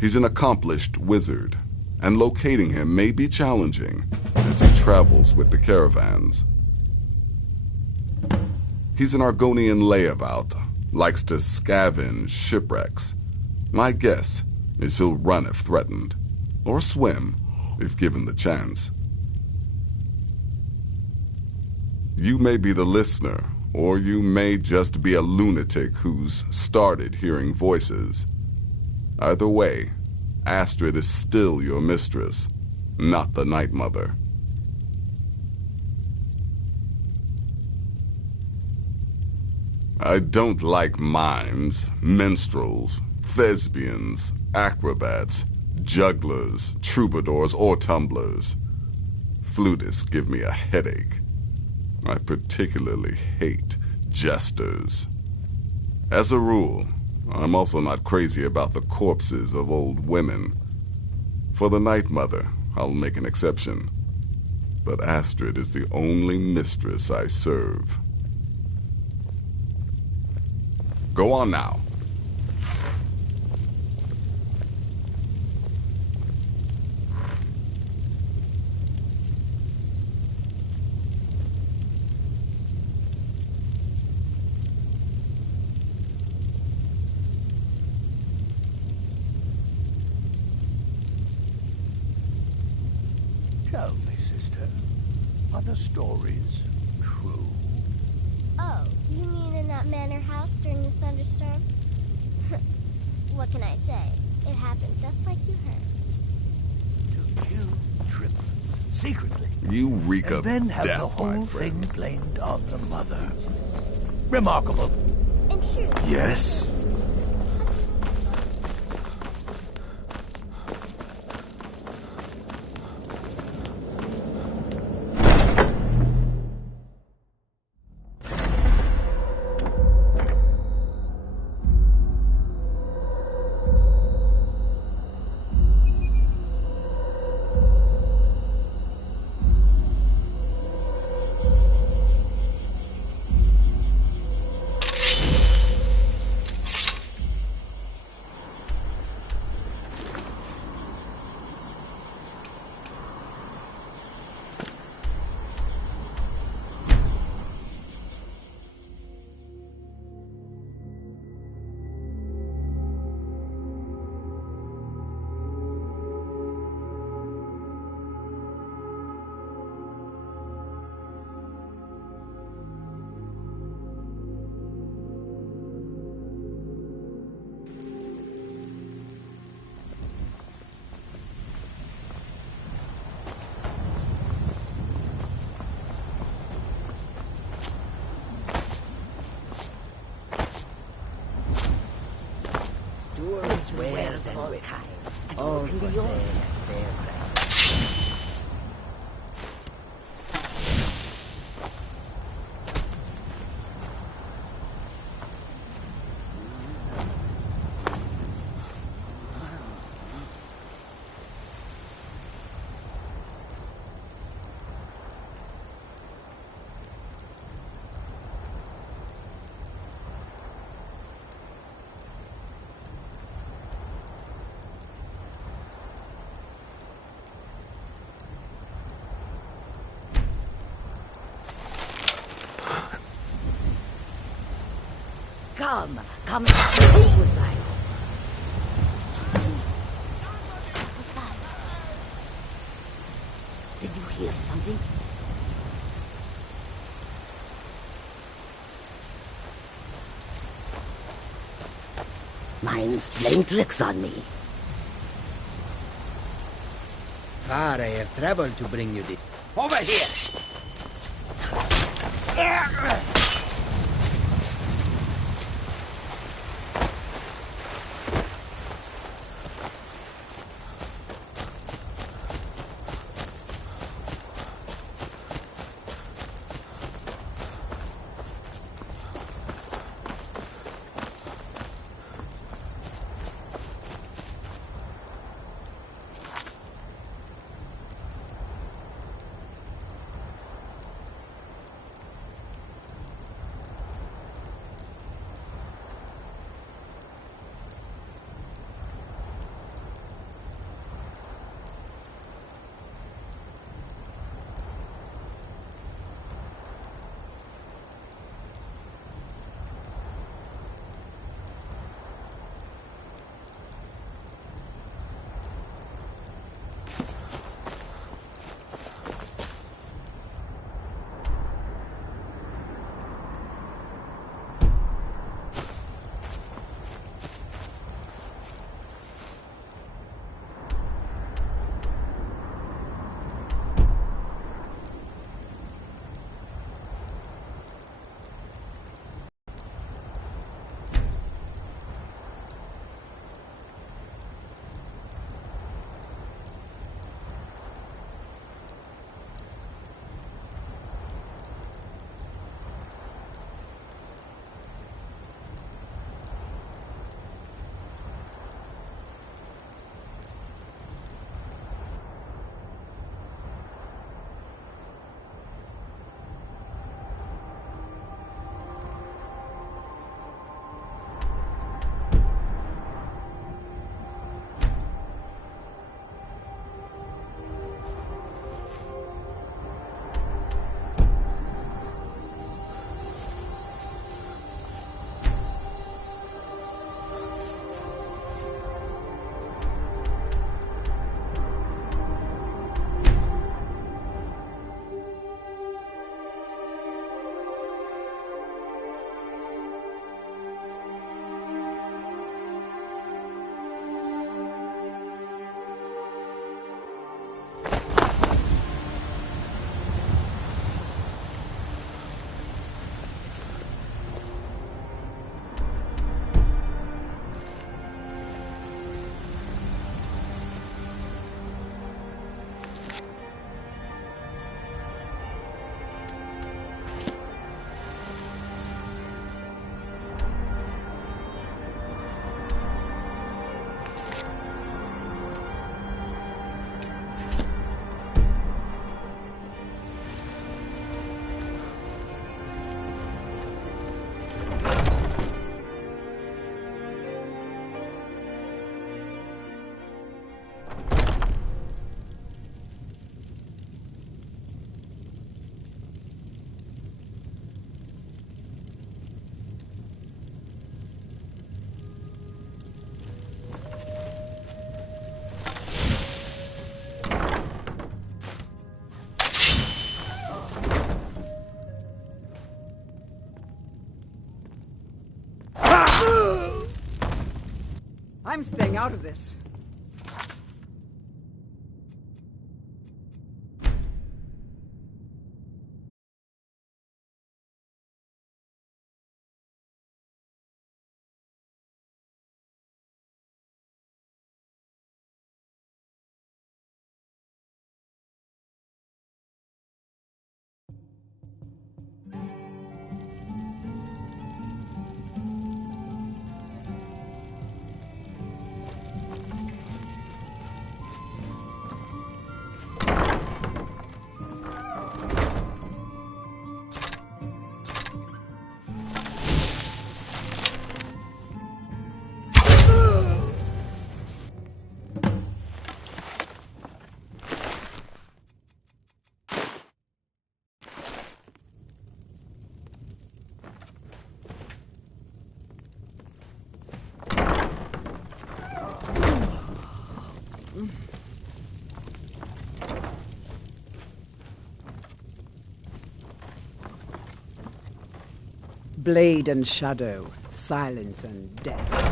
He's an accomplished wizard, and locating him may be challenging as he travels with the caravans. He's an Argonian layabout, likes to scavenge shipwrecks. My guess is he'll run if threatened, or swim if given the chance. You may be the listener, or you may just be a lunatic who's started hearing voices. Either way, Astrid is still your mistress, not the Night Mother. I don't like mimes, minstrels, thespians, acrobats, jugglers, troubadours, or tumblers. Flutists give me a headache. I particularly hate jesters. As a rule, I'm also not crazy about the corpses of old women. For the Night Mother, I'll make an exception. But Astrid is the only mistress I serve. Go on now. Tell me, sister, are the stories true? Oh, you mean in that manor house during the thunderstorm? What can I say? It happened just like you heard. To kill triplets secretly. You reek of and then have death, the whole my friend. thing blamed on the mother. Remarkable. And true. Yes? Wares and all kinds, all possess their prices. Come and speak with my... What's that? Did you hear something? Mine's playing tricks on me. Far I have traveled to bring you this. Over here! I'm staying out of this. Blade and shadow, silence and death.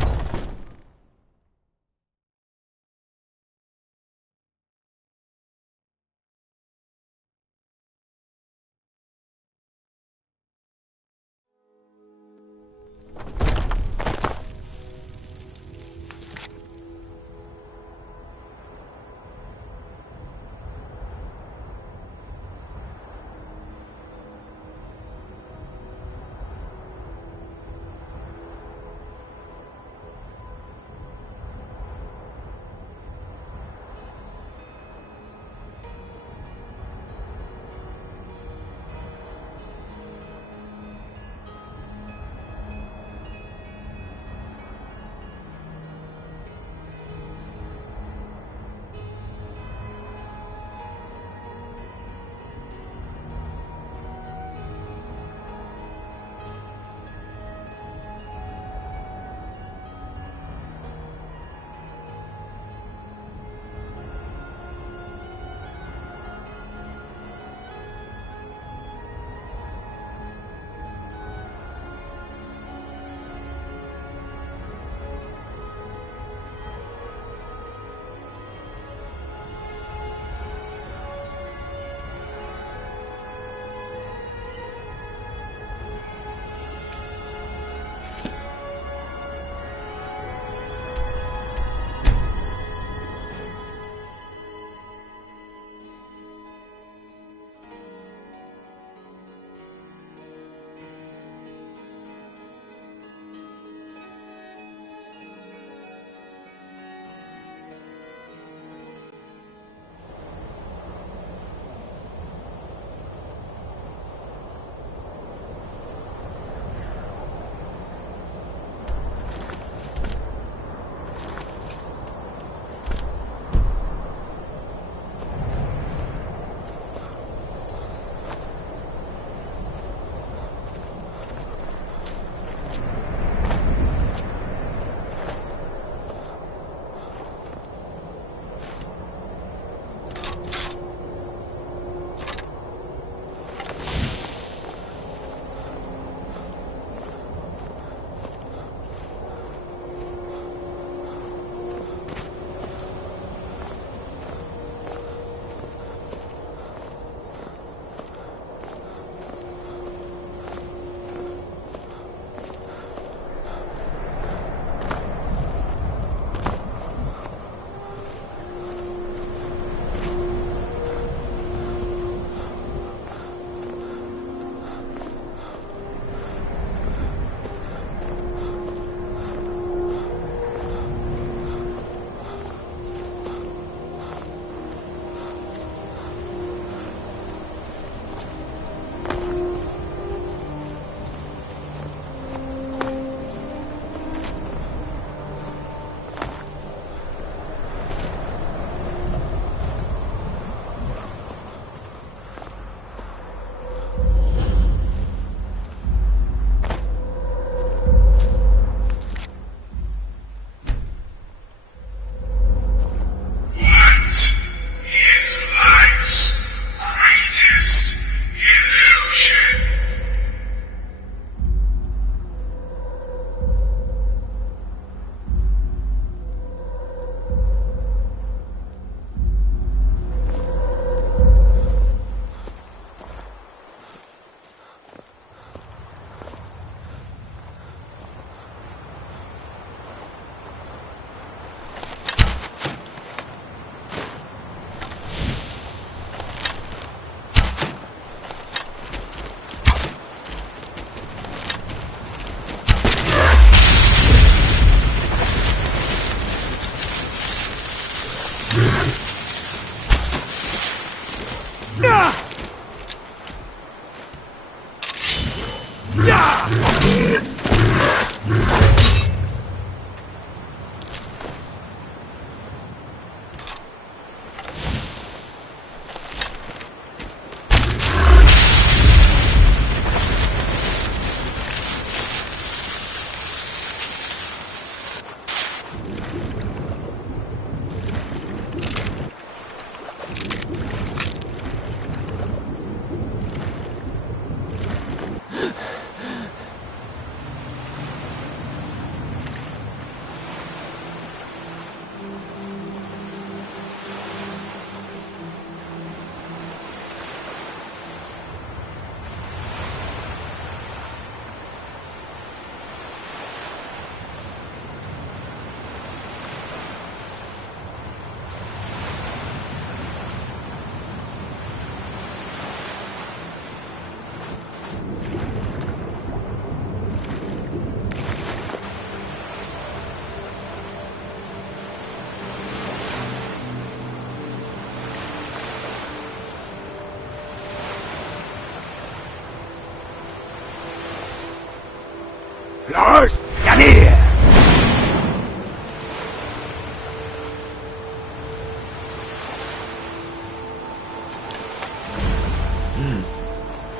Lars, come here!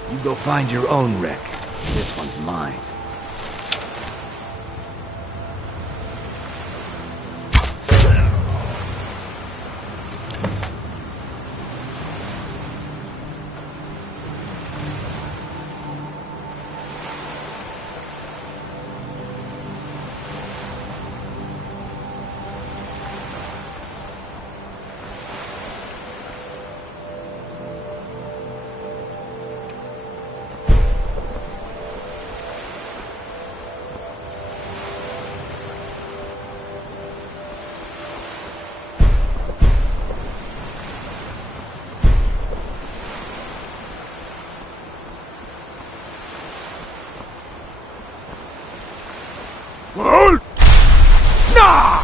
You go find your own wreck. This one's mine. Hold! Nah!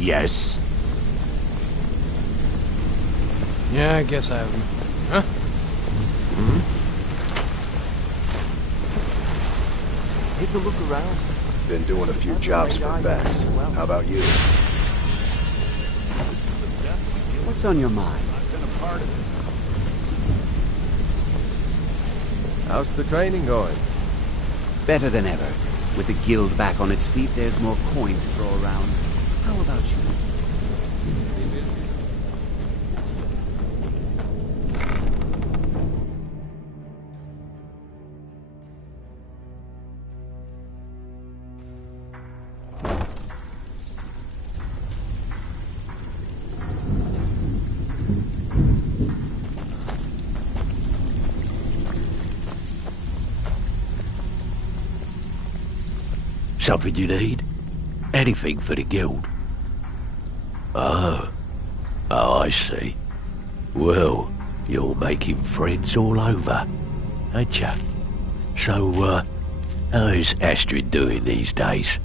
Yes? Yeah, I guess I haven't. Huh? Take a look around. Been doing a few jobs for Vex. How about you? What's on your mind? I've been a part of it. How's the training going? Better than ever. With the guild back on its feet, there's more coin to throw around. How about you? Something you need? Anything for the guild? Oh, I see. Well, you're making friends all over, ain't ya? So, how's Astrid doing these days?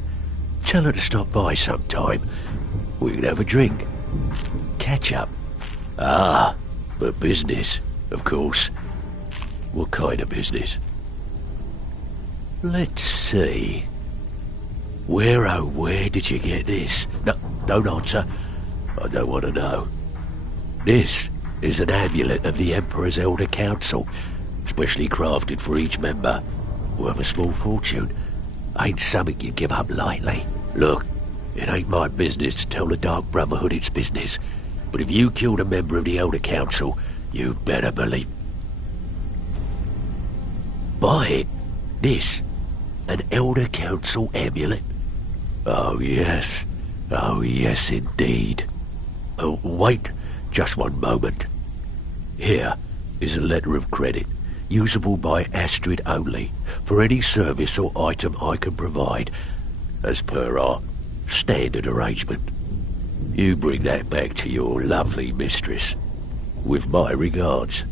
Tell her to stop by sometime. We can have a drink. Catch up. Ah, but business, of course. What kind of business? Let's see. Where did you get this? No, don't answer. I don't want to know. This is an amulet of the Emperor's Elder Council, specially crafted for each member, worth a small fortune. Ain't something you give up lightly. Look, it ain't my business to tell the Dark Brotherhood its business, but if you killed a member of the Elder Council, you'd better believe... Buy it. This. An Elder Council amulet. Oh yes indeed. Oh, wait just one moment. Here is a letter of credit, usable by Astrid only, for any service or item I can provide, as per our standard arrangement. You bring that back to your lovely mistress, with my regards.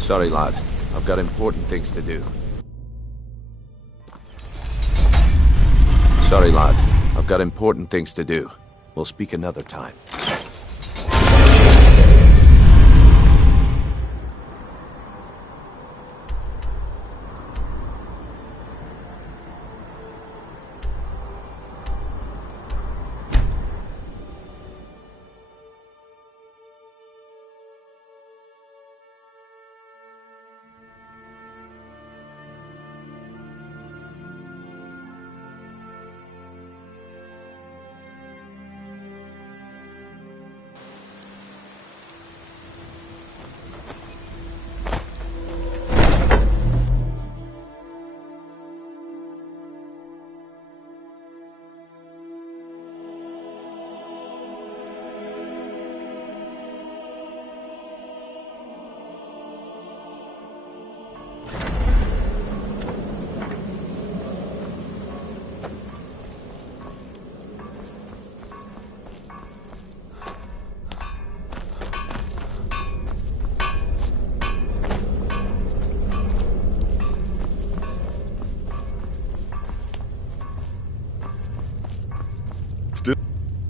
Sorry, lad. I've got important things to do. Sorry, lad. I've got important things to do. We'll speak another time.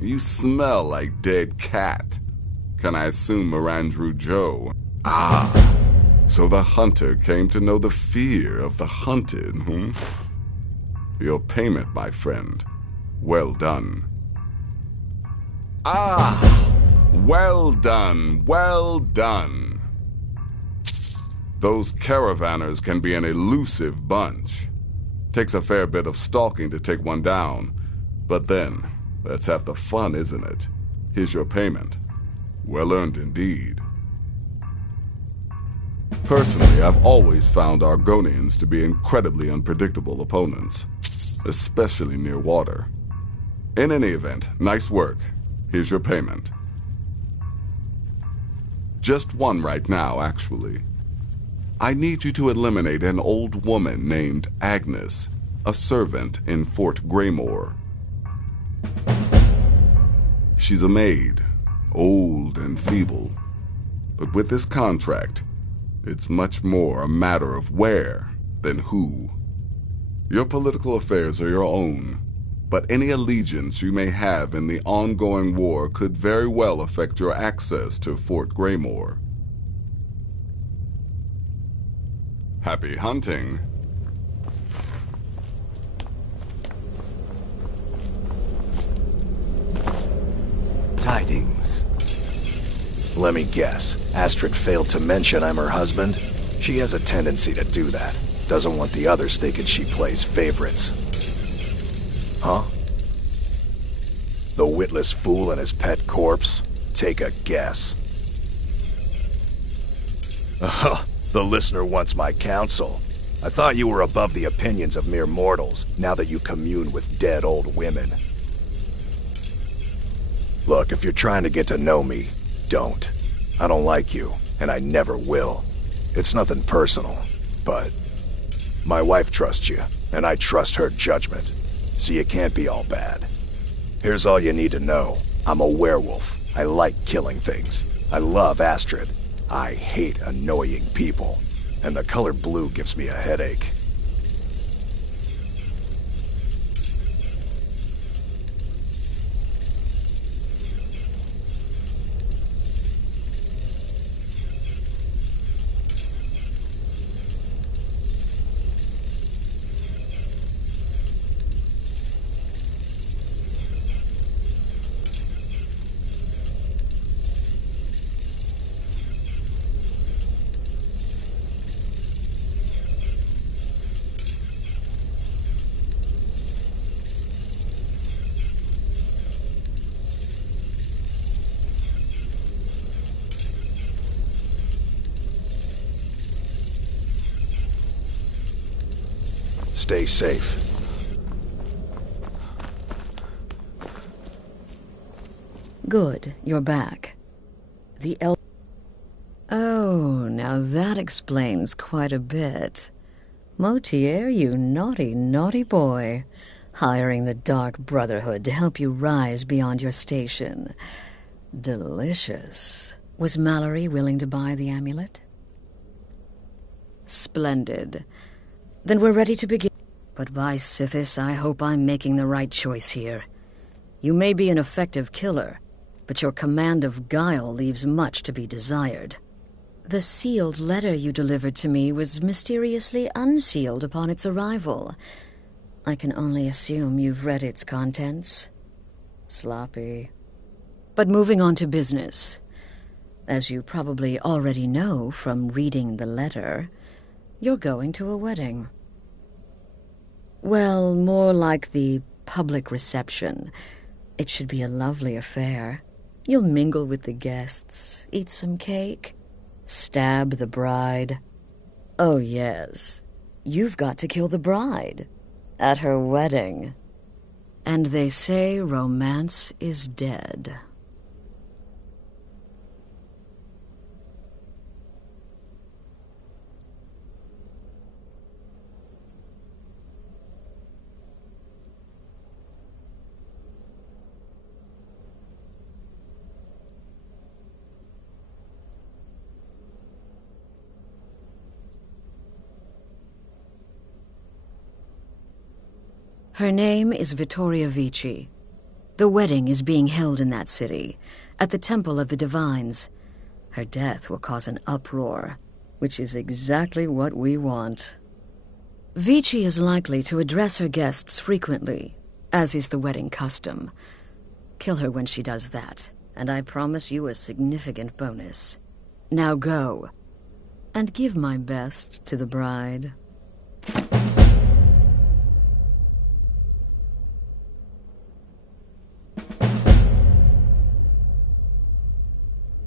You smell like dead cat. Can I assume Mirandru Joe? Ah, so the hunter came to know the fear of the hunted, hmm? Your payment, my friend. Well done. Ah! Well done, well done. Those caravanners can be an elusive bunch. Takes a fair bit of stalking to take one down, but then... that's half the fun, isn't it? Here's your payment. Well earned indeed. Personally, I've always found Argonians to be incredibly unpredictable opponents, especially near water. In any event, nice work. Here's your payment. Just one right now, actually. I need you to eliminate an old woman named Agnes, a servant in Fort Greymore. She's a maid, old and feeble. But with this contract, it's much more a matter of where than who. Your political affairs are your own, but any allegiance you may have in the ongoing war could very well affect your access to Fort Greymore. Happy hunting. Tidings. Let me guess. Astrid failed to mention I'm her husband? She has a tendency to do that. Doesn't want the others thinking she plays favorites. Huh? The witless fool and his pet corpse? Take a guess. The listener wants my counsel. I thought you were above the opinions of mere mortals, now that you commune with dead old women. Look, if you're trying to get to know me, don't. I don't like you, and I never will. It's nothing personal, but my wife trusts you, and I trust her judgment, so you can't be all bad. Here's all you need to know. I'm a werewolf. I like killing things. I love Astrid. I hate annoying people, and the color blue gives me a headache. Stay safe. Good, you're back. Oh, now that explains quite a bit. Motier, you naughty, naughty boy. Hiring the Dark Brotherhood to help you rise beyond your station. Delicious. Was Mallory willing to buy the amulet? Splendid. Then we're ready to begin. But by Sithis, I hope I'm making the right choice here. You may be an effective killer, but your command of guile leaves much to be desired. The sealed letter you delivered to me was mysteriously unsealed upon its arrival. I can only assume you've read its contents. Sloppy. But moving on to business. As you probably already know from reading the letter, you're going to a wedding. Well, more like the public reception. It should be a lovely affair. You'll mingle with the guests, eat some cake, stab the bride. Oh, yes. You've got to kill the bride. At her wedding. And they say romance is dead. Her name is Vittoria Vici. The wedding is being held in that city, at the Temple of the Divines. Her death will cause an uproar, which is exactly what we want. Vici is likely to address her guests frequently, as is the wedding custom. Kill her when she does that, and I promise you a significant bonus. Now go, and give my best to the bride.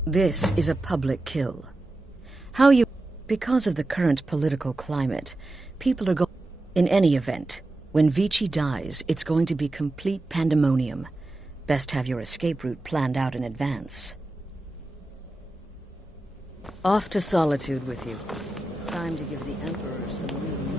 This is a public kill. How you... Because of the current political climate, people are going... In any event, when Vici dies, it's going to be complete pandemonium. Best have your escape route planned out in advance. Off to Solitude with you. Time to give the Emperor some real mood.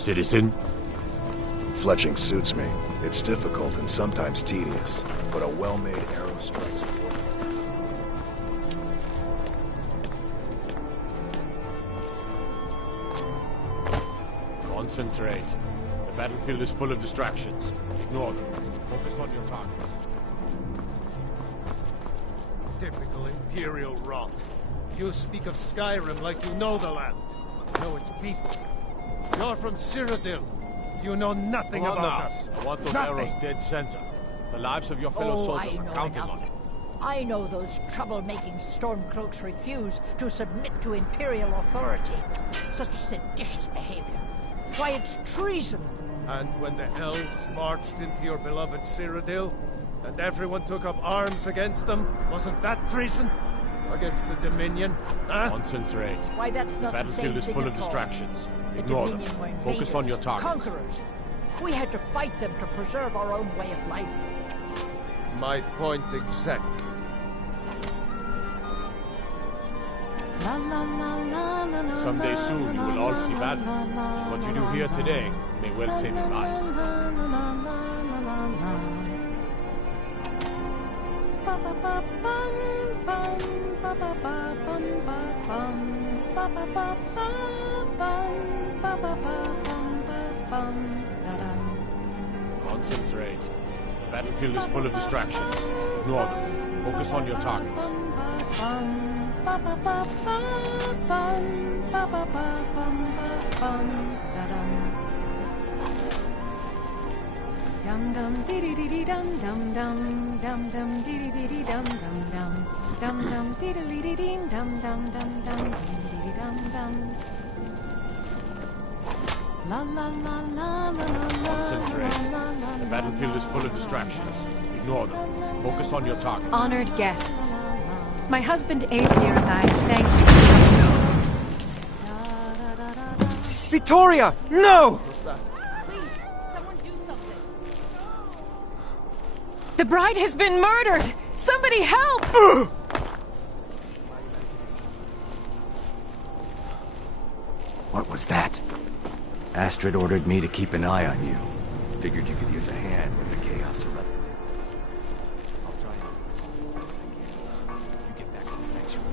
Citizen? Fletching suits me. It's difficult and sometimes tedious, but a well-made arrow strikes forward. Concentrate. The battlefield is full of distractions. Ignore them. Focus on your targets. Typical Imperial rot. You speak of Skyrim like you know the land, but know its people. You're from Cyrodiil. You know nothing about us. I want those nothing. arrows dead center. The lives of your fellow soldiers are counting on it. I know those trouble-making Stormcloaks refuse to submit to Imperial authority. Such seditious behavior. Why, it's treason. And when the elves marched into your beloved Cyrodiil, and everyone took up arms against them, wasn't that treason? Against the Dominion, huh? Concentrate. Why, that's not the battlefield is full of distractions. Ignore them. Focus on your targets. Conquerors. We had to fight them to preserve our own way of life. My point exactly. Someday soon you will all see battle. What you do here today may well save your lives. Concentrate. The battlefield is full of distractions. Ignore them. Focus on your targets. Dum dum dee dee dee dum dum dum dum dum dee dee dee dum dum dum dum dum dee dee dee dee dum dum dum dum dee dum dum. La la la la la la. Concentrate. The battlefield is full of distractions. Ignore them. Focus on your targets. Honored guests, my husband Aesir and I thank you. Victoria, no! The bride has been murdered! Somebody help! What was that? Astrid ordered me to keep an eye on you. Figured you could use a hand when the chaos erupted. I'll try and do as best I can. You get back to the sanctuary.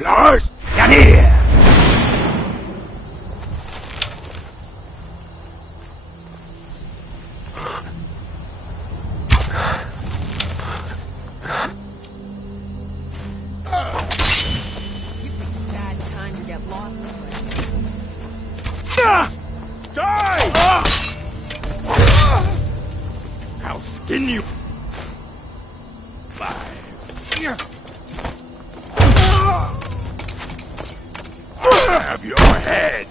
Lars! Come here! You picked a bad time to get lost. Die! I'll skin you. Have your head.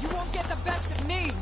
You won't get the best of me.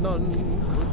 none could